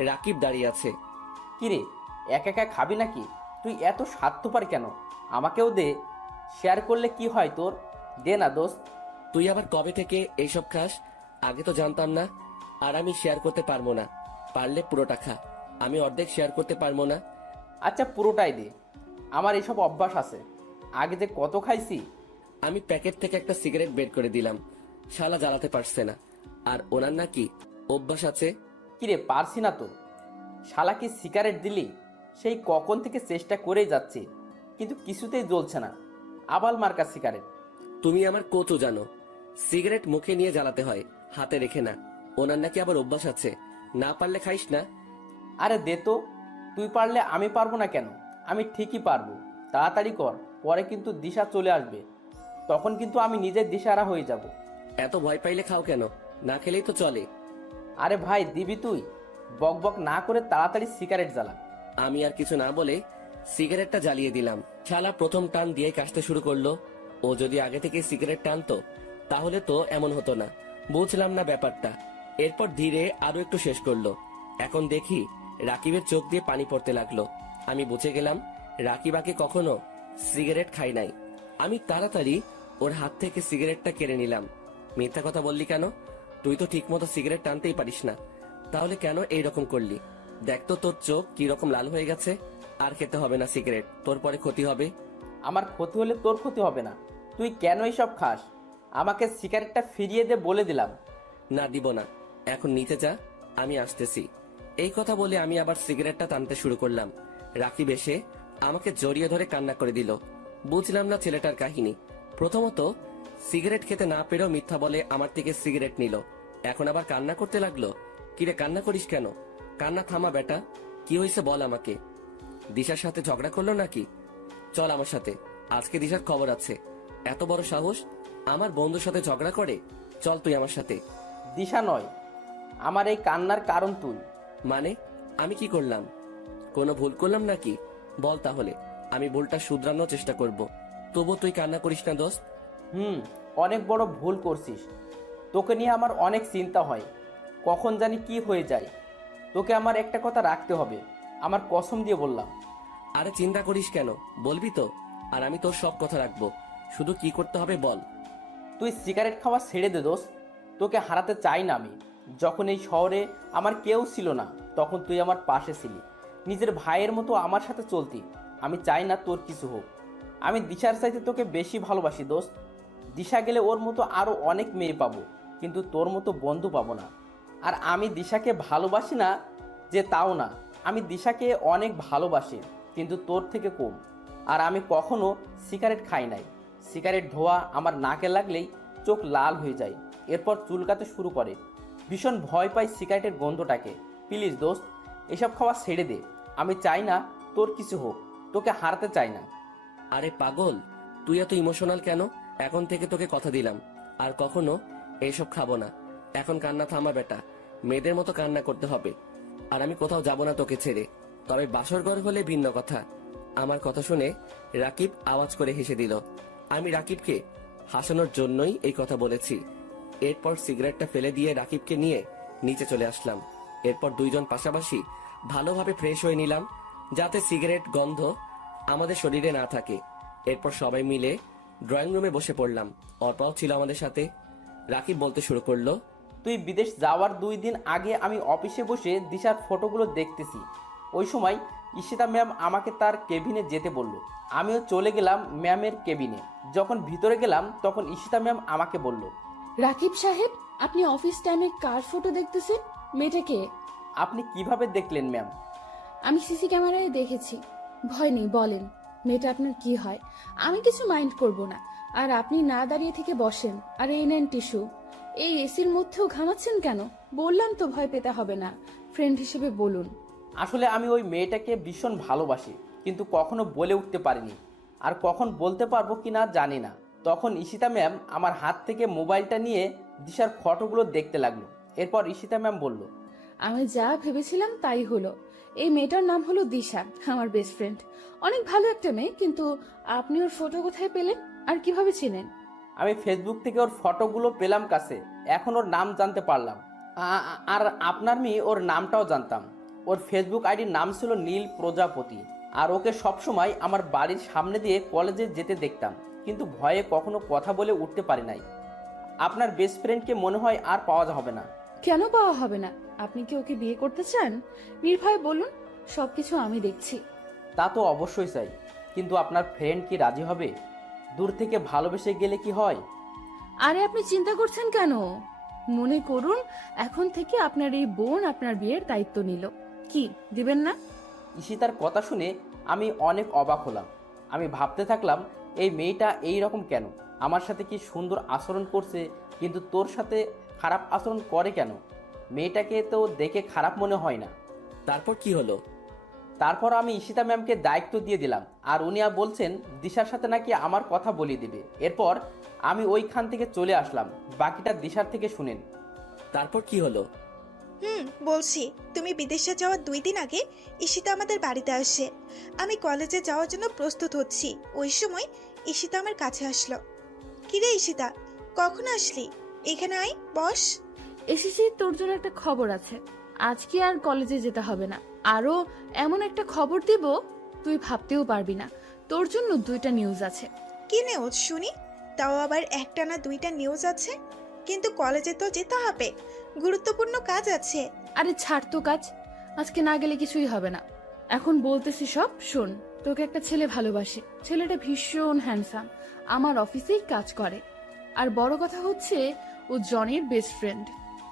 রাকিব দাঁড়িয়ে আছে। কিরে, একা একা খাবি নাকি? তুই এত স্বার্থপর কেন? আমাকেও দে, শেয়ার করলে কি হয় তোর? দে না দোস্ত। তুই আবার কবে থেকে এইসব খাস? আগে তো জানতাম না। আর আমি শেয়ার করতে পারবো না। পারলে পুরোটা খা, আমি অর্ধেক শেয়ার করতে পারবো না। আচ্ছা পুরোটাই দে, আমার এসব অভ্যাস আছে, আগে যে কত খাইছি। আমি প্যাকেট থেকে একটা সিগারেট বের করে দিলাম। শালা জ্বালাতে পারছে না, আর ওনার নাকি অভ্যাস আছে। কিরে, পারছি না তো। শালাকে সিগারেট দিলি? সেই কখন থেকে চেষ্টা করেই যাচ্ছি, কিন্তু কিছুতেই জ্বলছে না। আবাল মার্কা সিগারেট। তুমি আমার কচু জানো, সিগারেট মুখে নিয়ে জ্বালাতে হয়, হাতে রেখে না। ওনার নাকি আবার অভ্যাস আছে, না পারলে খাইস না। আরে দে তো, তুই পারলে আমি পারবো না কেন? আমি ঠিকই পারবো। তাড়াতাড়ি কর, পরে কিন্তু দিশা চলে আসবে, তখন কিন্তু আমি নিজের দিশাহারা হয়ে যাব। এত ভয় পাইলে খাও কেন? না খেলেই তো চলে। আরে ভাই দিবি তুই? বক বক না করে তাড়াতাড়ি সিগারেট জ্বালা। আমি আর কিছু না বলে সিগারেটটা জ্বালিয়ে দিলাম। শালা প্রথম টান দিয়ে কাশতে শুরু করলো। ও যদি আগে থেকে সিগারেট টানতো তাহলে তো এমন হতো না। বুঝলাম না ব্যাপারটা। এরপর ধীরে আরো একটু শেষ করলো। এখন দেখি রাকিবের চোখ দিয়ে পানি পড়তে লাগলো। আমি বুঝে গেলাম রাকিব আগে কখনো সিগারেট খাই নাই। আমি তাড়াতাড়ি ওর হাত থেকে সিগারেটটা কেড়ে নিলাম। মিথ্যা কথা বললি কেন? তুই তো ঠিক মতো সিগারেট টানতেই পারিস না, তাহলে কেন এইরকম করলি? দেখ তো তোর চোখ কি রকম লাল হয়ে গেছে। আর খেতে হবে না সিগারেট, তোর পরে ক্ষতি হবে। আমার ক্ষতি হলে তোর ক্ষতি হবে না। তুই কেন এইসব খাস? আমাকে সিগারেটটা ফিরিয়ে দে বলে দিলাম। না, দিব না। এখন নিতে যা, আমি আসতেছি। এই কথা বলে আমি আবার সিগারেটটা টানতে শুরু করলাম। রাকিব এসে আমাকে জড়িয়ে ধরে কান্না করে দিল। বুঝলাম না ছেলেটার কাহিনী। প্রথমত সিগারেট খেতে না পেরেও মিথ্যা বলে আমার থেকে সিগারেট নিল, এখন আবার কান্না করতে লাগলো। কিরে, কান্না করিস কেন? কান্না থামা বেটা। কি হয়েছে বল আমাকে। দিশার সাথে ঝগড়া করলো নাকি? চল আমার সাথে, আজকে দিশার খবর আছে। এত বড় সাহস, আমার বন্ধুর সাথে ঝগড়া করে? চল তুই আমার সাথে। দিশা নয়, আমার এই কান্নার কারণ তুই। মানে আমি কি করলাম? কোনো ভুল করলাম নাকি? বল তাহলে, আমি ভুলটা শুধরানোর চেষ্টা করব। তবু তুই কান্না করিস না দোস্ত। অনেক বড় ভুল করছিস। তোকে নিয়ে আমার অনেক চিন্তা হয়, কখন জানি কি হয়ে যায়। তোকে আমার একটা কথা রাখতে হবে, আমার কসম দিয়ে বললাম। আরে চিন্তা করিস কেন, বলবি তো, আর আমি তোর সব কথা রাখবো। শুধু কি করতে হবে বল। তুই সিগারেট খাওয়া ছেড়ে দে দোস্ত। তোকে হারাতে চাই না আমি। যখন এই শহরে আমার কেউ ছিল না, তখন তুই আমার পাশে ছিলি, নিজের ভাইয়ের মতো আমার সাথে চলতি। আমি চাই না তোর কিছু হোক। আমি দিশার চাইতে তোকে বেশি ভালোবাসি দোস্ত। দিশা গেলে ওর মতো আরও অনেক মেয়ে পাবো, কিন্তু তোর মতো বন্ধু পাবো না। আর আমি দিশাকে ভালোবাসি না যে তাও না, আমি দিশাকে অনেক ভালোবাসি, কিন্তু তোর থেকে কম। আর আমি কখনো সিগারেট খাই নাই। সিগারেট ধোয়া আমার নাকে লাগলেই চোখ লাল হয়ে যায়, এরপর চুলকাতে শুরু করে। ভীষণ ভয় পাই সিগারেটের গন্ধটাকে। প্লিজ দোস্ত, এসব খাওয়া ছেড়ে দে। আমি চাই না তোর কিছু হোক, তোকে হারাতে চাই না। আরে পাগল, তুই এত ইমোশনাল কেন? এখন থেকে তোকে কথা দিলাম, আর কখনো এইসব খাবো না। এখন কান্না থামা বেটা, মেয়েদের মতো কান্না করতে হবে। আর আমি কোথাও যাব না তোকে ছেড়ে। তবে বাসর ঘর হলে ভিন্ন কথা। আমার কথা শুনে রাকিব আওয়াজ করে হেসে দিল। আমি রাকিবকে হাসানোর জন্যই এই কথা বলেছি। এরপর সিগারেটটা ফেলে দিয়ে রাকিবকে নিয়ে নিচে চলে আসলাম। এরপর দুইজন পাশাপাশি ভালোভাবে ফ্রেশ হয়ে নিলাম, যাতে সিগারেট গন্ধ আমাদের শরীরে না থাকে। এরপর সবাই মিলে ড্রয়িং রুমে বসে পড়লাম। অর্পাও ছিল আমাদের সাথে। রাকিব বলতে শুরু করলো, তুই বিদেশ যাওয়ার 2 দিন আগে আমি অফিসে বসে দিশার ফটোগুলো দেখতেছি। ওই সময় ঈশিতা ম্যাম আমাকে তার কেবিনে যেতে বলল। আমিও চলে গেলাম ম্যামের কেবিনে। যখন ভিতরে গেলাম তখন ঈশিতা ম্যাম আমাকে বলল, রাকিব সাহেব, আপনি অফিস টাইমে কার ফটো দেখতেছেন? মেয়েটাকে? আপনি কিভাবে দেখলেন ম্যাম? আমি সিসি ক্যামেরায় দেখেছি। ভয় নেই, বলেন মেয়েটা আপনার কি হয়? আমি কিছু মাইন্ড করব না। আর আপনি না দাঁড়িয়ে থেকে বসেন, আর এই নেন টিস্যু। এই এসির মধ্যেও ঘামাচ্ছেন কেন? বললাম তো ভয় পেতে হবে না, ফ্রেন্ড হিসেবে বলুন। আসলে আমি ওই মেয়েটাকে ভীষণ ভালোবাসি, কিন্তু কখনো বলে উঠতে পারিনি। আর কখন বলতে পারবো কিনা জানি না। তখন ঈশিতা ম্যাম আমার হাত থেকে মোবাইলটা নিয়ে দিশার ফটোগুলো দেখতে লাগলো। এরপর ঈশিতা ম্যাম বলল, আমি যা ভেবেছিলাম তাই হলো। এই মেয়েটার নাম হলো দিশা, আমার বেস্ট ফ্রেন্ড। অনেক ভালো একটা মেয়ে, কিন্তু আপনি ওর ফটো কোথায় পেলেন আর কিভাবে চিনেন? আমি ফেসবুক থেকে ওর ফটোগুলো পেলাম কাছে, এখন ওর নাম জানতে পারলাম। আর আপনার মেয়ে ওর নামটাও জানতাম। ওর ফেসবুক আইডির নাম ছিল নীল প্রজাপতি। আর ওকে সবসময় আমার বাড়ির সামনে দিয়ে কলেজে যেতে দেখতাম, কিন্তু ভয়ে কখনো কথা বলে উঠতে পারি নাই। আপনার বেস্ট ফ্রেন্ডকে মনে হয় আর পাওয়া হবে না। কেন পাওয়া হবে না? আপনি কি ওকে বিয়ে করতে চান? নির্ভয় বলুন, সবকিছু আমি দেখছি। তা তো অবশ্যই চাই, কিন্তু আপনার ফ্রেন্ড কি রাজি হবে? দূর থেকে ভালোবেসে গেলে কি হয়? আরে আপনি চিন্তা করছেন কেন? মনে করুন এখন থেকে আপনার এই বোন আপনার বিয়ের দায়িত্ব নিল। কি দিবেন না? ঈশিতার কথা শুনে আমি অনেক অবাক হলাম। আমি ভাবতে থাকলাম, এই মেয়েটা এই রকম কেন? আমার সাথে কি সুন্দর আচরণ করছে, কিন্তু তোর সাথে খারাপ আচরণ করে কেন? মেয়েটাকে তো দেখে খারাপ মনে হয় না। তারপর কি হলো? তারপর আমি ঈশিতা ম্যামকে দায়িত্ব দিয়ে দিলাম, আর উনি বলছেন দিশার সাথে নাকি আমার কথা বলিয়ে দিবে। এরপর আমি ওইখান থেকে চলে আসলাম। বাকিটা দিশার থেকে শুনেন। তারপর কি হলো? বলছি, তুমি বিদেশে যাওয়ার 2 দিন আগে ঈশিতা আমাদের বাড়িতে আসে। আমি কলেজে যাওয়ার জন্য প্রস্তুত হচ্ছি। ওই সময় ঈশিতা আমার কাছে আসলো। কিরে ঈশিতা, কখন আসলি? এখানে আয়, বস। এসেছি, তোর জন্য একটা খবর আছে। আজকে আর কলেজে যেতে হবে না। আরো এমন একটা খবর দিব তুই ভাবতেও পারবি না। তোর জন্য 2টা নিউজ আছে। কি নিউজ শুনি? তাও আবার একটা না 2টা নিউজ আছে? কিন্তু কলেজে তো যেতে হবে, গুরুত্বপূর্ণ কাজ আছে। আরে ছাড় তো কাজ, আজকে না গেলে কিছুই হবে না। এখন বলতেছি সব শোন। তোকে একটা ছেলে ভালোবাসে। ছেলেটা ভীষণ হ্যান্ডসাম, আমার অফিসেই কাজ করে। আর বড় কথা হচ্ছে ও জনের বেস্ট ফ্রেন্ড।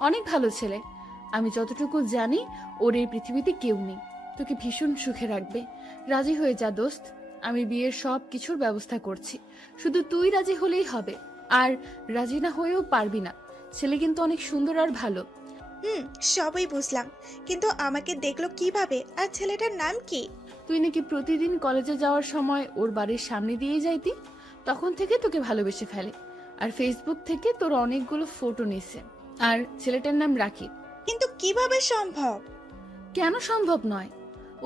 অনেক ভালো ছেলে। আমি যতটুকু জানি ওর এই পৃথিবীতে কেউ নেই। তোকে ভীষণ সুখে রাখবে। রাজি হয়ে যা দোস্ত, আমি বিয়ের সব কিছুর ব্যবস্থা করছি। শুধু তুই রাজি হলেই হবে। আর রাজি না হয়েও পারবি না। ছেলে কিন্তু অনেক সুন্দর আর ভালো। সবই বুঝলাম, কিন্তু আমাকে দেখলো কিভাবে? আর ছেলেটার নাম কি? তুই নাকি প্রতিদিন কলেজে যাওয়ার সময় ওর বাড়ির সামনে দিয়ে যাইতি, তখন থেকে তোকে ভালোবেসে ফেলে। আর ফেসবুক থেকে তোর অনেকগুলো ফটো নিছে। আর ছেলেটার নাম রাকিব। কিন্তু কিভাবে সম্ভব? কেন সম্ভব নয়?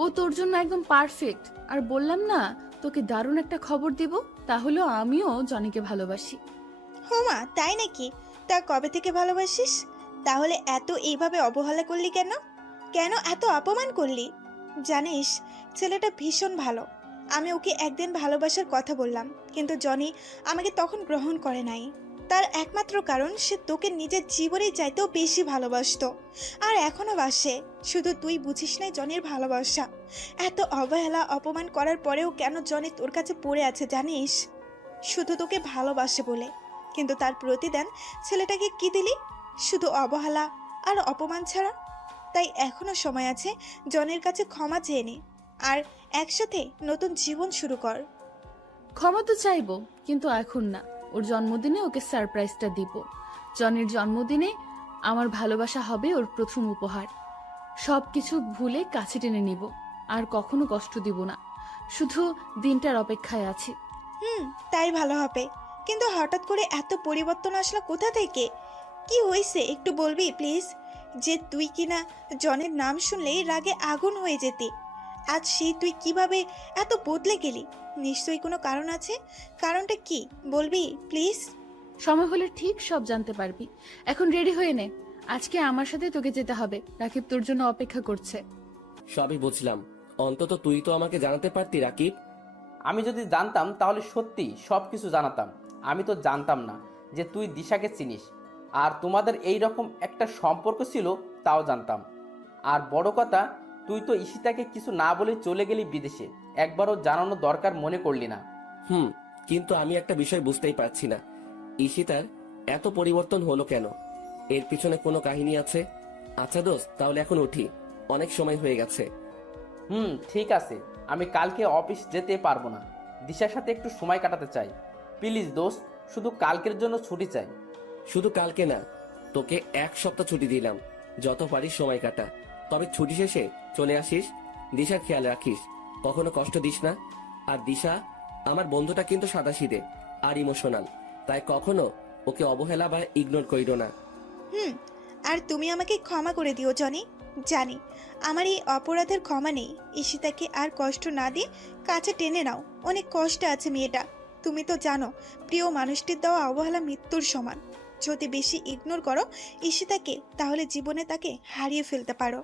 ও তোর জন্য একদম পারফেক্ট। আর বললাম না, তোকে দারুণ একটা খবর দিব, তাহলেও আমিও জনিকে ভালোবাসি। হোমা, তাই নাকি? তা কবে থেকে ভালোবাসিস? তাহলে এত এইভাবে অবহেলা করলি কেন? কেন এত অপমান করলি? জানিস, ছেলেটা ভীষণ ভালো। আমি ওকে একদিন ভালোবাসার কথা বললাম, কিন্তু জনি আমাকে তখন গ্রহণ করে নাই। তার একমাত্র কারণ সে তোকে নিজের জীবনের চাইতেও বেশি ভালোবাসতো, আর এখনো বাসে। শুধু তুই বুঝিস নাই জনির ভালোবাসা। এত অবহেলা অপমান করার পরেও কেন জনি তোর কাছে পড়ে আছে জানিস? শুধু তোকে ভালোবাসে বলে। কিন্তু তার প্রতিদান ছেলেটাকে কি দিলি? শুধু অবহেলা আর অপমান ছাড়া। তাই এখনো সময় আছে, জনের কাছে ক্ষমা চেয়ে নে আর একসাথে নতুন জীবন শুরু কর। ক্ষমা তো চাইবো, কিন্তু এখন না। ওর জন্মদিনে ওকে সারপ্রাইজটা দিব। জনির জন্মদিনে আমার ভালোবাসা হবে ওর প্রথম উপহার। সবকিছু ভুলে কাছে টেনে নিব, আর কখনো কষ্ট দিব না। শুধু দিনটার অপেক্ষায় আছি। তাই ভালো হবে। কিন্তু হঠাৎ করে এত পরিবর্তন আসলো কোথা থেকে? কি হয়েছে একটু বলবি প্লিজ? যে তুই কিনা জনের নাম শুনলেই রাগে আগুন হয়ে যেতি, আজ সেই তুই কিভাবে এত বদলে গেলি? নিশ্চয়ই কোনো কারণ আছে। কারণটা কি বলবি প্লিজ? সময় হলে ঠিক সব জানতে পারবি। এখন রেডি হয়ে নে, আজকে আমার সাথে তোকে যেতে হবে। রাকিব তোর জন্য অপেক্ষা করছে। সবই বুঝলাম, অন্তত তুই তো আমাকে জানাতে পারতি রাকিব। আমি যদি জানতাম তাহলে সত্যি সব কিছু জানাতাম। আমি তো জানতাম না যে তুই দিশাকে চিনিস, আর তোমাদের এই রকম একটা সম্পর্ক ছিল তাও জানতাম। আর বড় কথা, তুই তো ঈশিতাকে কিছু না বলে চলে গেলি বিদেশে, একবারও জানানো দরকার মনে করলি না। কিন্তু আমি একটা বিষয় বুঝতেই পারছি না, ঈশিতার এত পরিবর্তন হলো কেন? এর পিছনে কোনো কাহিনী আছে? আচ্ছা দোস্ত, তাহলে এখন উঠি, অনেক সময় হয়ে গেছে। ঠিক আছে, আমি কালকে অফিস যেতে পারবো না। দিশার সাথে একটু সময় কাটাতে চাই। প্লিজ দোস্ত, শুধু কালকের জন্য ছুটি চাই। শুধু কালকে না, তোকে 1 সপ্তাহ ছুটি দিলাম, যত পারিস সময় কাটা। তবে ছুটি শেষে চলে আসিস। দিশার খেয়াল রাখিস, কখনো কষ্ট দিস না। আর দিশা আমার বন্ধুটা কিন্তু সাদাসিধে আর ইমোশনাল, তাই কখনো ওকে অবহেলা বা ইগনোর করিও না। আর তুমি আমাকে ক্ষমা করে দিও জনি। জানি আমার এই অপরাধের ক্ষমা নেই। ঈশিতাকে আর কষ্ট না দিয়ে কাছে টেনে নাও। অনেক কষ্ট আছে মেয়েটা। তুমি তো জানো, প্রিয় মানুষটির দেওয়া অবহেলা মৃত্যুর সমান। যদি বেশি ইগনোর করো ঈশিতাকে, তাহলে জীবনে তাকে হারিয়ে ফেলতে পারো।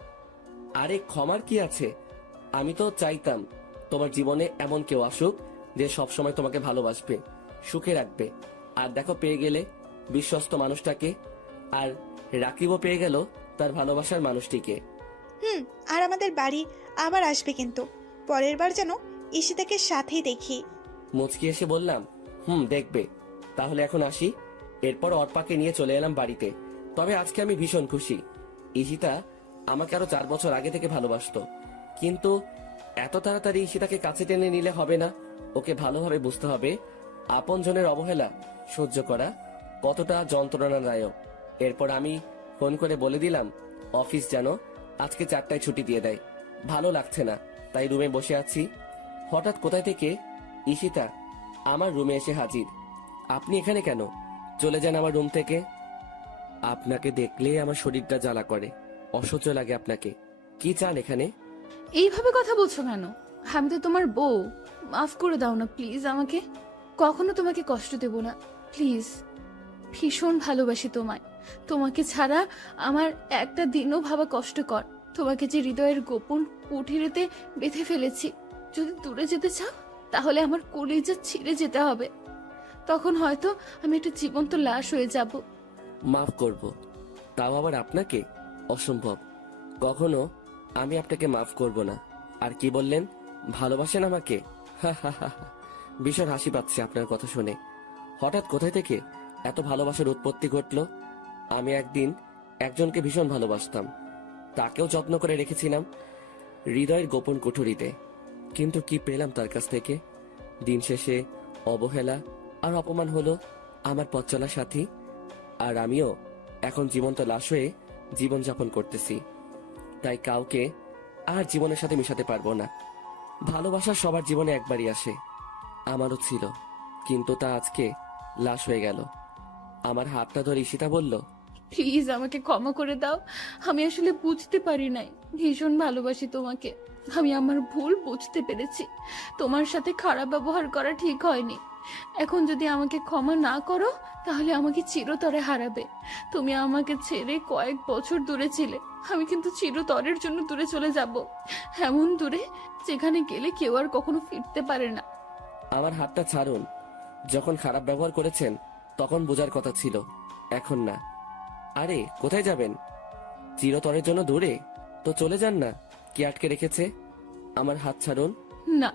আরে ক্ষমার কি আছে? আমি তো চাইতাম তোমার জীবনে এমন কেউ আসুক যে সবসময় তোমাকে ভালোবাসবে, সুখে রাখবে। আর দেখো, পেয়ে গেলে বিশ্বস্ত মানুষটাকে। আর রাকিবও পেয়ে গেল তার ভালোবাসার মানুষটিকে। আর আমাদের বাড়ি আবার আসবে, কিন্তু পরের বার যেন ঈশিতাকে সাথেই দেখি। মুচকি এসে বললাম, দেখবে। তাহলে এখন আসি। এরপর অর্পাকে নিয়ে চলে এলাম বাড়িতে। তবে আজকে আমি ভীষণ খুশি। ঈশিতা আমাকে আরো 4 বছর আগে থেকে ভালোবাসতো, কিন্তু এত তাড়াতাড়ি ঈশিতাকে কাছে টেনে নিলে হবে না। ওকে ভালোভাবে বুঝতে হবে আপনজনের অবহেলা সহ্য করা কতটা যন্ত্রণাদায়ক। এরপর আমি ফোন করে বলে দিলাম অফিস যেন আজকে 4টায় ছুটি দিয়ে দেয়। ভালো লাগছে না, তাই রুমে বসে আছি। হঠাৎ কোথায় থেকে ঈশিতা আমার রুমে এসে হাজির। আপনি এখানে কেন? চলে যান আমার রুম থেকে। আপনাকে দেখলে আমার শরীরটা জ্বালা করে, অসহ্য লাগে আপনাকে। কি চান এখানে? এইভাবে কথা বলছো কেন? আমি তো তোমার বউ। মাফ করে দাও না প্লিজ আমাকে। কখনো তোমাকে কষ্ট দেব না, প্লিজ। ভীষণ ভালোবাসি তোমায়। তোমাকে ছাড়া আমার একটা দিনও ভাবা কষ্টকর। তোমাকে যে হৃদয়ের গোপন কুঠিরেতে বেঁধে ফেলেছি। যদি দূরে যেতে চাও, তাহলে আমার কলিজা ছিঁড়ে যেতে হবে। তখন হয়তো আমি একটা জীবন্ত লাশ হয়ে যাব। মাফ করব, তাও আবার আপনাকে? অসম্ভব, কখনো আমি আপনাকে মাফ করব না। আর কি বললেন, ভালোবাসেন আমাকে? ভীষণ হাসি পাচ্ছে আপনার কথা শুনে। হঠাৎ কোথায় থেকে এত ভালোবাসার উৎপত্তি ঘটলো? আমি একদিন একজনকে ভীষণ ভালোবাসতাম, তাকেও যত্ন করে রেখেছিলাম হৃদয়ের গোপন কুঠুরিতে। কিন্তু কি পেলাম তার কাছ থেকে? দিন শেষে অবহেলা আর অপমান হলো আমার পথ চলার সাথী। আর আমিও এখন জীবন্ত লাশ হয়ে জীবনযাপন করতেছি। তাই কাউকে আর জীবনের সাথে মিশাতে পারবো না। ভালোবাসা সবার জীবনে একবারই আসে, আমারও ছিল, কিন্তু তা আজকে লাশ হয়ে গেল। আমার হাতটা ধরে ঈশিতা বলল, প্লিজ আমাকে ক্ষমা করে দাও। আমি আসলে বুঝতে পারি নাই, ভীষণ ভালোবাসি তোমাকে। আমি আমার ভুল বুঝতে পেরেছি, তোমার সাথে খারাপ ব্যবহার করা ঠিক হয়নি। এখন যদি আমাকে ক্ষমা না করো তাহলে আমাকে চিরতরে হারাবে। তুমি আমাকে ছেড়ে কয়েক বছর দূরে ছিলে, আমি কিন্তু চিরতরের জন্য দূরে চলে যাব, এমন দূরে যেখানে গেলে কেউ আর কখনো ফিরতে পারে না। আমার হাতটা ছাড়ুন। যখন খারাপ ব্যবহার করেছেন তখন বোঝার কথা ছিল, এখন না। আরে কোথায় যাবেন? চিরতরের জন্য দূরে? তো চলে যান না, কি আটকে রেখেছে? আমার হাত ছাড়ুন। না,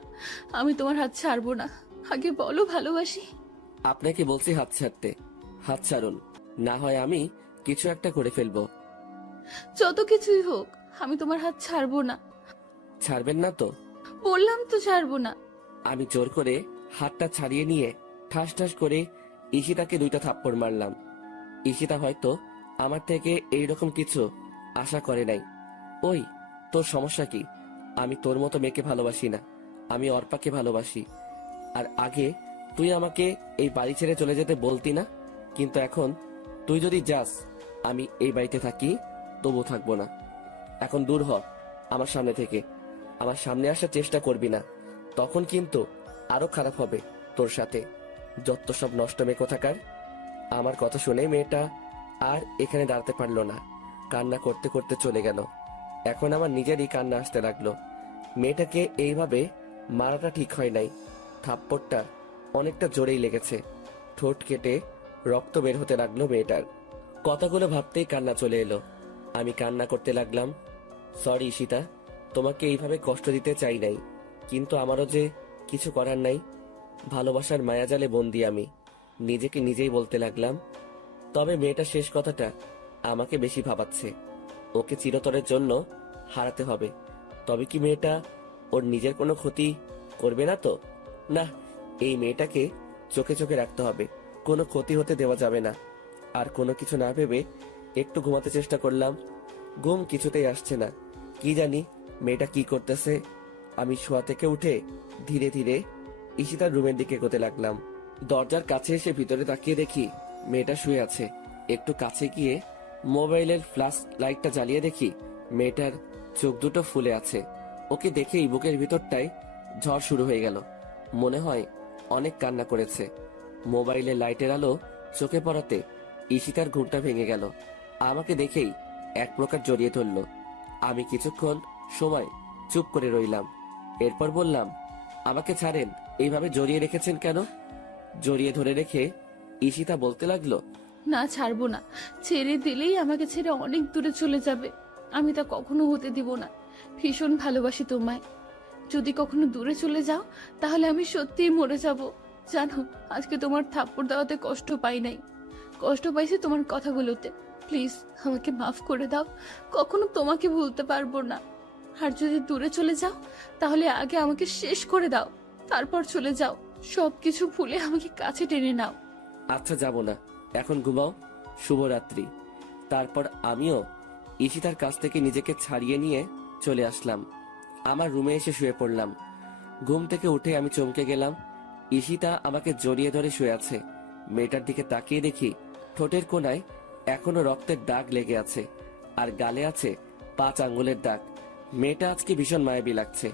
আমি তোমার হাত ছাড়বো না। আগে বলো ভালোবাসি। আপনাকে বলছি হাত ছাড়তে। হাত ছাড়ুন, না হয় আমি কিছু একটা করে ফেলবো। যত কিছুই হোক আমি তোমার হাত ছাড়বো না। ছাড়বেন না তো? বললাম তো ছাড়বো না। আমি জোর করে হাতটা ছাড়িয়ে নিয়ে ঠাস ঠাস করে ঈশিতাকে 2টা থাপ্পড় মারলাম। ঈশিতা হয়তো আমার থেকে এইরকম কিছু আশা করে নাই। ওই, তোর সমস্যা কি? আমি তোর মতো মেয়েকে ভালোবাসি না, আমি অর্পাকে ভালোবাসি। আর আগে তুই আমাকে এই বাড়ি ছেড়ে চলে যেতে বলতি না, কিন্তু এখন তুই যদি যাস আমি এই বাড়িতে থাকি তবু থাকবো না। এখন দূর হ আমার সামনে থেকে। আমার সামনে আসার চেষ্টা করবি না, তখন কিন্তু আরো খারাপ হবে তোর সাথে। যত সব নষ্ট মেয়ে কোথাকার। আমার কথা শুনে মেয়েটা আর এখানে দাঁড়াতে পারলো না, কান্না করতে করতে চলে গেল। এখন আমার নিজেরই কান্না আসতে লাগলো। মেয়েটাকে এইভাবে মারাটা ঠিক হয় নাই। থাপ্পড়টা অনেকটা জোরেই লেগেছে, ঠোঁট কেটে রক্ত বের হতে লাগলো মেয়েটার। কথাগুলো ভাবতেই কান্না চলে এলো। আমি কান্না করতে লাগলাম। সরি ঈশিতা, তোমাকে এইভাবে কষ্ট দিতে চাই নাই, কিন্তু আমারও যে কিছু করার নাই। ভালোবাসার মায়াজালে বন্দি আমি, নিজেকে নিজেই বলতে লাগলাম। তবে মেয়েটার শেষ কথাটা আমাকে বেশি ভাবাচ্ছে। ওকে চিরতরের জন্য হারাতে হবে। তবে কি মেয়েটা ওর নিজের কোনো ক্ষতি করবে না তো? না, এই মেয়েটাকে চোখে চোখে রাখতে হবে, কোনো ক্ষতি হতে দেওয়া যাবে না। আর কোনো কিছু না ভেবে একটু ঘুমাতে চেষ্টা করলাম, ঘুম কিছুতেই আসছে না। কি জানি মেয়েটা কি করতেছে। আমি শোয়া থেকে উঠে ধীরে ধীরে ঈশিতার রুমের দিকে এগোতে লাগলাম। দরজার কাছে এসে ভিতরে তাকিয়ে দেখি মেয়েটা শুয়ে আছে। একটু কাছে গিয়ে মোবাইলের ফ্ল্যাশ লাইটটা জ্বালিয়ে দেখি মেয়েটার চোখ দুটো ফুলে আছে। ওকে দেখেই বুকের ভিতরটায় ঝড় শুরু হয়ে গেল। মনে হয় অনেক কান্না করেছে। মোবাইলের লাইটের আলো চোখে পড়াতে ঈশিতার ঘুমটা ভেঙে গেল। আমাকে দেখেই এক প্রকার জড়িয়ে ধরল। আমি কিছুক্ষণ সময় চুপ করে রইলাম। এরপর বললাম, আমাকে ছাড়েন, এইভাবে জড়িয়ে রেখেছেন কেন? জড়িয়ে ধরে রেখে ঈশিতা বলতে লাগলো, না, ছাড়বো না। ছেড়ে দিলেই আমাকে ছেড়ে অনেক দূরে চলে যাবে, আমি তা কখনো হতে দিব না। ভীষণ ভালোবাসি তোমায়। যদি কখনো দূরে চলে যাও তাহলে আমি সত্যিই মরে যাব। জানো, আজকে তোমার থাপ্পড় দেওয়াতে কষ্ট পাই নাই, কষ্ট পাইছি তোমার কথাগুলোতে। প্লিজ আমাকে মাফ করে দাও, কখনো তোমাকে ভুলতে পারবো না। আর যদি দূরে চলে যাও তাহলে আগে আমাকে শেষ করে দাও, তারপর চলে যাও। সবকিছু ভুলে আমাকে কাছে টেনে নাও। আচ্ছা যাব না, এখন ঘুমাও, শুভরাত্রি। তারপর আমিও ঈশিতার কাছ থেকে নিজেকে ছাড়িয়ে নিয়ে চলে আসলাম। আমার রুমে এসে শুয়ে পড়লাম। ঘুম থেকে উঠে আমি চমকে গেলাম। ঈশিতা আমাকে জড়িয়ে ধরে শুয়ে আছে। মেয়েটার দিকে তাকিয়ে দেখি ঠোঁটের কোণায় এখনো রক্তের দাগ লেগে আছে, আর গালে আছে 5 আঙ্গুলের দাগ। মেয়েটা আজকে ভীষণ মায়াবী লাগছে।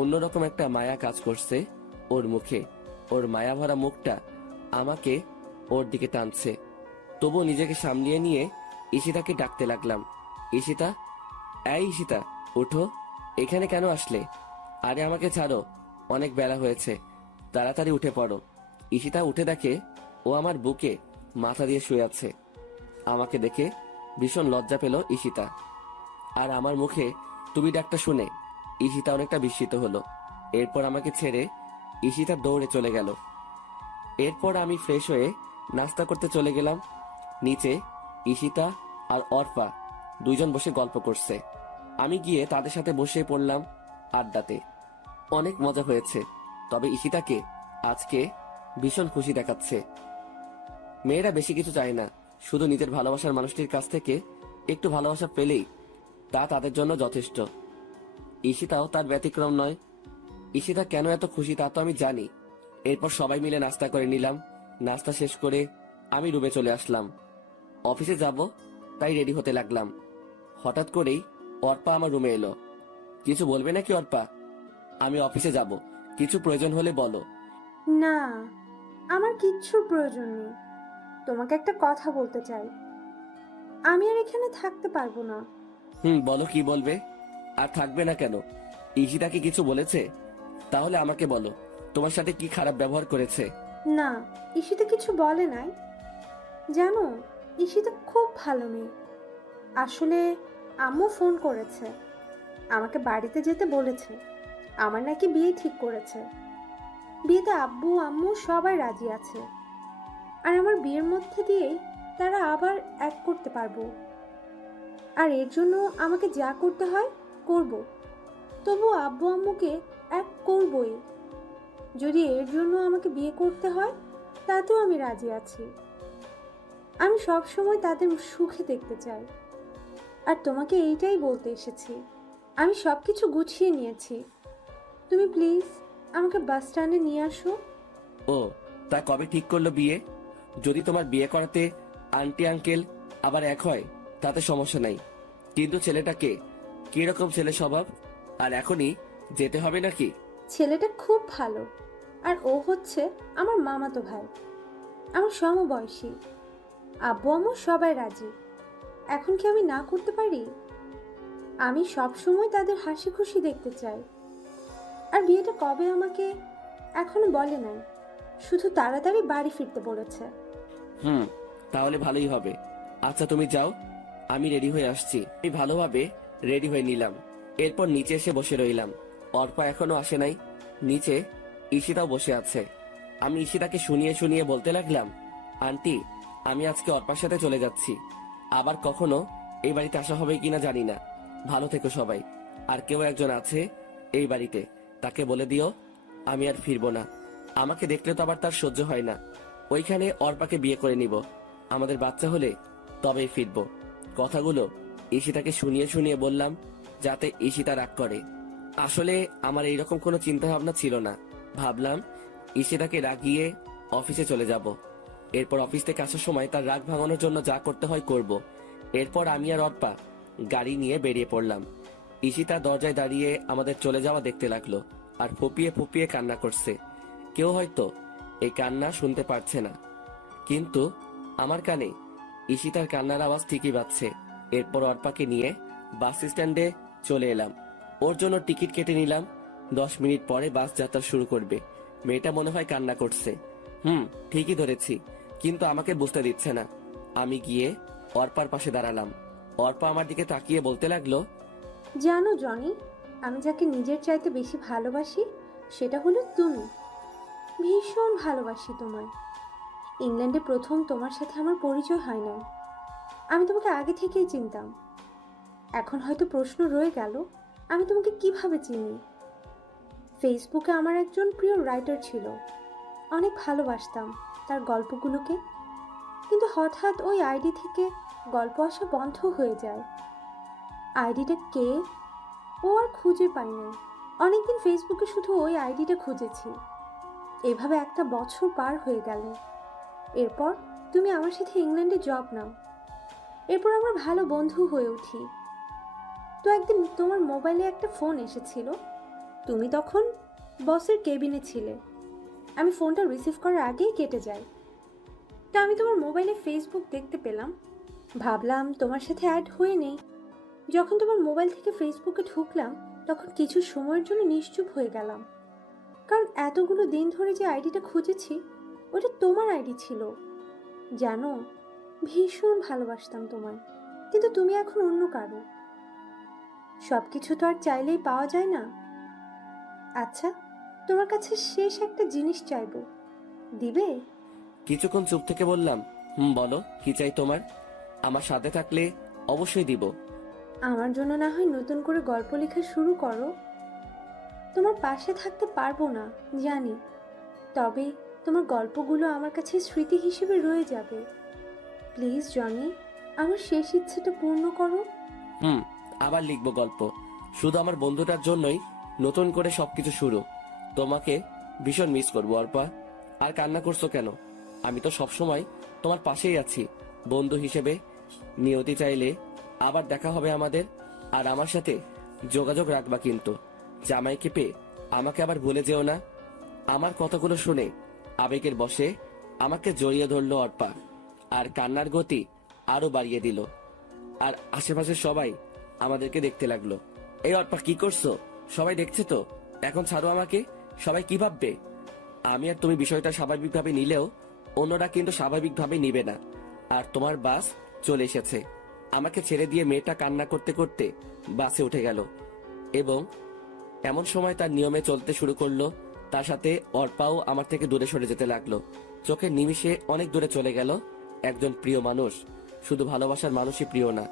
অন্যরকম একটা মায়া কাজ করছে ওর মুখে। ওর মায়া ভরা মুখটা আমাকে ওর দিকে টানছে। তবু নিজেকে সামলিয়ে নিয়ে ঈশিতাকে ডাকতে লাগলাম, ঈশিতা, এই ঈশিতা, উঠো, এখানে কেন আসলে? আরে আমাকে ছাড়ো, অনেক বেলা হয়েছে, তাড়াতাড়ি উঠে পড়ো। ঈশিতা উঠে দেখে ও আমার বুকে মাথা দিয়ে শুয়ে আছে। আমাকে দেখে ভীষণ লজ্জা পেল ঈশিতা। আর আমার মুখে তুমি ডাকটা শুনে ঈশিতা অনেকটা বিস্মিত হলো। এরপর আমাকে ছেড়ে ঈশিতা দৌড়ে চলে গেল। এরপর আমি ফ্রেশ হয়ে নাস্তা করতে চলে গেলাম। নিচে ঈশিতা আর অর্পা 2 জন বসে গল্প করছে। আমি গিয়ে তাদের সাথে বসে পড়লাম আড্ডাতে। অনেক মজা হয়েছে। তবে ঈশিতাকে আজকে ভীষণ খুশি দেখাচ্ছে। মেয়েরা বেশি কিছু চায় না, শুধু নিজের ভালোবাসার মানুষটির কাছ থেকে একটু ভালোবাসা পেলেই তা তাদের জন্য যথেষ্ট। ঈশিতাও তার ব্যতিক্রম নয়। ঈশিতা কেন এত খুশি তা তো আমি জানি। এরপর সবাই মিলে নাস্তা করে নিলাম। নাস্তা শেষ করে আমি রুমে চলে আসলাম। অফিসে যাব, তাই রেডি হতে লাগলাম। হঠাৎ করেই অর্পা আমার রুমে এলো। কিছু বলবে নাকি অর্পা? আমি অফিসে যাব, কিছু প্রয়োজন হলে বলো। না, আমার কিচ্ছুর প্রয়োজন নেই। তোমাকে একটা কথা বলতে চাই। আমি আর এখানে থাকতে পারবো না। বলো, কি বলবে? আর থাকবে না কেন? ঈশিতা কি কিছু বলেছে? তাহলে আমাকে বলো, তোমার সাথে কি খারাপ ব্যবহার করেছে? না, ঈশিতা কিছু বলে নাই। জানো, ঈশিতা খুব ভালো মেয়ে। আসলে আম্মু ফোন করেছে, আমাকে বাড়িতে যেতে বলেছে। আমার নাকি বিয়ে ঠিক করেছে। বিয়েতে আব্বু আম্মু সবাই রাজি আছে। আর আমার বিয়ের মধ্যে দিয়েই তারা আবার এক করতে পারবো। আর এর জন্য আমাকে যা করতে হয় করব। তবু আব্বু আম্মুকে এক করবই। যদি এর জন্য আমাকে বিয়ে করতে হয় তাতেও আমি রাজি আছি। আমি সব সময় তাদের সুখে দেখতে চাই। আর তোমাকে এইটাই বলতে এসেছি। আমি সব কিছু গুছিয়ে নিয়েছি। তুমি প্লিজ আমাকে বাস স্ট্যান্ডে নিয়ে আসো। ও, তা কবে ঠিক করলো বিয়ে? যদি তোমার বিয়ে করাতে আন্টি আঙ্কেল আবার এক হয় তাতে সমস্যা নাই, কিন্তু ছেলেটাকে কিরকম ছেলে স্বভাব? আর এখনই যেতে হবে নাকি? ছেলেটা খুব ভালো। আর ও হচ্ছে আমার মামাতো ভাই, আমার সমবয়সী। আব্বু আম্মু সবাই রাজি। এখন কি আমি না করতে পারি? আমি সব সময় তাদের হাসি খুশি দেখতে চাই। আর বিয়েটা কবে আমাকে এখনো বলে নাই, শুধু তাড়াতাড়ি বাড়ি ফিরতে বলেছে। তাহলে ভালোই হবে। আচ্ছা তুমি যাও, আমি রেডি হয়ে আসছি। আমি ভালোভাবে রেডি হয়ে নিলাম। এরপর নিচে এসে বসে রইলাম। অর্পা এখনো আসে নাই। নিচে ঈশিতাও বসে আছে। আমি ঈশিতাকে শুনিয়ে শুনিয়ে বলতে লাগলাম, আন্টি, আমি আজকে অর্পার সাথে চলে যাচ্ছি। আবার কখনো এই বাড়িতে আসা হবে কিনা জানি না। ভালো থেকো সবাই। আর কেউ একজন আছে এই বাড়িতে, তাকে বলে দিও আমি আর ফিরবো না। আমাকে দেখলে তো আবার তার সহ্য হয় না। ওইখানে অর্পাকে বিয়ে করে নিব। আমাদের বাচ্চা হলে তবেই ফিরবো। কথাগুলো ঈশিতাকে শুনিয়ে শুনিয়ে বললাম, যাতে ঈশিতা রাগ করে। আসলে আমার এইরকম কোনো চিন্তা ভাবনা ছিল না। ভাবলাম ঈশিতাকে রাগিয়ে অফিসে চলে যাব। এরপর অফিস থেকে আসার সময় তার রাগ ভাঙানোর জন্য যা করতে হয় করব। এরপর আমি আর অর্পা গাড়ি নিয়ে বেরিয়ে পড়লাম। ঈশিতা দরজায় দাঁড়িয়ে আমাদের চলে যাওয়া দেখতে লাগলো আর ফুপিয়ে ফুপিয়ে কান্না করছে। কেউ হয়তো এই কান্না শুনতে পারছে না, কিন্তু আমার কানে ঈশিতার কান্নার আওয়াজ ঠিকই বাজছে। এরপর অর্পাকে নিয়ে বাস স্ট্যান্ডে চলে এলাম। ওর জন্য টিকিট কেটে নিলাম। 10 মিনিট পরে বাস যাত্রা শুরু করবে। মেয়েটা মনে হয় কান্না করছে। ঠিকই ধরেছি, কিন্তু আমাকে বুঝতে দিচ্ছে না। আমি গিয়ে অর্পার পাশে দাঁড়ালাম। অর্পা আমার দিকে তাকিয়ে বলতে লাগলো, জানো জনি, আমি যাকে নিজের চাইতে বেশি ভালোবাসি সেটা হলো তুমি। ভীষণ ভালোবাসি তোমায়। ইংল্যান্ডে প্রথম তোমার সাথে আমার পরিচয় হয় নাই। আমি তোমাকে আগে থেকেই চিনতাম। এখন হয়তো প্রশ্ন রয়ে গেল, আমি তোমাকে কিভাবে চিনি। ফেসবুকে আমার একজন প্রিয় রাইটার ছিল, অনেক ভালোবাসতাম তার গল্পগুলোকে। কিন্তু হঠাৎ ওই আইডি থেকে গল্প আসা বন্ধ হয়ে যায়। আইডিটা কে ও আর খুঁজে পাই নাই। অনেকদিন ফেসবুকে শুধু ওই আইডিটা খুঁজেছি। এভাবে একটা বছর পার হয়ে গেল। এরপর তুমি আমার সাথে ইংল্যান্ডে জব নাও। এরপর আমরা ভালো বন্ধু হয়ে উঠি। তো একদিন তোমার মোবাইলে একটা ফোন এসেছিল। তুমি তখন বসের কেবিনে ছিলে। আমি ফোনটা রিসিভ করার আগেই কেটে যাই। তো আমি তোমার মোবাইলে ফেসবুক দেখতে পেলাম। ভাবলাম তোমার সাথে অ্যাড হয়ে নেই। যখন তোমার মোবাইল থেকে ফেসবুকে ঢুকলাম তখন কিছু সময়ের জন্য নিশ্চুপ হয়ে গেলাম, কারণ এতগুলো দিন ধরে যে আইডিটা খুঁজেছি ওটা তোমার আইডি ছিল। জানো, ভীষণ ভালোবাসতাম তোমায়, কিন্তু তুমি এখন অন্য কারো। সব কিছু তো আর চাইলেই পাওয়া যায় না। আচ্ছা, তোমার কাছে শেষ একটা জিনিস চাইবো, দিবে? কিছুক্ষণ চুপ থেকে বললাম, বলো কি চাই তোমার? আমার সাথে থাকলে অবশ্যই দিব। আমার জন্য না হয় নতুন করে গল্প লেখা শুরু করো। তোমার পাশে থাকতে পারবো না জানি, তবে তোমার গল্পগুলো আমার কাছে স্মৃতি হিসেবে রয়ে যাবে। প্লিজ জনি, আমার শেষ ইচ্ছেটা পূর্ণ করো। আবার লিখবো গল্প, শুধু আমার বন্ধুটার জন্যই নতুন করে সবকিছু শুরু। তোমাকে ভীষণ মিস করবো অর্পা। আর কান্না করছো কেন? আমি তো সবসময় তোমার পাশেই আছি, বন্ধু হিসেবে নিয়তি চাইলে আবার দেখা হবে আমাদের। আর আমার সাথে যোগাযোগ রাখবা কিন্তু। জামাইকে পেয়ে আমাকে আবার ভুলে যেও না। আমার কথাগুলো শুনে আবেগের বশে আমাকে জড়িয়ে ধরলো অর্পা, আর কান্নার গতি আরো বাড়িয়ে দিল। আর আশেপাশে সবাই আমাদেরকে দেখতে লাগলো। এই অর্পা, কি করছো? সবাই দেখছে তো, এখন ছাড়ো আমাকে। সবাই কি ভাববে? আমি আর তুমি বিষয়টা স্বাভাবিকভাবে নিলেও অন্যরা কিন্তু স্বাভাবিকভাবে নিবে না। আর তোমার বাস চলে এসেছে। আমাকে ছেড়ে দিয়ে মেয়েটা কান্না করতে করতে বাসে উঠে গেল এবং এমন সময় তার নিয়মে চলতে শুরু করলো। তার সাথে অর্পাও আমার থেকে দূরে সরে যেতে লাগলো। চোখের নিমিষে অনেক দূরে চলে গেল একজন প্রিয় মানুষ। শুধু ভালোবাসার মানুষই প্রিয় না,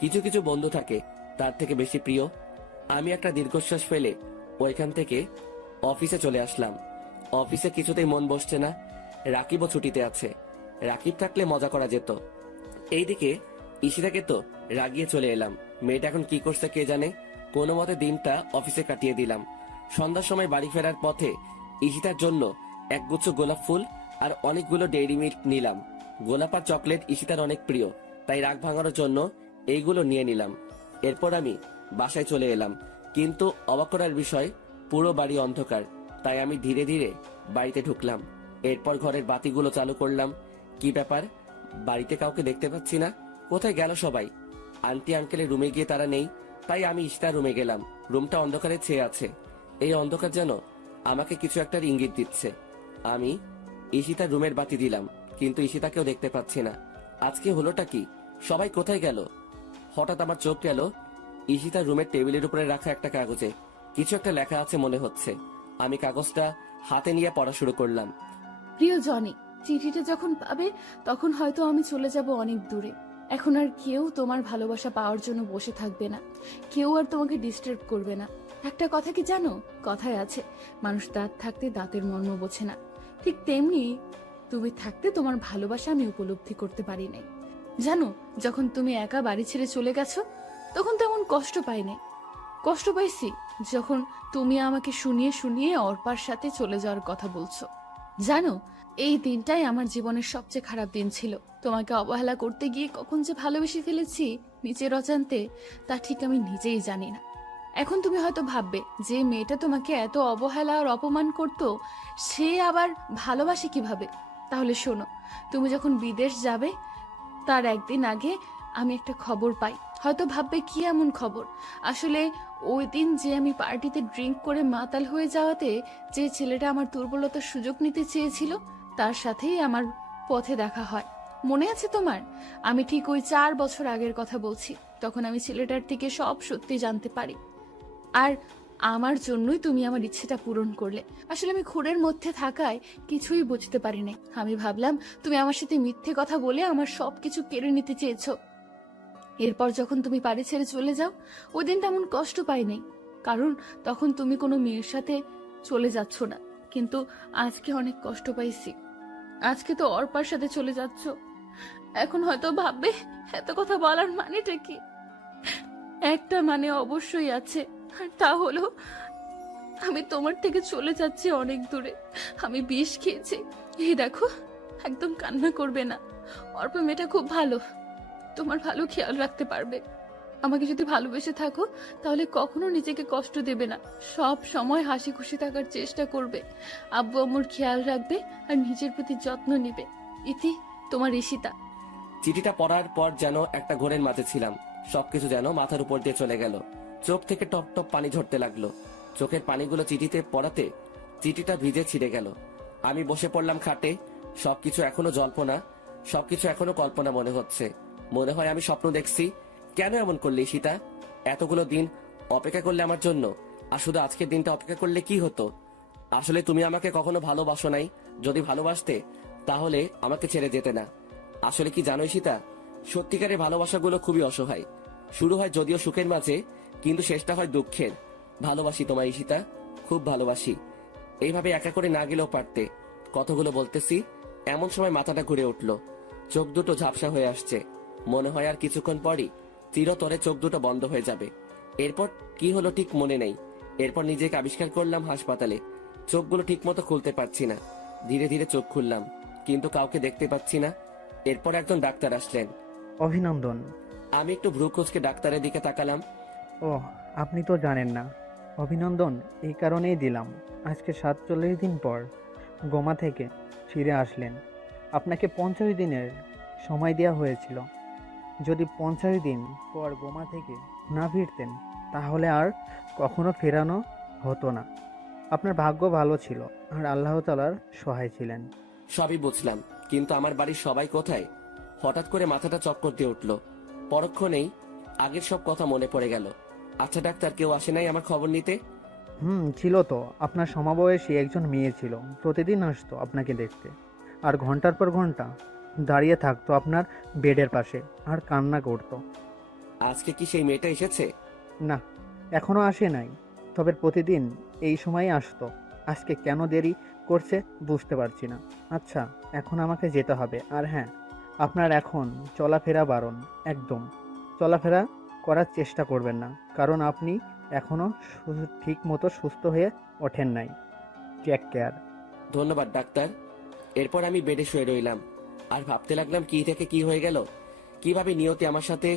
কিছু কিছু বন্ধু থাকে তার থেকে বেশি প্রিয়। আমি একটা দীর্ঘশ্বাস ফেলে ওইখান থেকে অফিসে চলে আসলাম। অফিসে কিছুতেই মন বসছে না। রাকিবও ছুটিতে আছে। রাকিব থাকলে মজা করা যেত। এইদিকে ঈশিতাকে তো রাগিয়ে চলে এলাম। মেয়েটা এখন কি করছে কে জানে। কোনো মতে দিনটা অফিসে কাটিয়ে দিলাম। সন্ধ্যার সময় বাড়ি ফেরার পথে ঈশিতার জন্য একগুচ্ছ গোলাপ ফুল আর অনেকগুলো ডেইরি মিল্ক নিলাম। গোলাপ আর চকলেট ঈশিতার অনেক প্রিয়, তাই রাগ ভাঙানোর জন্য এইগুলো নিয়ে নিলাম। এরপর আমি বাসায় চলে এলাম, কিন্তু অবাক করার বিষয় পুরো বাড়ি অন্ধকার। তাই আমি ধীরে ধীরে বাড়িতে ঢুকলাম। এরপর ঘরের বাতিগুলো চালু করলাম। কি ব্যাপার, বাড়িতে কাউকে দেখতে পাচ্ছি না। কোথায় গেল সবাই? আন্টি আঙ্কেলের রুমে গিয়ে তারা নেই, তাই আমি ঈশিতার রুমে গেলাম। রুমটা অন্ধকারে ছেয়ে আছে। এই অন্ধকার যেন আমাকে কিছু একটা ইঙ্গিত দিচ্ছে। আমি ঈশিতার রুমের বাতি দিলাম, কিন্তু ঈশিতাকেও দেখতে পাচ্ছি না। আজকে হলোটা কি? সবাই কোথায় গেল? হঠাৎ আমার চোখ গেল ঈশিতার রুমের টেবিলের উপরে রাখা একটা কাগজে। কিছু একটা লেখা আছে মনে হচ্ছে। আমি কাগজটা হাতে নিয়ে পড়া শুরু করলাম। প্রিয় জনি, চিঠিটা যখন পাবে তখন হয়তো আমি চলে যাব অনেক দূরে। এখন আর কেউ তোমার ভালোবাসা পাওয়ার জন্য বসে থাকবে না, কেউ আর তোমাকে ডিস্টার্ব করবে না। একটা কথা কি জানো, কথায় আছে মানুষ দাঁত থাকতে দাঁতের মর্ম বোঝে না। ঠিক তেমনি তুমি থাকতে তোমার ভালোবাসা আমি উপলব্ধি করতে পারি নাই। জানো, যখন তুমি একা বাড়ি ছেড়ে চলে গেছো তখন তেমন কষ্ট পাইনি। কষ্ট পাইছি যখন তুমি আমাকে শুনিয়ে শুনিয়ে অর্পার সাথে চলে যাওয়ার কথা বলছো। জানো, এই দিনটাই আমার জীবনের সবচেয়ে খারাপ দিন ছিল। তোমাকে অবহেলা করতে গিয়ে কখন যে ভালোবেসে ফেলেছি নিজের অজান্তে, তা ঠিক আমি নিজেই জানি না। এখন তুমি হয়তো ভাববে যে মেয়েটা তোমাকে এত অবহেলা আর অপমান করত, সে আবার ভালোবাসে কিভাবে। তাহলে শোনো, তুমি যখন বিদেশ যাবে তার একদিন আগে আমি একটা খবর পাই। হয়তো ভাববে কি এমন খবর। আসলে ওই দিন যে আমি পার্টিতে ড্রিঙ্ক করে মাতাল হয়ে যাওয়াতে যে ছেলেটা আমার দুর্বলতার সুযোগ নিতে চেয়েছিল, তার সাথেই আমার পথে দেখা হয়। মনে আছে তোমার? আমি ঠিক ওই 4 বছর আগের কথা বলছি। তখন আমি ছেলেটার থেকে সব সত্যি জানতে পারি, আর আমার জন্যই তুমি আমার ইচ্ছেটা পূরণ করলে। আসলে আমি খুঁড়ের মধ্যে থাকায় কিছুই বুঝতে পারি নাই। আমি ভাবলাম তুমি আমার সাথে মিথ্যে কথা বলে আমার সবকিছু কেড়ে নিতে চেয়েছো। এরপর যখন তুমি বাড়ি ছেড়ে চলে যাও, ওই দিন তেমন কষ্ট পাইনি, কারণ তখন তুমি কোনো মেয়ের সাথে চলে যাচ্ছ না। কিন্তু আজকে অনেক কষ্ট পাইছি। আজকে তো অর্পার সাথে চলে যাচ্ছ। এখন হয়তো ভাববে এত কথা বলার মানেটা কি। একটা মানে অবশ্যই আছে, আর তা হলো আমি তোমার থেকে চলে যাচ্ছি অনেক দূরে। আমি বিষ খেয়েছি। এই দেখো, একদম কান্না করবে না। অর্পা মেয়েটা খুব ভালো, তোমার ভালো খেয়াল রাখতে পারবে। আমাকে যদি ভালোবেসে থাকো তাহলে কখনো নিজেকে কষ্ট দেবে না। সব সময় হাসি খুশি থাকার চেষ্টা করবে, আব্বু আম্মুর খেয়াল রাখবে আর নিজের প্রতি যত্ন নিবে। ইতি, তোমার ঈশিতা। চিঠিটা পড়ার পর যেন একটা ঘোরের মাঝে ছিলাম। সবকিছু যেন মাথার উপর দিয়ে চলে গেল। চোখ থেকে টপ টপ পানি ঝরতে লাগলো। চোখের পানিগুলো চিঠিতে পড়াতে চিঠিটা ভিজে ছিঁড়ে গেল। আমি বসে পড়লাম খাটে। সবকিছু এখনো জল্পনা, সবকিছু এখনো কল্পনা মনে হচ্ছে। মনে হয় আমি স্বপ্ন দেখছি। কেন এমন করলে ঈশিতা? এতগুলো দিন অপেক্ষা করলে আমার জন্য, আর শুধু আজকের দিনটা অপেক্ষা করলে কি হতো? আসলে তুমি আমাকে কখনো ভালোবাসো নাই। যদি ভালোবাসতে তাহলে আমাকে ছেড়ে যেতে না। আসলে কি জানো ঈশিতা, সত্যিকারের ভালোবাসাগুলো খুবই অসহায়। শুরু হয় যদিও সুখের মাঝে, কিন্তু শেষটা হয় দুঃখের। ভালোবাসি তোমায় ঈশিতা, খুব ভালোবাসি। এইভাবে একা করে না গেলেও পারতে। কতগুলো বলতেছি, এমন সময় মাথাটা ঘুরে উঠলো। চোখ দুটো ঝাপসা হয়ে আসছে। মনে হয় আর কিছুক্ষণ পরই চিরতরে চোখ দুটো বন্ধ হয়ে যাবে। এরপর কি হলো ঠিক মনে নেই। এরপর নিজেকে আবিষ্কার করলাম হাসপাতালে। চোখগুলো ঠিক মতো খুলতে পারছি না। ধীরে ধীরে চোখ খুললাম, কিন্তু কাউকে দেখতে পাচ্ছি না। এরপর একজন ডাক্তার আসলেন। অভিনন্দন। আমি একটু ভ্রু কুঁচকে ডাক্তারের দিকে তাকালাম। ও, আপনি তো জানেন না। অভিনন্দন এই কারণেই দিলাম, আজকে 47 দিন পর গোমা থেকে ফিরে আসলেন। আপনাকে 50 দিনের সময় দেওয়া হয়েছিল। যদি 50 দিন পর গোমা থেকে না ফিরতেন তাহলে আর কখনো ফেরানো হতো না। আপনার ভাগ্য ভালো ছিল আর আল্লাহ তাআলার সহায় ছিলেন। সবই বুঝলাম, কিন্তু আমার বাড়ির সবাই কোথায়? হঠাৎ করে মাথাটা চক্কর দিয়ে উঠলো। পরক্ষণেই আগের সব কথা মনে পড়ে গেল। আচ্ছা ডাক্তার, কেউ আসে নাই আমার খবর নিতে? ছিল তো। আপনার সমবয়সী একজন মেয়ে ছিল, প্রতিদিন আসতো আপনাকে দেখতে, আর ঘন্টার পর ঘন্টা দাঁড়িয়ে থাকতো আপনার বেডের পাশে আর কান্না করতো। আজকে কি সেই মেয়েটা এসেছে? না, এখনো আসে নাই, তবে প্রতিদিন এই সময় আসতো। আজকে কেন দেরি করছে বুঝতে পারছি না। আচ্ছা, এখন আমাকে যেতে হবে। আর হ্যাঁ, আপনার এখন চলাফেরা বারণ, একদম চলাফেরা করার চেষ্টা করবেন না, কারণ আপনি এখনো ঠিক মতো সুস্থ হয়ে ওঠেন নাই। Take care. ধন্যবাদ ডাক্তার। এরপর আমি বেডে শুয়ে রইলাম আর ভাবতে লাগলাম কি থেকে কি হয়ে গেল। কিভাবে নিয়তি আমার সাথে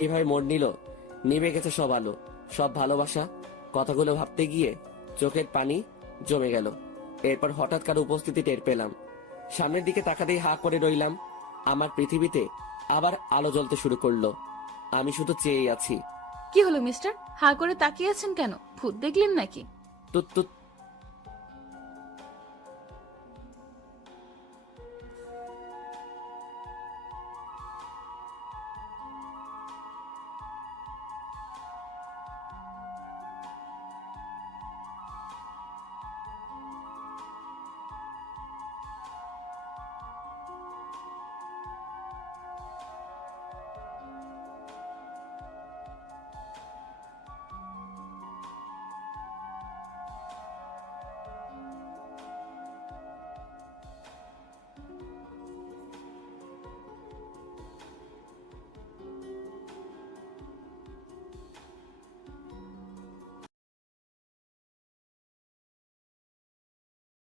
এইভাবে মোড় নিল। নিভে গেছে সব আলো, সব ভালোবাসা। কথাগুলো ভাবতে গিয়ে চোখের পানি জমে গেল। এরপর হঠাৎ কারো উপস্থিতি টের পেলাম। সামনের দিকে তাকাতেই হা করে রইলাম। আমার পৃথিবীতে আবার আলো জ্বলতে শুরু করলো। আমি শুধু চেয়েই আছি। কি হলো মিস্টার, হা করে তাকিয়ে আছেন কেন? ভূত দেখলেন নাকি? তুত